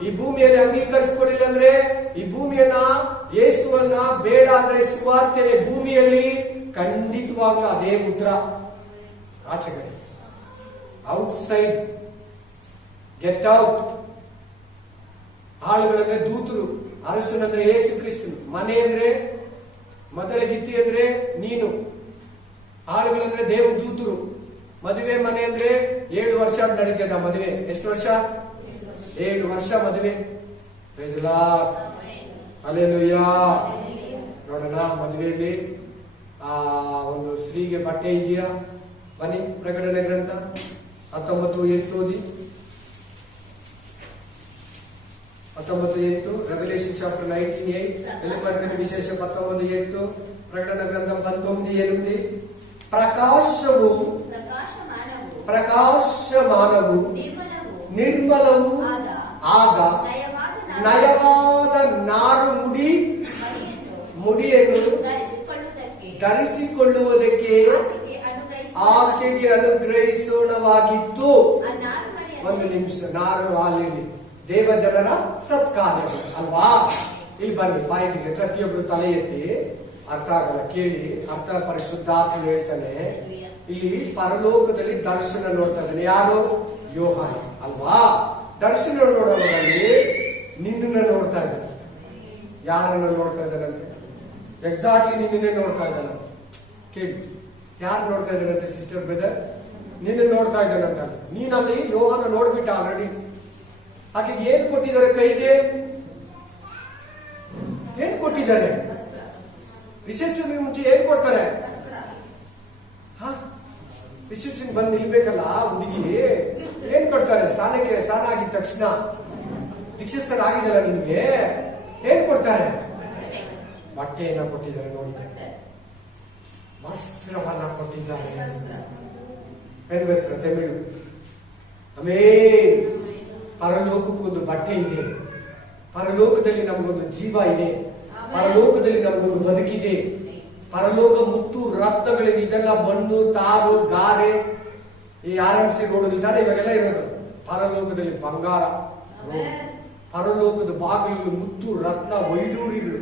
ಈ ಭೂಮಿಯಲ್ಲಿ ಅಂಗೀಕರಿಸಿಕೊಳ್ಳಿಲ್ಲ ಅಂದ್ರೆ, ಈ ಭೂಮಿಯನ್ನ ಯೇಸುವನ್ನ ಬೇಡ ಅಂದ್ರೆ ಸುವಾರ್ತೆಯ ಭೂಮಿಯಲ್ಲಿ ಖಂಡಿತವಾಗ್ಲೂ ಅದೇ ಮುದ್ರ. ಆಚೆಗಡೆ ಔಟ್ಸೈಡ್, ಗೆಟ್ ಔಟ್. ಆಳುಗಳಂದ್ರೆ ದೂತರು, ಅರಸನಂದ್ರೆ ಯೇಸು ಕ್ರಿಸ್ತನು, ಮನೆ ಅಂದ್ರೆ ಮೊದಲ ಗಿತ್ತಿ ಅಂದ್ರೆ ನೀನು, ಆಳುಗಳಂದ್ರೆ ದೇವದೂತರು, ಮದುವೆ ಮನೆ ಅಂದ್ರೆ 7 ವರ್ಷ ನಡೀತದ ಮದುವೆ. ಎಷ್ಟು ವರ್ಷ? 7 ವರ್ಷ ಮದುವೆ. ಹಲ್ಲೆಲೂಯಾ. ನೋಡೋಣ ಮದುವೆಯಲ್ಲಿ ಒಂದು ಸ್ತ್ರೀಗೆ ಬಟ್ಟೆ ಇದೆಯಾ? ಬನ್ನಿ, ಪ್ರಕಟಣೆ ಗ್ರಂಥ 19:8 ಓದಿ. 19:8, ರೆವಲ್ಯೂಷನ್ ಚಾಪ್ಟರ್ 19:8. ಎಲ್ಲಿ ಬರ್ತದೆ ವಿಶೇಷ? 19:8. ಪ್ರಕಟಣೆ ಗ್ರಂಥ 19:8. ಪ್ರಕಾಶಮಾನವು ನಿರ್ಮಲವು ಆಗ ನಯವಾದ ನಾರು ಮುಡಿಯನ್ನು ಧರಿಸಿಕೊಳ್ಳುವುದಕ್ಕೆ ಆಕೆಗೆ ಅನುಗ್ರಹಿಸೋಣವಾಗಿತ್ತು. ಒಂದು ನಿಮಿಷ, ನಾರು ಹಾಲಿನಲ್ಲಿ ದೇವ ಜನರ ಸತ್ಕಾರ್ಯಗಳು ಅಲ್ವಾ? ಇಲ್ಲಿ ಬನ್ನಿ ಪಾಯಿಂಟ್ಗೆ, ಪ್ರತಿಯೊಬ್ಬರು ತಲೆ ಎತ್ತಿ. ಅರ್ಥ ಆಗಲ್ಲ, ಕೇಳಿ ಅರ್ಥ. ಪರಿಶುದ್ಧಾತ್ಮ ಹೇಳ್ತಾನೆ, ಇಲ್ಲಿ ಪರಲೋಕದಲ್ಲಿ ದರ್ಶನ ನೋಡ್ತಾ ಇದ್ದಾನೆ. ಯಾರು? ಯೋಹಾನ ಅಲ್ವಾ? ದರ್ಶನ ನೋಡೋದ್ರಲ್ಲಿ ನಿನ್ನನ್ನ ನೋಡ್ತಾ ಇದ್ದಾನೆ. ಯಾರನ್ನ ನೋಡ್ತಾ ಇದ್ದಾನಂತೆ? ಎಕ್ಸಾಕ್ಟ್ಲಿ ನಿನ್ನೇ ನೋಡ್ತಾ ಇದ್ದಾನ. ಕೇಳಿ, ಯಾರು ನೋಡ್ತಾ ಇದ್ದಾನಂತೆ? ಸಿಸ್ಟರ್ ಬ್ರದರ್, ನಿನ್ನ ನೋಡ್ತಾ ಇದ್ದಾನಂತ. ನೀನಲ್ಲಿ ಯೋಹಾನ ನೋಡ್ಬಿಟ್ಟ ಆಲ್ರೆಡಿ. ಆಕೆ ಏನ್ ಕೊಟ್ಟಿದ್ದಾರೆ ಕೈಗೆ? ಏನ್ ಕೊಟ್ಟಿದ್ದಾರೆ? ರಿಸೆಪ್ಷನ್ ಮುಂಚೆ ಏನ್ ಕೊಡ್ತಾರೆ? ರಿಸೆಪ್ಷನ್ ಬಂದು ನಿಲ್ಬೇಕಲ್ಲ ಹುಡುಗಿ, ಏನ್ ಕೊಡ್ತಾರೆ? ಸ್ನಾನ ಆಗಿದ ತಕ್ಷಣ, ದೀಕ್ಷಾಸ್ಥಾನ ಆಗಿದಲ್ಲ ನಿಮ್ಗೆ, ಏನ್ ಕೊಡ್ತಾರೆ? ಬಟ್ಟೆಯನ್ನ ಕೊಟ್ಟಿದ್ದಾರೆ. ನೋಡಿ, ವಸ್ತ್ರವನ್ನ ಕೊಟ್ಟಿದ್ದಾರೆ. ಏನ್ ವಸ್ತ್ರ? ತಮಿಳು. ಆಮೇಲೆ ಪರಲೋಕಕ್ಕೊಂದು ಬಟ್ಟೆ ಇದೆ. ಪರಲೋಕದಲ್ಲಿ ನಮಗೊಂದು ಜೀವ ಇದೆ. ಪರಲೋಕದಲ್ಲಿ ನಮಗೊಂದು ಬದುಕಿದೆ. ಪರಲೋಕ ಮುತ್ತು ರತ್ನಗಳಿಗೆ. ಇದೆಲ್ಲ ಮಣ್ಣು, ತಾರು, ಗಾರೆ, ಈ RMC ರೋಡ್ ಇದ್ದಾನೆ ಇವಾಗೆಲ್ಲ ಇರೋದು. ಪರಲೋಕದಲ್ಲಿ ಬಂಗಾರ, ಪರಲೋಕದ ಬಾಗಿಲು ಮುತ್ತು ರತ್ನ ವೈಡೂರಿಗಳು.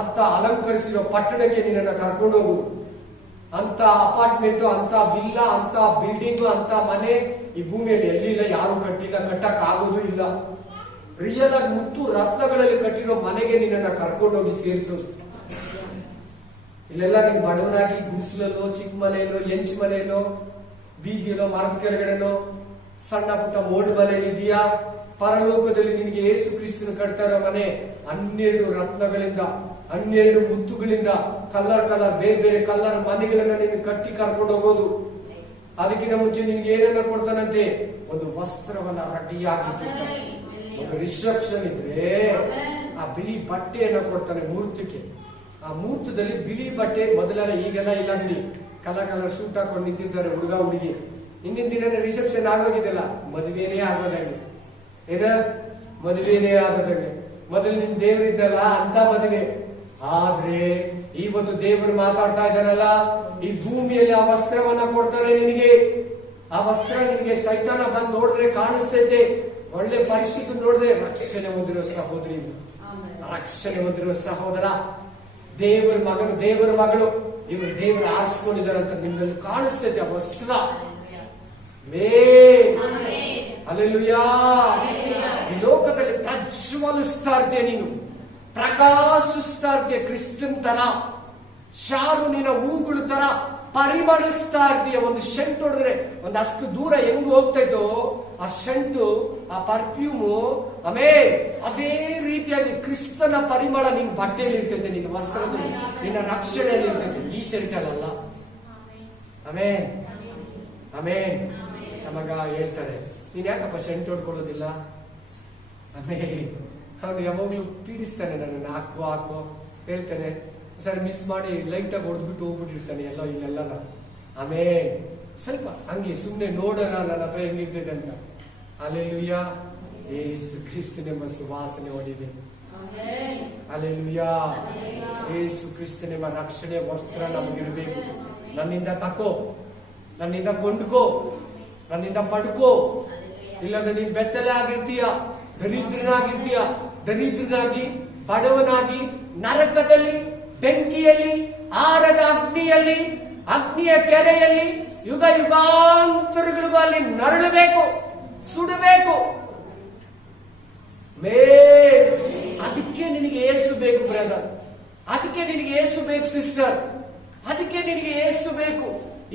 ಅಂತ ಅಲಂಕರಿಸಿರೋ ಪಟ್ಟಣಕ್ಕೆ ನಿನ್ನನ್ನು ಕರ್ಕೊಂಡು ಹೋಗುದು. ಅಂತ ಅಪಾರ್ಟ್ಮೆಂಟ್, ಅಂತ ವಿಲ್ಲಾ, ಅಂತ ಬಿಲ್ಡಿಂಗ್, ಅಂತ ಮನೆ ಈ ಭೂಮಿಯಲ್ಲಿ ಎಲ್ಲಿಲ್ಲ, ಯಾರು ಕಟ್ಟಿಲ್ಲ, ಕಟ್ಟಕ್ ಆಗೋದು ಇಲ್ಲ. ರಿಯಲ್ ಆಗಿ ಮುತ್ತು ರತ್ನಗಳಲ್ಲಿ ಕಟ್ಟಿರೋ ಮನೆಗೆ ನಿನ್ನನ್ನ ಕರ್ಕೊಂಡೋಗಿ ಸೇರಿಸೋದು. ಇಲ್ಲೆಲ್ಲ ನೀನ್ ಬಡವನಾಗಿ ಗುಡಿಸಲಲ್ಲೋ, ಚಿಕ್ಕ ಮನೆಯಲ್ಲೋ, ಎಂಚು ಮನೆಯಲ್ಲೋ, ಬೀದಿಯಲ್ಲೋ, ಮರದ ಕೆಳಗಡೆನೋ, ಸಣ್ಣ ಪುಟ್ಟ ಮೋಡ್ ಮನೆಯಲ್ಲಿ ಇದೆಯಾ? ಪರಲೋಕದಲ್ಲಿ ನಿನಗೆ ಯೇಸು ಕ್ರಿಸ್ತನ ಕಟ್ತಾ ಇರೋ ಮನೆ 12 ರತ್ನಗಳಿಂದ, 12 ಮುತ್ತುಗಳಿಂದ, ಕಲರ್ ಬೇರೆ ಬೇರೆ ಕಲರ್ ಮನೆಗಳನ್ನ ನಿನ್ನ ಕಟ್ಟಿ ಕರ್ಕೊಂಡು ಹೋಗೋದು. ಅದಕ್ಕಿಂತ ಮುಂಚೆ ನಿನ್ಗೆ ಏನನ್ನ ಕೊಡ್ತಾನಂತೆ? ಒಂದು ವಸ್ತ್ರವನ್ನ ರೆಡಿಯಾಗಿ, ಒಂದು ರಿಸೆಪ್ಷನ್ ಇದ್ರೆ ಆ ಬಿಳಿ ಬಟ್ಟೆಯನ್ನ ಕೊಡ್ತಾನೆ ಮೂರ್ತಕ್ಕೆ. ಆ ಮೂರ್ತದಲ್ಲಿ ಬಿಳಿ ಬಟ್ಟೆ ಮೊದಲೆಲ್ಲ, ಈಗೆಲ್ಲ ಇಲ್ಲ ಬಿಡಿ, ಕಲರ್ ಶೂಟ್ ಹಾಕೊಂಡು ನಿಂತಿದ್ದಾರೆ ಹುಡುಗ ಹುಡುಗಿ. ಹಿಂದಿನ ದಿನ ರಿಸೆಪ್ಷನ್ ಆಗೋಗಿದೆಲ್ಲ, ಮದುವೆನೇ ಆಗೋದಾಗಿ. ಏನ ಮದುವೆನೇ ಆಗೋದಾಗೆ. ಮೊದಲು ನಿನ್ ದೇವರಿದ್ದಲ್ಲ ಅಂತ ಮದುವೆ. ಆದ್ರೆ ಇವತ್ತು ದೇವರು ಮಾತಾಡ್ತಾ ಇದ್ದಾನಲ್ಲ, ಈ ಭೂಮಿಯಲ್ಲಿ ಆ ವಸ್ತ್ರವನ್ನ ಕೊಡ್ತಾನೆ ನಿನಗೆ. ಆ ವಸ್ತ್ರ ನಿನಗೆ ಸೈತಾನ ಬಂದು ನೋಡಿದ್ರೆ ಕಾಣಿಸ್ತೈತೆ. ಒಳ್ಳೆ ಪರಿಸ್ಥಿತಿ ನೋಡಿದ್ರೆ ರಕ್ಷಣೆ ಹೊಂದಿರೋ ಸಹೋದರಿ, ರಕ್ಷಣೆ ಹೊಂದಿರೋ ಸಹೋದರ, ದೇವರ ಮಗನು, ದೇವರ ಮಗಳು, ಇವರು ದೇವರು ಆರಿಸ್ಕೊಂಡಿದ್ದಾರೆ ಅಂತ ನಿನ್ನಲ್ಲಿ ಕಾಣಿಸ್ತೈತೆ ಆ ವಸ್ತ್ರ. ಹಲ್ಲೆಲೂಯಾ. ಈ ಲೋಕದಲ್ಲಿ ಪ್ರಜ್ವಲಿಸ್ತಾ ಇರ್ತೀಯ ನೀನು, ಪ್ರಕಾಶಿಸ್ತಾ ಇರ್ತೀಯ ಕ್ರಿಸ್ತನ್ ತರ. ಶಾರುನಿನ ಹೂಗಳು ತರ ಪರಿಮಳಿಸ್ತಾ ಇರ್ತೀಯ. ಒಂದು ಸೆಂಟ್ ಹೊಡೆದ್ರೆ ಒಂದಷ್ಟು ದೂರ ಹೆಂಗ್ ಹೋಗ್ತೈತೋ ಆ ಸೆಂಟು, ಆ ಪರ್ಫ್ಯೂಮು, ಆಮೇಲೆ ಅದೇ ರೀತಿಯಾಗಿ ಕ್ರಿಸ್ತನ ಪರಿಮಳ ನಿನ್ ಬಟ್ಟೆಯಲ್ಲಿ ಇರ್ತೈತೆ, ನಿನ್ನ ವಸ್ತ್ರದಲ್ಲಿ, ನಿನ್ನ ರಕ್ಷಣೆಯಲ್ಲಿ ಇರ್ತೈತೆ. ಈ ಸೆಂಟ್ ಅಲ್ಲ. ಆಮೇನ್, ಆಮೇನ್. ನಮಗ ಹೇಳ್ತಾರೆ, ನೀನ್ ಯಾಕಪ್ಪ ಸೆಂಟ್ ಹೊಡ್ಕೊಳ್ಳೋದಿಲ್ಲ? ಆಮೇಲೆ ಅವನು ಯಾವಾಗ್ಲೂ ಪೀಡಿಸ್ತಾನೆ ನನ್ನನ್ನು, ಹಾಕೋ ಹೇಳ್ತಾನೆ. ಸರಿ ಮಿಸ್ ಮಾಡಿ ಲೈಟ್ ಆಗಿ ಹೊಡೆದ್ಬಿಟ್ಟು ಹೋಗ್ಬಿಟ್ಟಿರ್ತಾನೆ ಎಲ್ಲೋ ಇಲ್ಲೆಲ್ಲ. ಆಮೇಲೆ ಸ್ವಲ್ಪ ಹಂಗೆ ಸುಮ್ಮನೆ ನೋಡೋಣ ನನ್ನ ಹತ್ರ ಹೆಂಗಿರ್ತದೆ ಅಂತ. ಹಲ್ಲೆಲೂಯಾ. ಯೇಸು ಕ್ರಿಸ್ತನೆಂಬ ಸುವಾಸನೆ ಹೊಡಿದೆ. ಹಲ್ಲೆಲೂಯಾ. ಯೇಸು ಕ್ರಿಸ್ತನೆಂಬ ರಕ್ಷಣೆ ವಸ್ತ್ರ ನಮಗಿರಬೇಕು. ನನ್ನಿಂದ ತಕೋ, ನನ್ನಿಂದ ಕೊಂಡ್ಕೋ, ನನ್ನಿಂದ ಪಡ್ಕೋ. ಇಲ್ಲಾಂದ್ರೆ ನೀನ್ ಬೆತ್ತಲೆ ಆಗಿರ್ತೀಯ, ದರಿದ್ರನಾಗಿರ್ತೀಯ. ದರಿದ್ರನಾಗಿ, ಬಡವನಾಗಿ, ನರಕದಲ್ಲಿ, ಬೆಂಕಿಯಲ್ಲಿ, ಆರದ ಅಗ್ನಿಯಲ್ಲಿ, ಅಗ್ನಿಯ ಕೆರೆಯಲ್ಲಿ ಯುಗ ಯುಗಾಂತರಗಳಿಗೂ ಅಲ್ಲಿ ನರಳಬೇಕು, ಸುಡಬೇಕು. ಅದಕ್ಕೆ ನಿನಗೆ ಏಸು ಬೇಕು ಬ್ರದರ್, ಅದಕ್ಕೆ ನಿನಗೆ ಏಸು ಬೇಕು ಸಿಸ್ಟರ್, ಅದಕ್ಕೆ ನಿನಗೆ ಏಸು ಬೇಕು.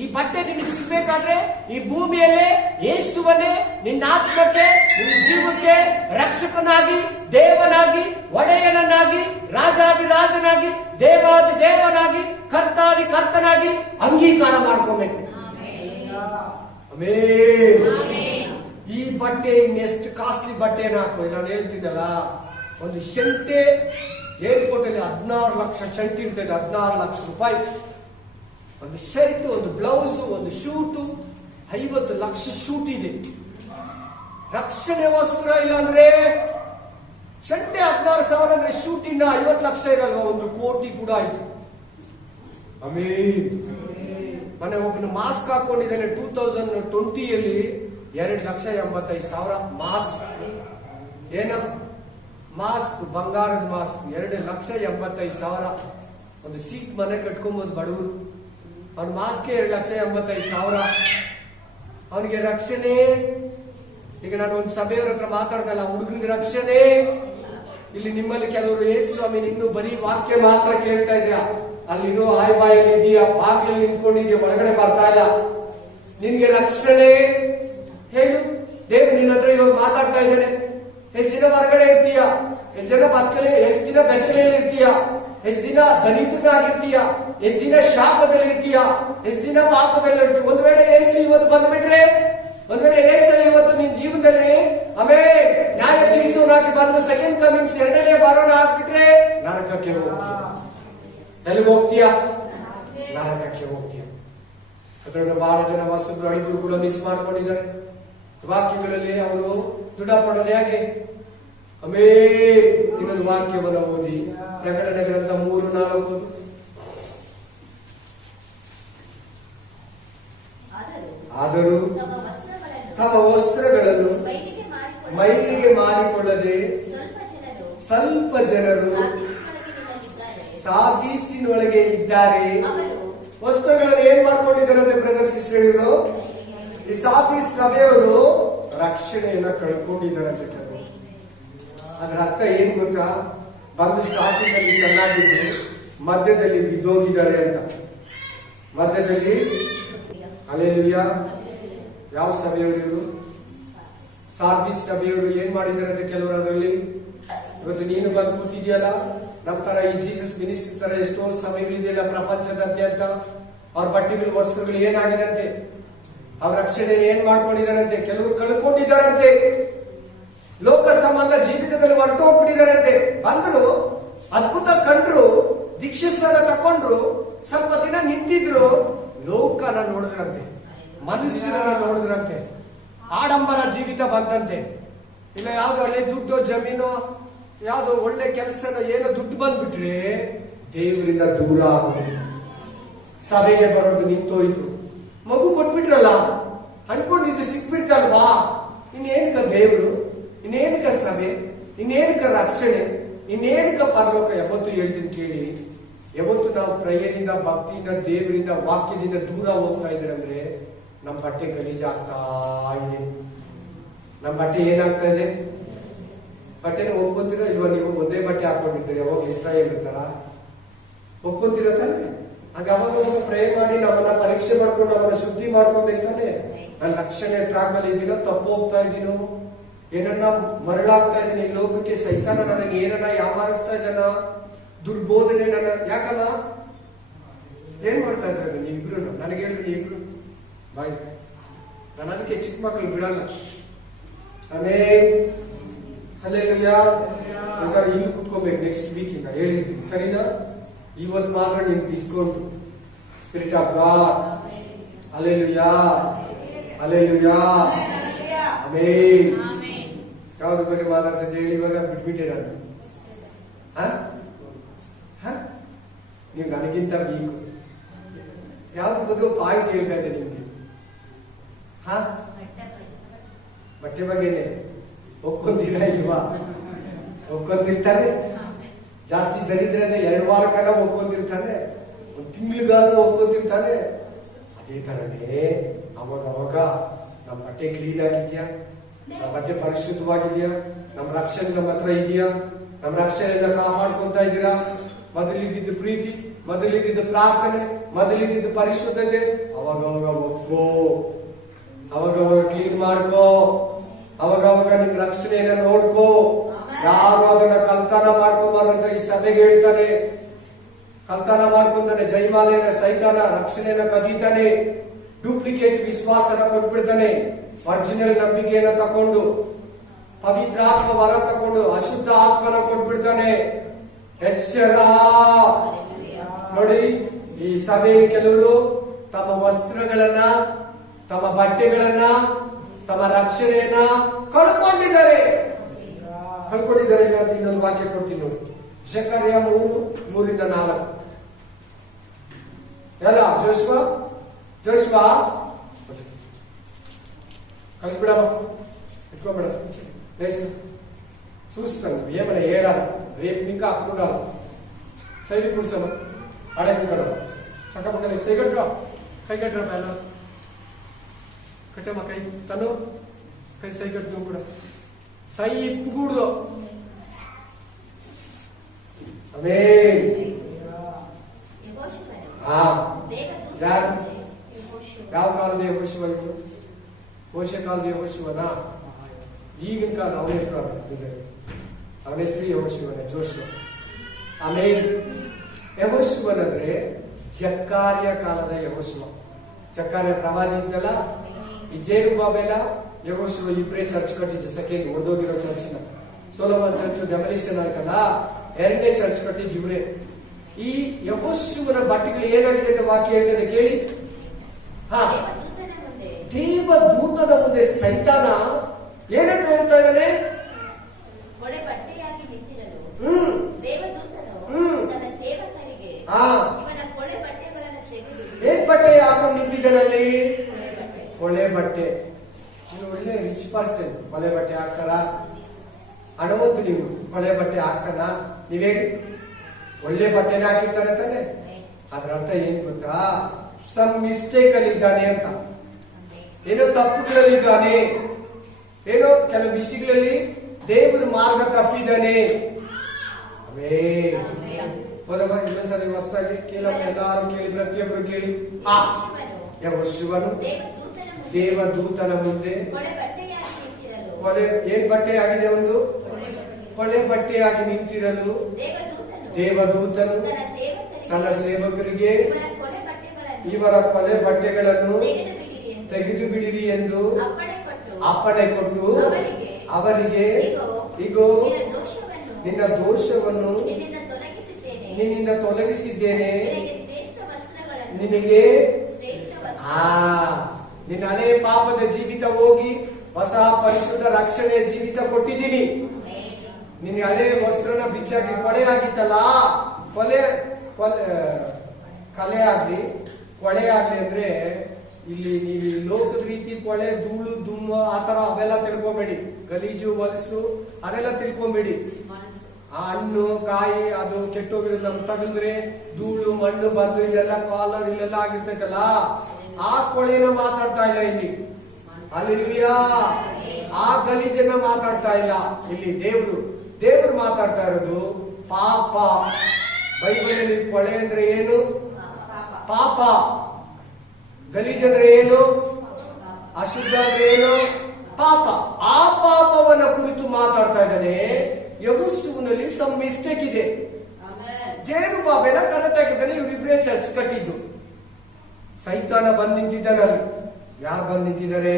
ಈ ಬಟ್ಟೆ ನಿನಗೆ ಸಿಗ್ಬೇಕಾದ್ರೆ ಈ ಭೂಮಿಯಲ್ಲೇ ಯೇಸುವನ್ನೇ ನಿನ್ನ ಆತ್ಮಕ್ಕೆ, ನಿನ್ನ ಜೀವಕ್ಕೆ ರಕ್ಷಕನಾಗಿ, ದೇವನಾಗಿ, ಒಡೆಯನನ್ನಾಗಿ, ರಾಜಾದಿ ರಾಜನಾಗಿ, ದೇವಾದಿ ದೇವನಾಗಿ, ಕರ್ತಾದಿ ಕರ್ತನಾಗಿ ಅಂಗೀಕಾರ ಮಾಡ್ಕೋಬೇಕು. ಈ ಬಟ್ಟೆ ಇನ್ನೆಷ್ಟು ಕಾಸ್ಟ್ಲಿ ಬಟ್ಟೆನ ಹಾಕೋ. ನಾನು ಹೇಳ್ತೀನಲ್ಲ, ಒಂದು ಶಂಟೆ ಏರ್ಪೋರ್ಟ್ ಅಲ್ಲಿ 16 ಲಕ್ಷ ಶಂಟ್ ಇರ್ತದೆ, 16 ಲಕ್ಷ ರೂಪಾಯಿ. ಒಂದು ಶರ್ಟ್, ಒಂದು ಬ್ಲೌಸ್, ಒಂದು ಶೂಟು, 50 ಲಕ್ಷ ಶೂಟ್ ಇದೆ. ರಕ್ಷಣೆ ವಸ್ತ್ರ ಇಲ್ಲಾಂದ್ರೆ ಶಂಟೆ 16,000 ಅಂದ್ರೆ ಶೂಟ್ ಇನ್ನ 50 ಲಕ್ಷ ಇರಲ್ವಾ, 1 ಕೋಟಿ ಕೂಡ ಆಯ್ತು. ಮನೆ ಒಬ್ಬನು ಮಾಸ್ಕ್ ಹಾಕೊಂಡಿದ್ದಾನೆ 2020ಯಲ್ಲಿ 2,85,000 ಮಾಸ್ಕ್. ಏನ ಮಾಸ್ಕ್, ಬಂಗಾರದ ಮಾಸ್ಕ್ 2,85,000. ಒಂದು ಸೀಟ್ ಮನೆ ಕಟ್ಕೊಂಬೋದು ಬಡವರು. ಅವ್ನ ಮಾಸ್ಕ್ 2,85,000. ಅವನಿಗೆ ರಕ್ಷಣೆ. ಈಗ ನಾನು ಒಂದು ಸಭೆಯವರ ಹತ್ರ ಮಾತಾಡ್ದಲ್ಲ, ಹುಡುಗನಿಗೆ ರಕ್ಷಣೆ. ಇಲ್ಲಿ ನಿಮ್ಮಲ್ಲಿ ಕೆಲವರು ಯೇಸು ಸ್ವಾಮಿ ಇನ್ನು ಬರೀ ವಾಕ್ಯ ಮಾತ್ರ ಕೇಳ್ತಾ ಇದೆಯಾ, ಅಲ್ಲಿರೋ ಆಯ್ ಬಾಯಲ್ಲಿ ಇದೆಯಾ, ಬಾಗಿಲಲ್ಲಿ ನಿಂತ್ಕೊಂಡಿದ್ಯಾ, ಒಳಗಡೆ ಬರ್ತಾ ಇಲ್ಲ. ನಿನ್ಗೆ ರಕ್ಷಣೆ ಹೇಳು. ದೇವ್ರು ನಿನ್ನ ಹತ್ರ ಇವಾಗ ಮಾತಾಡ್ತಾ ಇದ್ದಾನೆ. ಎಷ್ಟು ದಿನ ಹೊರಗಡೆ ಇರ್ತೀಯ, ಎಷ್ಟು ದಿನ ಬೆತ್ತಲೆಯಲ್ಲಿ ಇರ್ತೀಯ, ಎಷ್ಟು ದಿನ ದರಿದ್ರನಾಗಿರ್ತೀಯ, ಎಷ್ಟು ದಿನ ಶಾಪದಲ್ಲಿ ಇರ್ತೀಯ, ಎಷ್ಟು ದಿನ ಪಾಪದಲ್ಲಿ ಇರ್ತೀಯ. ಒಂದ್ ವೇಳೆ ಯೇಸು ಇವತ್ತು ಬಂದ್ಬಿಟ್ರೆ, ಒಂದ್ ವೇಳೆ ಯೇಸು ಇವತ್ತು ನಿನ್ ಜೀವನದಲ್ಲಿ ನ್ಯಾಯ ತೀರಿಸೋನಾಗಿ ಬಂದು ಸೆಕೆಂಡ್ ಕಮಿಂಗ್ಸ್, ಎರಡನೇ ಬರೋಣ ಆಗ್ಬಿಟ್ರೆ ನರಕಕ್ಕೆ ಹೋಗ್ತೀಯ. ಎಲ್ಲಿಗೆ ಹೋಗ್ತೀಯ? ನರಕಕ್ಕೆ ಹೋಗ್ತೀಯ. ಅದರಲ್ಲಿ ಬಹಳ ಜನ ವಸ್ತುಗಳು ಅಳಿಗಳು ಕೂಡ ಮಿಸ್ ಮಾಡ್ಕೊಂಡಿದ್ದಾರೆ. ವಾಕ್ಯಗಳಲ್ಲಿ ಅವರು ದೃಢ ಪಡೋದು ಹೇಗೆ? ಇನ್ನೊಂದು ವಾಕ್ಯವನ್ನು ಓದಿ, ಪ್ರಕಟಣೆ ಗ್ರಂಥ 3:4. ಆದರೂ ತಮ್ಮ ವಸ್ತ್ರಗಳನ್ನು ಮೈಲಿಗೆ ಮಾಡಿಕೊಳ್ಳದೆ ಸ್ವಲ್ಪ ಜನರು ಸಾದೀಸಿನೊಳಗೆ ಇದ್ದಾರೆ. ವಸ್ತ್ರಗಳನ್ನು ಏನ್ ಮಾಡ್ಕೊಂಡಿದ್ದಾರೆ ಪ್ರದರ್ಶಿಸಿದರು? ಈ ಸಾದೀಸ್ ಸಭೆಯವರು ರಕ್ಷಣೆಯನ್ನ ಕಳ್ಕೊಂಡಿದ್ದಾರಂತೆ. ಅದರ ಅರ್ಥ ಏನ್ ಗೊತ್ತಾ? ಬಂದು ಸ್ಟಾರ್ಟಿಂಗ್ ಅಲ್ಲಿ ಚೆನ್ನಾಗಿದ್ದು ಮಧ್ಯದಲ್ಲಿ ಬಿದ್ದೋಗಿದ್ದಾರೆ ಅಂತ. ಮಧ್ಯದಲ್ಲಿ ಹಲ್ಲೆಲೂಯಾ. ಯಾವ ಸಭೆಯವರು ಇವರು? ಸಾರ್ದಿಸ್ ಸಭೆಯವರು ಏನ್ ಮಾಡಿದ್ದಾರೆ ಅಂತ ಕೆಲವರು ಅದರಲ್ಲಿ. ಇವತ್ತು ನೀನು ಬಂದು ಕೂತಿದ್ಯಲ್ಲ, ನಮ್ಮ ತರ ಈ ಜೀಸಸ್ ಮಿನಿಸ್ಟ್ರಿ ತರ ಎಷ್ಟೋ ಸಭೆಗಳಿದೆಯಲ್ಲ ಪ್ರಪಂಚದಾದ್ಯಂತ. ಅವ್ರ ಬಟ್ಟೆಗಳು, ವಸ್ತ್ರಗಳು ಏನಾಗಿದಂತೆ, ಅವ್ರ ರಕ್ಷಣೆ ಏನ್ ಮಾಡ್ಕೊಂಡಿದ್ದಾರಂತೆ, ಕೆಲವರು ಕಳ್ಕೊಂಡಿದ್ದಾರಂತೆ. ಲೋಕ ಸಂಬಂಧ ಜೀವಿತದಲ್ಲಿ ಹೊರಟು ಹೋಗ್ಬಿಟ್ಟಿದ್ದಾರಂತೆ. ಬಂದ್ರು, ಅದ್ಭುತ ಕಂಡ್ರು, ದೀಕ್ಷಿಸ್ತಾನ ತಕೊಂಡ್ರು, ಸ್ವಲ್ಪ ದಿನ ನಿಂತಿದ್ರು, ಲೋಕನ ನೋಡಿದ್ರಂತೆ, ಮನುಷ್ಯರನ್ನ ನೋಡಿದ್ರಂತೆ, ಆಡಂಬರ ಜೀವಿತ ಬಂದಂತೆ. ಇಲ್ಲ ಯಾವ್ದು ಒಳ್ಳೆ ದುಡ್ಡು, ಜಮೀನು, ಯಾವ್ದು ಒಳ್ಳೆ ಕೆಲಸನ, ಏನೋ ದುಡ್ಡು ಬಂದ್ಬಿಟ್ರೆ ದೇವರಿಂದ ದೂರ ಆಗೋದು. ಸಭೆಗೆ ಬರೋದು ನಿಂತೋಯ್ತು. ಮಗು ಕೊಟ್ಬಿಟ್ರಲ್ಲ, ಅನ್ಕೊಂಡಿದ್ದು ಸಿಕ್ಬಿಡ್ತಲ್ವಾ, ಇನ್ನೇನಕ್ಕ ದೇವರು, ಇನ್ನೇನಕ್ಕ ಸಭೆ, ಇನ್ನೇನಕ್ಕ ರಕ್ಷಣೆ, ಇನ್ನೇನಕ್ಕ ಪರಲೋಕ? ಯಾವತ್ತು ಹೇಳ್ತೀನಿ ಕೇಳಿ, ಯಾವತ್ತು ನಾವು ಪ್ರೇಯರಿಂದ, ಭಕ್ತಿಯಿಂದ, ದೇವರಿಂದ, ವಾಕ್ಯದಿಂದ ದೂರ ಹೋಗ್ತಾ ಇದ್ದಾರೆ ಅಂದ್ರೆ ನಮ್ಮ ಬಟ್ಟೆ ಗಲೀಜಾಗ್ತಾ ಇದೆ. ನಮ್ಮ ಬಟ್ಟೆ ಏನಾಗ್ತಾ ಇದೆ? ಬಟ್ಟೆನ ಒಪ್ಕೊಂತೀರಾ ಇಲ್ವಾ? ನೀವು ಒಂದೇ ಬಟ್ಟೆ ಹಾಕೊಂಡಿರ್ತೀರಿ, ಯಾವಾಗ ಇಸ್ರಾಯೇಲ್ ಇರ್ತಾರ ಒಪ್ಕೊಂತೀರ ತಾನೆ? ಹಾಗೆ ಅವಾಗ ಪ್ರೇ ಮಾಡಿ ನಮ್ಮನ್ನ ಪರೀಕ್ಷೆ ಮಾಡ್ಕೊಂಡು ನಮ್ಮನ್ನ ಶುದ್ಧಿ ಮಾಡ್ಕೊಬೇಕು ತಾನೆ. ನನ್ನ ರಕ್ಷಣೆ ಟ್ರಾಕ್ ಅಲ್ಲಿ ಇದೀನೋ, ತಪ್ಪು ಹೋಗ್ತಾ ಇದೀನೋ, ಏನನ್ನ ಮರಳಾಗ್ತಾ ಇದೀನಿ ಈ ಲೋಕಕ್ಕೆ, ಸೈತಾನ ನನ್ನ ಏನನ್ನ ಯಾಮಾರಿಸ್ತಾ ಇದ್ದಾನ, ದುರ್ಬೋಧನೆ ನನ್ನ. ಯಾಕಲ್ಲ ಏನ್ ಮಾಡ್ತಾ ಇದ್ದಾರೆ ನೀವಿಬ್ರು? ನನಗೆ ಹೇಳ್ರಿ, ನೀವಿಬ್ರು ಬಾಯ್. ನಾನು ಅದಕ್ಕೆ ಚಿಕ್ಕ ಮಕ್ಕಳು ಬಿಡಲ್ಲ. ಹಲ್ಲೆಲೂಯಾ. ಸರ್ ಇಲ್ಲಿ ಕುತ್ಕೋಬೇಕು, ನೆಕ್ಸ್ಟ್ ವೀಕ್ ಇಂದ ಹೇಳಿರ್ತೀನಿ, ಸರಿನಾ? ಇವತ್ತು ಮಾತ್ರ ನಿಮ್ discount. Spirit of god. Hallelujah, hallelujah, amen. ಯಾವ್ದು ಬಗ್ಗೆ ಮಾತಾಡ್ತಿದ್ದೆ ಹೇಳಿ? ಇವಾಗ ಬಿಟ್ಬಿಟ್ಟೆ ನಾನು. ನೀವು ನನಗಿಂತ ವೀಕು. ಯಾವ್ದ್ರ ಬಗ್ಗೆ ಪಾಯಿಂಟ್ ಹೇಳ್ತಾ ಇದೆ ನಿಮ್ಗೆ? ಹಾ, ಬಟ್ಟೆ ಬಗ್ಗೆನೆ. ಒಪ್ಕೊಂತೀರಾ ಇಲ್ವಾ? ಒಪ್ಕೊಂತಿರ್ತಾನೆ. ಜಾಸ್ತಿ ದರಿದ್ರನೇ 2 ವಾರ ಕಾಲ ಒಪ್ಕೊಂತಿರ್ತಾನೆ, 1 ತಿಂಗಳಿಗಾದ್ರೂ ಒಪ್ಕೊಂತಿರ್ತಾನೆ. ಅದೇ ತರನೇ ಅವಾಗ ನಮ್ಮ ಬಟ್ಟೆ ಕ್ಲೀನ್ ಆಗಿದ್ಯಾ, ನಮ್ಮ ಬಟ್ಟೆ ಪರಿಶುದ್ಧವಾಗಿದ್ಯಾ, ನಮ್ಮ ರಕ್ಷಣೆ ನಮ್ಮ ಹತ್ರ ಇದೆಯಾ, ನಮ್ಮ ರಕ್ಷಣೆಯನ್ನ ಕಾಪಾಡ್ಕೊಂತ ಇದ್ದೀರಾ? ಮೊದಲಿದ್ದಿದ್ದು ಪ್ರೀತಿ, ಮೊದಲಿದ್ದಿದ್ದು ಪ್ರಾರ್ಥನೆ, ಮೊದಲಿದ್ದಿದ್ದು ಪರಿಶುದ್ಧತೆ. ಅವಾಗ ಒಪ್ಕೋ, ಅವಾಗ ಕ್ಲೀನ್ ಮಾಡ್ಕೋ, ಅವಾಗ ನಿಮ್ ರಕ್ಷಣೆಯನ್ನ ನೋಡ್ಕೋ. ಯಾರು ಅದನ್ನ ಕಲ್ತಾನ ಮಾಡ್ಕೊಂಬಾರಂತ ಈ ಸಭೆಗೆ ಹೇಳ್ತಾನೆ. ಕಲ್ತಾನ ಮಾಡ್ಕೊಂತಾನೆ, ಜೈಮಾಲೆಯನ್ನ ಸೈತಾನ ರಕ್ಷಣೆಯನ್ನ ಕದೀತಾನೆ, ಡೂಪ್ಲಿಕೇಟ್ ವಿಶ್ವಾಸನ ಕೊಟ್ಬಿಡ್ತಾನೆ. ಒರಿಜಿನಲ್ ನಂಬಿಕೆಯನ್ನ ತಕೊಂಡು, ಪವಿತ್ರ ಆತ್ಮ ವರ ತಕೊಂಡು ಅಶುದ್ಧ ಆತ್ಮನ ಕೊಟ್ಬಿಡ್ತಾನೆ. ಎಚ್ಚರ ನೋಡಿ, ಈ ಸಭೆಯಲ್ಲಿ ಕೆಲವರು ತಮ್ಮ ವಸ್ತ್ರಗಳನ್ನ, ತಮ್ಮ ಬಟ್ಟೆಗಳನ್ನ, ತಮ್ಮ ರಕ್ಷಣೆಯನ್ನ ಕಳ್ಕೊಂಡಿದ್ದಾರೆ. ಇಲ್ಲ ಅಂತ ಇನ್ನೊಂದು ವಾಕ್ಯ ಕೊಡ್ತೀನಿ ನೋಡಿ. ಜಕರ್ಯ 3:3-4 ಎಲ್ಲ ಜೋಶ್ವಾ ಕಳಿಸ್ಬಿಡಮ್ಮ, ಇಟ್ಕೊಂಡ್ಬಿಡ చూస్తాను ఏమైనా ఏడాలి రేపు ఇంకా అప్పుడు సైడ్ కూర్చోను అడగడం చక్కగా సైగట్రా కైగట్రా పైన కట్టేమా కై తను కై సైగట్ నువ్వు కూడా సై ఇప్పుకూడదు. అమే ಯಾವ ಕಾಲದ ಯೆಹೋಶುವ ಇತ್ತು? ಮೋಶೆ ಕಾಲದ ಯೆಹೋಶುವನ? ಈಗಿನ ಕಾಲ ಅವನ ಹೆಸರು ಯೆಹೋಶುವನೇ, ಜೋಶುವ. ಆಮೇಲೆ ಯೆಹೋಶುವನಂದ್ರೆ ಜಕ್ಕಾರ್ಯ ಕಾಲದ ಯೆಹೋಶುವ. ಜಕ್ಕಾರ್ಯ ಪ್ರವಾದಿ ಇದ್ದಲ್ಲ, ಈ ಜೆರುಬ್ಬಾಬೆಲ ಯೆಹೋಶುವ ಇಬ್ಬರೇ ಚರ್ಚ್ ಕಟ್ಟಿದ್ದು. ಸೆಕೆಂಡ್ ಒಡೆದೋಗಿರೋ ಚರ್ಚಿನ ಸೊಲೊಮನ್ ಚರ್ಚ್ ಡೆಮಲಿಷನ್ ಆಯ್ತಲ್ಲ, 2ನೇ ಚರ್ಚ್ ಕಟ್ಟಿದ್ದು ಇವರೇ. ಈ ಯೆಹೋಶುವನ ಬಟ್ಟೆಗಳು ಏನಾಗಿದೆ ಅಂತ ವಾಕ್ಯ ಹೇಳ್ತದೆ ಕೇಳಿ. ದೇವದೂತನ ಮುಂದೆ ಸೈತಾನ ಏನಂತ ಹೇಳ್ತಾ ಇದ್ದಾನೆ? ಏನ್ ಬಟ್ಟೆ ಹಾಕೊಂಡು ನಿಂತಿದ್ದಾನಲ್ಲಿ? ಕೊಳೆ ಬಟ್ಟೆ. ನೀವು ಒಳ್ಳೆ ರಿಚ್ ಪರ್ಸನ್, ಕೊಳೆ ಬಟ್ಟೆ ಹಾಕ್ತಾರ? ಹಣವಂತು ನೀವು ಕೊಳೆ ಬಟ್ಟೆ ಹಾಕ್ತಾನ? ನೀವೇನು ಒಳ್ಳೆ ಬಟ್ಟೆನೇ ಹಾಕಿರ್ತಾರೆ ತಾನೆ? ಅದ್ರ ಅರ್ಥ ಏನ್ ಗೊತ್ತಾ? ಸಮ್ ಮಿಸ್ಟೇಕ್ ಅಲ್ಲಿ ಇದ್ದಾನೆ ಅಂತ, ಏನೋ ತಪ್ಪುಗಳಲ್ಲಿದ್ದಾನೆ, ಏನೋ ಕೆಲವು ವಿಷಯಗಳಲ್ಲಿ ದೇವರ ಮಾರ್ಗ ತಪ್ಪಿದ್ದಾನೆ. ಅವೇ ಇನ್ನೊಂದ್ಸರಿ ಹೊಸದಾಗಿ ಕೇಳಮ್ಮ, ಎಲ್ಲಾರು ಕೇಳಿ, ಪ್ರತಿಯೊಬ್ಬರು ಕೇಳಿ. ಯೆಹೋಶುವನು ದೇವದೂತನ ಮುಂದೆ ಏನ್ ಬಟ್ಟೆ ಆಗಿದೆ? ಒಂದು ಕೊಳೆ ಬಟ್ಟೆಯಾಗಿ ನಿಂತಿರಲು ದೇವದೂತನು ತನ್ನ ಸೇವಕರಿಗೆ ಇವರ ಕೊಲೆ ಬಟ್ಟೆಗಳನ್ನು ತೆಗೆದು ಬಿಡಿರಿ ಎಂದು ಅಪ್ಪಣೆ ಕೊಟ್ಟು ಅವರಿಗೆ, ಇಗೋ ನಿನ್ನ ದೋಷವನ್ನು ನಿನ್ನಿಂದ ತೊಲಗಿಸಿದ್ದೇನೆ, ನಿನಗೆ ನಿನ್ನ ಹಳೆಯ ಪಾಪದ ಜೀವಿತ ಹೋಗಿ ಹೊಸ ಪರಿಶುದ್ಧ ರಕ್ಷಣೆಯ ಜೀವಿತ ಕೊಟ್ಟಿದ್ದೀನಿ. ನಿನ್ನ ಹಳೆಯ ವಸ್ತ್ರನ ಬಿಚ್ಚಾಗಿ ಕೊಳೆ ಆಗಿತ್ತಲ್ಲ, ಕಲೆ ಆಗ್ಲಿ ಕೊಳೆ ಆಗ್ಲಿ ಅಂದ್ರೆ ಇಲ್ಲಿ ನೀವು ಲೋಕದ ರೀತಿ ಕೊಳೆ, ಧೂಳು, ದುಮ್ಮ ಆತರ ಅವೆಲ್ಲ ತಿಳ್ಕೊಬೇಡಿ. ಗಲೀಜು, ಹೊಲಸು ಅದೆಲ್ಲ ತಿಳ್ಕೊಬೇಡಿ. ಆ ಹಣ್ಣು ಕಾಯಿ ಅದು ಕೆಟ್ಟೋಗಿರೋದು ನಮ್ ತಗಲಿದ್ರೆ ಧೂಳು ಮಣ್ಣು ಬಂದು ಇಲ್ಲೆಲ್ಲ ಕಾಲರ್ ಇಲ್ಲೆಲ್ಲ ಆಗಿರ್ತೈತಲ್ಲ, ಆ ಕೊಳೆನ ಮಾತಾಡ್ತಾ ಇಲ್ಲ ಇಲ್ಲಿ. ಅಲ್ಲಿಲ್ವಿಯಾ? ಆ ಗಲೀಜನ್ನ ಮಾತಾಡ್ತಾ ಇಲ್ಲ ಇಲ್ಲಿ. ದೇವರು ಮಾತಾಡ್ತಾ ಇರೋದು ಪಾಪ. ಬೈಬಲಲ್ಲಿ ಕೊಳೆ ಅಂದ್ರೆ ಏನು? ಪಾಪ. ಗಲೀಜ್ ಅಂದ್ರೆ ಏನು? ಅಶುದ್ಧ ಅಂದ್ರೆ ಏನು? ಪಾಪ. ಆ ಪಾಪವನ್ನ ಕುರಿತು ಮಾತಾಡ್ತಾ ಇದ್ದಾನೆ. ಯೆಹೋಶುವನಲ್ಲಿ ಸಮ್ ಮಿಸ್ಟೇಕ್ ಇದೆ. ಜೆರುಬ್ಬಾಬೆಲ ಕರೆಕ್ಟ್ ಆಗಿದ್ದಾನೆ, ಇವರಿಬ್ಬರೇ ಚರ್ಚ್ ಕಟ್ಟಿದ್ದು. ಸೈತಾನ ಬಂದ್ ನಿಂತಿದ್ದಾನಲ್ಲಿ. ಯಾರು ಬಂದ್ ನಿಂತಿದ್ದಾರೆ?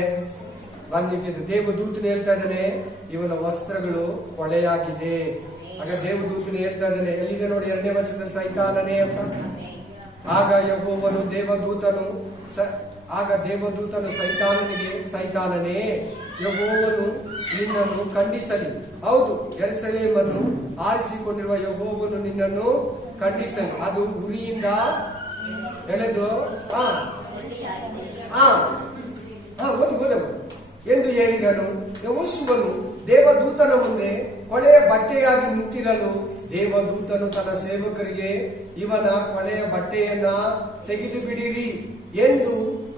ದೇವದೂತನ ಹೇಳ್ತಾ ಇದ್ದಾನೆ, ಇವನ ವಸ್ತ್ರಗಳು ಕೊಳೆಯಾಗಿದೆ. ಆಗ ದೇವದೂತನ ಹೇಳ್ತಾ ಇದ್ದಾನೆ, ಎಲ್ಲಿದೆ ನೋಡಿ 2ನೇ ವಚನದಲ್ಲಿ ಸೈತಾನನೇ ಅಂತ. ಆಗ ಯೆಹೋವನು ದೇವದೂತನು ಸೈತಾನನೇ, ಯೆಹೋವನು ನಿನ್ನನ್ನು ಖಂಡಿಸಲಿ. ಹೌದು, ಯೆರೂಸಲೇಮನ್ನು ಆರಿಸಿಕೊಂಡಿರುವ ಯೆಹೋವನು ನಿನ್ನನ್ನು ಕಂಡೀಷನ್. ಅದು ಉರಿಯಿಂದ ಎಳೆದು ಓದು ಎಂದು ಹೇಳಿದನು. ಯೆಹೋಶುವನು ದೇವದೂತನ ಮುಂದೆ ಕೊಳೆಯ ಬಟ್ಟೆಯಾಗಿ ನಿಂತಿರಲು ದೇವದೂತನು ತನ್ನ ಸೇವಕರಿಗೆ, ಇವನ ಕೊಳೆಯ ಬಟ್ಟೆಯನ್ನ ತೆಗೆದು ಬಿಡಿರಿ ಎಂದು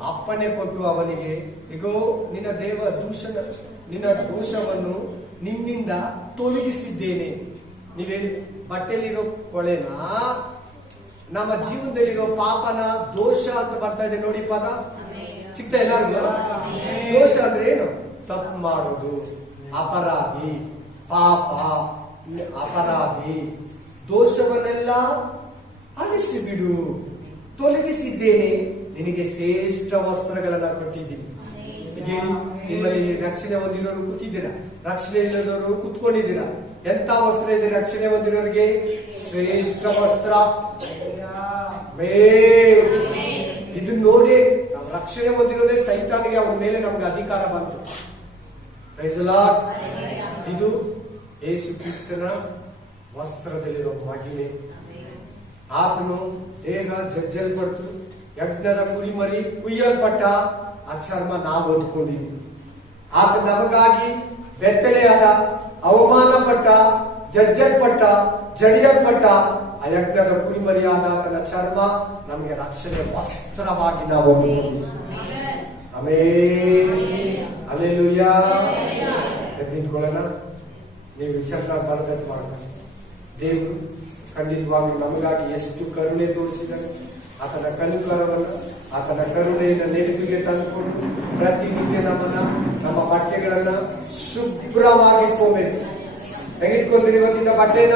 ಅಪ್ಪಣೆ ಕೊಟ್ಟು ಅವನಿಗೆ, ಇಗೋ ನಿನ್ನ ದೋಷವನ್ನು ನಿನ್ನಿಂದ ತೊಲಗಿಸಿದ್ದೇನೆ. ನೀವೇಳಿ, ಬಟ್ಟೆಯಲ್ಲಿರೋ ಕೊಳೆನ, ನಮ್ಮ ಜೀವನದಲ್ಲಿರೋ ಪಾಪನ ದೋಷ ಅಂತ ಬರ್ತಾ ಇದೆ ನೋಡಿ ಪದ. ಸಿಗ್ತಾ ಎಲ್ಲರಿಗೂ? ದೋಷ ಅಂದ್ರೆ ಏನು? ತಪ್ಪು ಮಾಡೋದು, ಅಪರಾಧಿ, ಪಾಪ, ಅಪರಾಧಿ. ದೋಷವನ್ನೆಲ್ಲ ಅಳಿಸಿ ಬಿಡು, ತೊಲಗಿಸಿದ್ದೇನೆ, ನಿನಗೆ ಶ್ರೇಷ್ಠ ವಸ್ತ್ರಗಳನ್ನ ಕೊಟ್ಟಿದ್ದೀನಿ. ನಿಮ್ಮಲ್ಲಿ ರಕ್ಷಣೆ ಹೊಂದಿರೋರು ಕೂತಿದ್ದೀರಾ, ರಕ್ಷಣೆ ಇಲ್ಲದವರು ಕೂತ್ಕೊಂಡಿದ್ದೀರಾ. ಎಂತ ವಸ್ತ್ರ ಇದೆ ರಕ್ಷಣೆ ಹೊಂದಿರೋರಿಗೆ? ಶ್ರೇಷ್ಠ ವಸ್ತ್ರ. ಇದು ನೋಡಿ, ನಾವು ರಕ್ಷಣೆ ಹೊಂದಿರೋದೇ ಸೈತಾನಿಗೆ ಅವನ ಮೇಲೆ ನಮ್ಗೆ ಅಧಿಕಾರ ಬಂತು. ಇದು ಯೇಸು ಕ್ರಿಸ್ತನ ವಸ್ತ್ರದಲ್ಲಿರೋ ಮಹಿಮೆ. ಆತನು ದೇಹ ಜಜ್ಜಲ್ಪಟ್ಟು ಯಜ್ಞದ ಕುರಿಮರಿ ಕುಯ್ಯಲ್ಪಟ್ಟ ಆ ಚರ್ಮ ನಾವು ಹೊಂದ್ಕೊಂಡಿದ್ವಿ. ಆತ ನಮಗಾಗಿ ಬೆತ್ತಲೆಯಾದ, ಅವಮಾನ ಪಟ್ಟ, ಜಜ್ಜಲ್ಪಟ್ಟ, ಜಡಿಯಲ್ಪಟ್ಟ ಆ ಯಜ್ಞದ ಕುರಿಮರಿಯಾದ ಆತನ ಚರ್ಮ ನಮಗೆ ರಕ್ಷಣೆ ವಸ್ತ್ರವಾಗಿ ನಾವು ಹೊಂದ್ಕೊಂಡಿದ್ವಿ. Amen, hallelujah. ನಿಂತ್ಕೊಳ್ಳೋಣ. ನೀವು ವಿಚಾರ ಬರಬೇಕು ಮಾಡೋಣ. ದೇವರು ಖಂಡಿತವಾಗಿ ನಮಗಾಗಿ ಎಷ್ಟು ಕರುಣೆ ತೋರಿಸಿದ್ದಾನೆ. ಆತನ ಕನುಕರವನ್ನು, ಆತನ ಕರುಣೆಯಿಂದ ನೆನಪಿಗೆ ತಂದುಕೊಂಡು ಪ್ರತಿನಿತ್ಯ ನಮ್ಮ ಬಟ್ಟೆಗಳನ್ನ ಶುಭ್ರವಾಗಿ ಇಟ್ಕೋಬೇಕು. ಹೆಂಗಿಟ್ಕೊಂಡ್ರಿ ಇವತ್ತಿನ ಬಟ್ಟೆನ?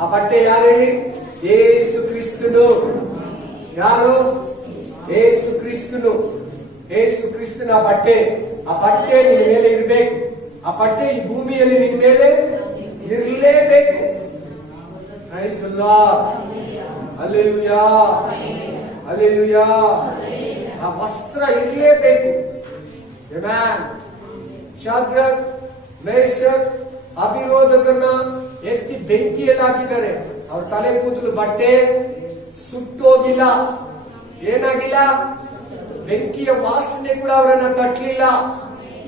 ಆ ಬಟ್ಟೆ ಯಾರು ಹೇಳಿ? ಯೇಸು ಕ್ರಿಸ್ತನು. ಯಾರು? ಯೇಸು ಕ್ರಿಸ್ತನು. ಯೇಸು ಕ್ರಿಸ್ತನ ಬಟ್ಟೆ. ಆ ಬಟ್ಟೆ ನಿನ್ನ ಮೇಲೆ ಇರಬೇಕು. ಆ ಬಟ್ಟೆ ಈ ಭೂಮಿಯಲ್ಲಿ ನಿನ್ನ ಮೇಲೆ ಇರಲೇಬೇಕು. Praise the Lord, hallelujah, hallelujah. ಆ ವಸ್ತ್ರ ಇರಲೇಬೇಕು. ಆಮೆನ್. ಶಾದ್ರಕ್, ಮೇಷಕ್, ಅಭಿರೋಧಕರನ್ನ ಎತ್ತಿ ಬೆಂಕಿಯಲ್ಲಿ ಹಾಕಿದ್ದಾರೆ. ಅವ್ರ ತಲೆ ಕೂದಲು ಬಟ್ಟೆ ಸುಟ್ಟೋಗಿಲ್ಲ, ಏನಾಗಿಲ್ಲ, ಬೆಂಕಿಯ ವಾಸನೆ ಕೂಡ ಅವರನ್ನ ತಟ್ಟಲಿಲ್ಲ.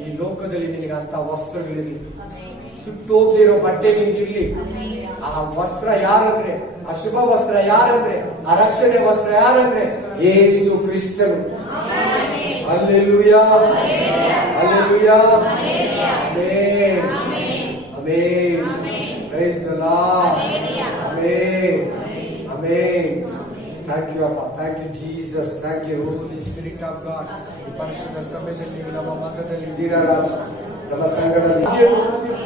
ಈ ಲೋಕದಲ್ಲಿ ನಿನಗೆ ಅಂತ ವಸ್ತ್ರಗಳಿರಲಿ, ಸುಟ್ಟೋಗಿರೋ ಬಟ್ಟೆ ನಿನಗಿರ್ಲಿ. ಆ ವಸ್ತ್ರ ಯಾರಂದ್ರೆ, ಆ ಶುಭ ವಸ್ತ್ರ ಯಾರಂದ್ರೆ, ಆ ರಕ್ಷಣೆ ವಸ್ತ್ರ ಯಾರಂದ್ರೆ ಯೇಸು ಕ್ರಿಸ್ತನು. Hallelujah, hallelujah, amen, amen. Praise the Lord, amen, amen. Thank you ಅಪ್ಪ, thank you Jesus, thank you Holy Spirit of God. ಈ ಪರಿಶುದ್ಧ ಸಮಯದಲ್ಲಿ ನೀವು ನಮ್ಮ ಮಧ್ಯದಲ್ಲಿ ಇದ್ದೀರಾ ರಾಜ. ನಮ್ಮ ಸಂಘದಲ್ಲಿ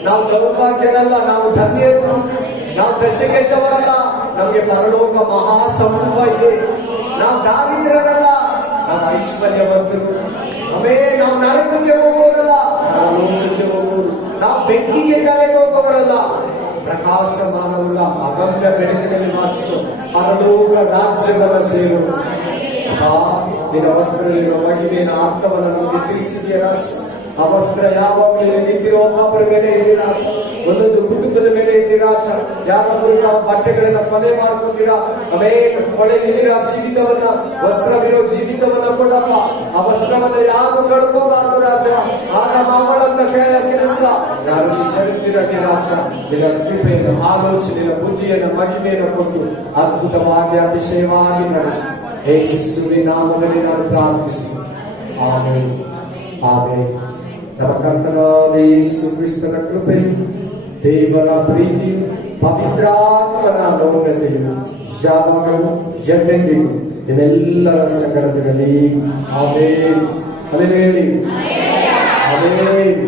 ನಾವು ದೌರ್ಭಾಗ್ಯರಲ್ಲ, ನಾವು ಧನ್ಯರು, ನಾವು ಬೆಸಗೆಟ್ಟವರಲ್ಲ. ನಮಗೆ ಪರಲೋಕ ಮಹಾ ಸಮೂಹ ಇದೆ. ನಾವು ದಾರಿದ್ರ್ಯರಲ್ಲ, ನಾವು ಐಶ್ವರ್ಯವಂತರು. ನಾವು ನರಕಕ್ಕೆ ಹೋಗುವವರಲ್ಲ, ನಾವು ಲೋಕಕ್ಕೆ ಹೋಗುವರು. ನಾವು ಬೆಂಕಿಗೆ ಕರೆಗೆ ಹೋಗುವವರಲ್ಲ, ಪ್ರಕಾಶಮಾನವುಳ್ಳ ಅಗಮ್ಯ ಬೆಳಕಿನಲ್ಲಿ ವಾಸಿಸೋ ಪರಲೋಕ ರಾಜ್ಯಗಳ ಸೇವರು. ನಿನ್ನ ವಸ್ತ್ರದಲ್ಲಿರುವ ಮಹಿಮೆಯ ಅರ್ಥವನ್ನು ನಮಗೆ ತಿಳಿಸಿದೆಯ ರಾಜ. ಆ ವಸ್ತ್ರ ಯಾವಾಗಲೂ ನಿಂತಿರೋ ಒಬ್ಬೊಬ್ಬರ ಮೇಲೆ ಇದೆ ರಾಜ. ಒಂದೊಂದು ಕುಟುಂಬದ ಮೇಲೆ ಇದೆ ರಾಜ. ಯಾರಾದರೂ ನಾವು ಬಟ್ಟೆಗಳನ್ನ ಕೊಲೆ ಮಾಡ್ಕೊತೀರಾ, ಕೊಳೆ ನಿಲ್ಲಿರ ಜೀವಿತವನ್ನ, ವಸ್ತ್ರವಿರೋ ಜೀವಿತವನ್ನ ಕೊಡಪ್ಪ. ಆ ವಸ್ತ್ರವನ್ನ ಯಾರು ಕಳ್ಕೋಬಾರ್ದು ರಾಜ. ಆಗ ಮಕ್ಕಳನ್ನ ಕೆಲಸ ಯಾರು ವಿಚಾರಿಸಿರಲಿ ರಾಜ. ನಿನ್ನ ಕೃಪೆಯನ್ನು, ಆಲೋಚನೆಯ ಬುದ್ಧಿಯನ್ನು, ಮಹಿಮೆಯನ್ನು ಕೊಟ್ಟು ಅದ್ಭುತವಾಗಿ ಅತಿಶಯವಾಗಿ ನಡೆಸಿ ಯೇಸುವಿನ ನಾಮದಲ್ಲಿ ನಾನು ಪ್ರಾರ್ಥಿಸುತ್ತೇನೆ. Amen, amen. ನಮ್ಮ ಕರ್ತನಾದ ಯೇಸು ಕ್ರಿಸ್ತನ ಕೃಪೆ, ದೇವರ ಪ್ರೀತಿ, ಪವಿತ್ರಾತ್ಮನ ಅನುಗ್ರಹತೆಯು ಯಾವಾಗಲೂ ಎಂದೆಂದಿಗೂ ನಿಮ್ಮೆಲ್ಲರ ಸಂಗಡದಲ್ಲಿ. ಆಮೆನ್. ಹೇಳಿ ಆಮೆನ್.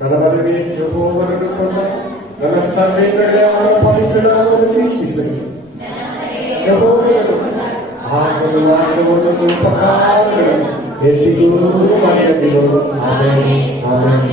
ನನ್ನ ಮದುವೆ ಯೆಹೋವನನ್ನು ಕೊಂಡ ನನ್ನ ಸರ್ವೇಂದ್ರಗಳ ಪವಿತ್ರನಾಮವನ್ನು ಕೀರ್ತಿಸಲಿ. ಯೆಹೋವನು ಆಗಲು ಮಾಡುವ ಉಪಕಾರಗಳನ್ನು ಎಂದಿಗೂ ಮಾಡದಿರು. Amen, amen.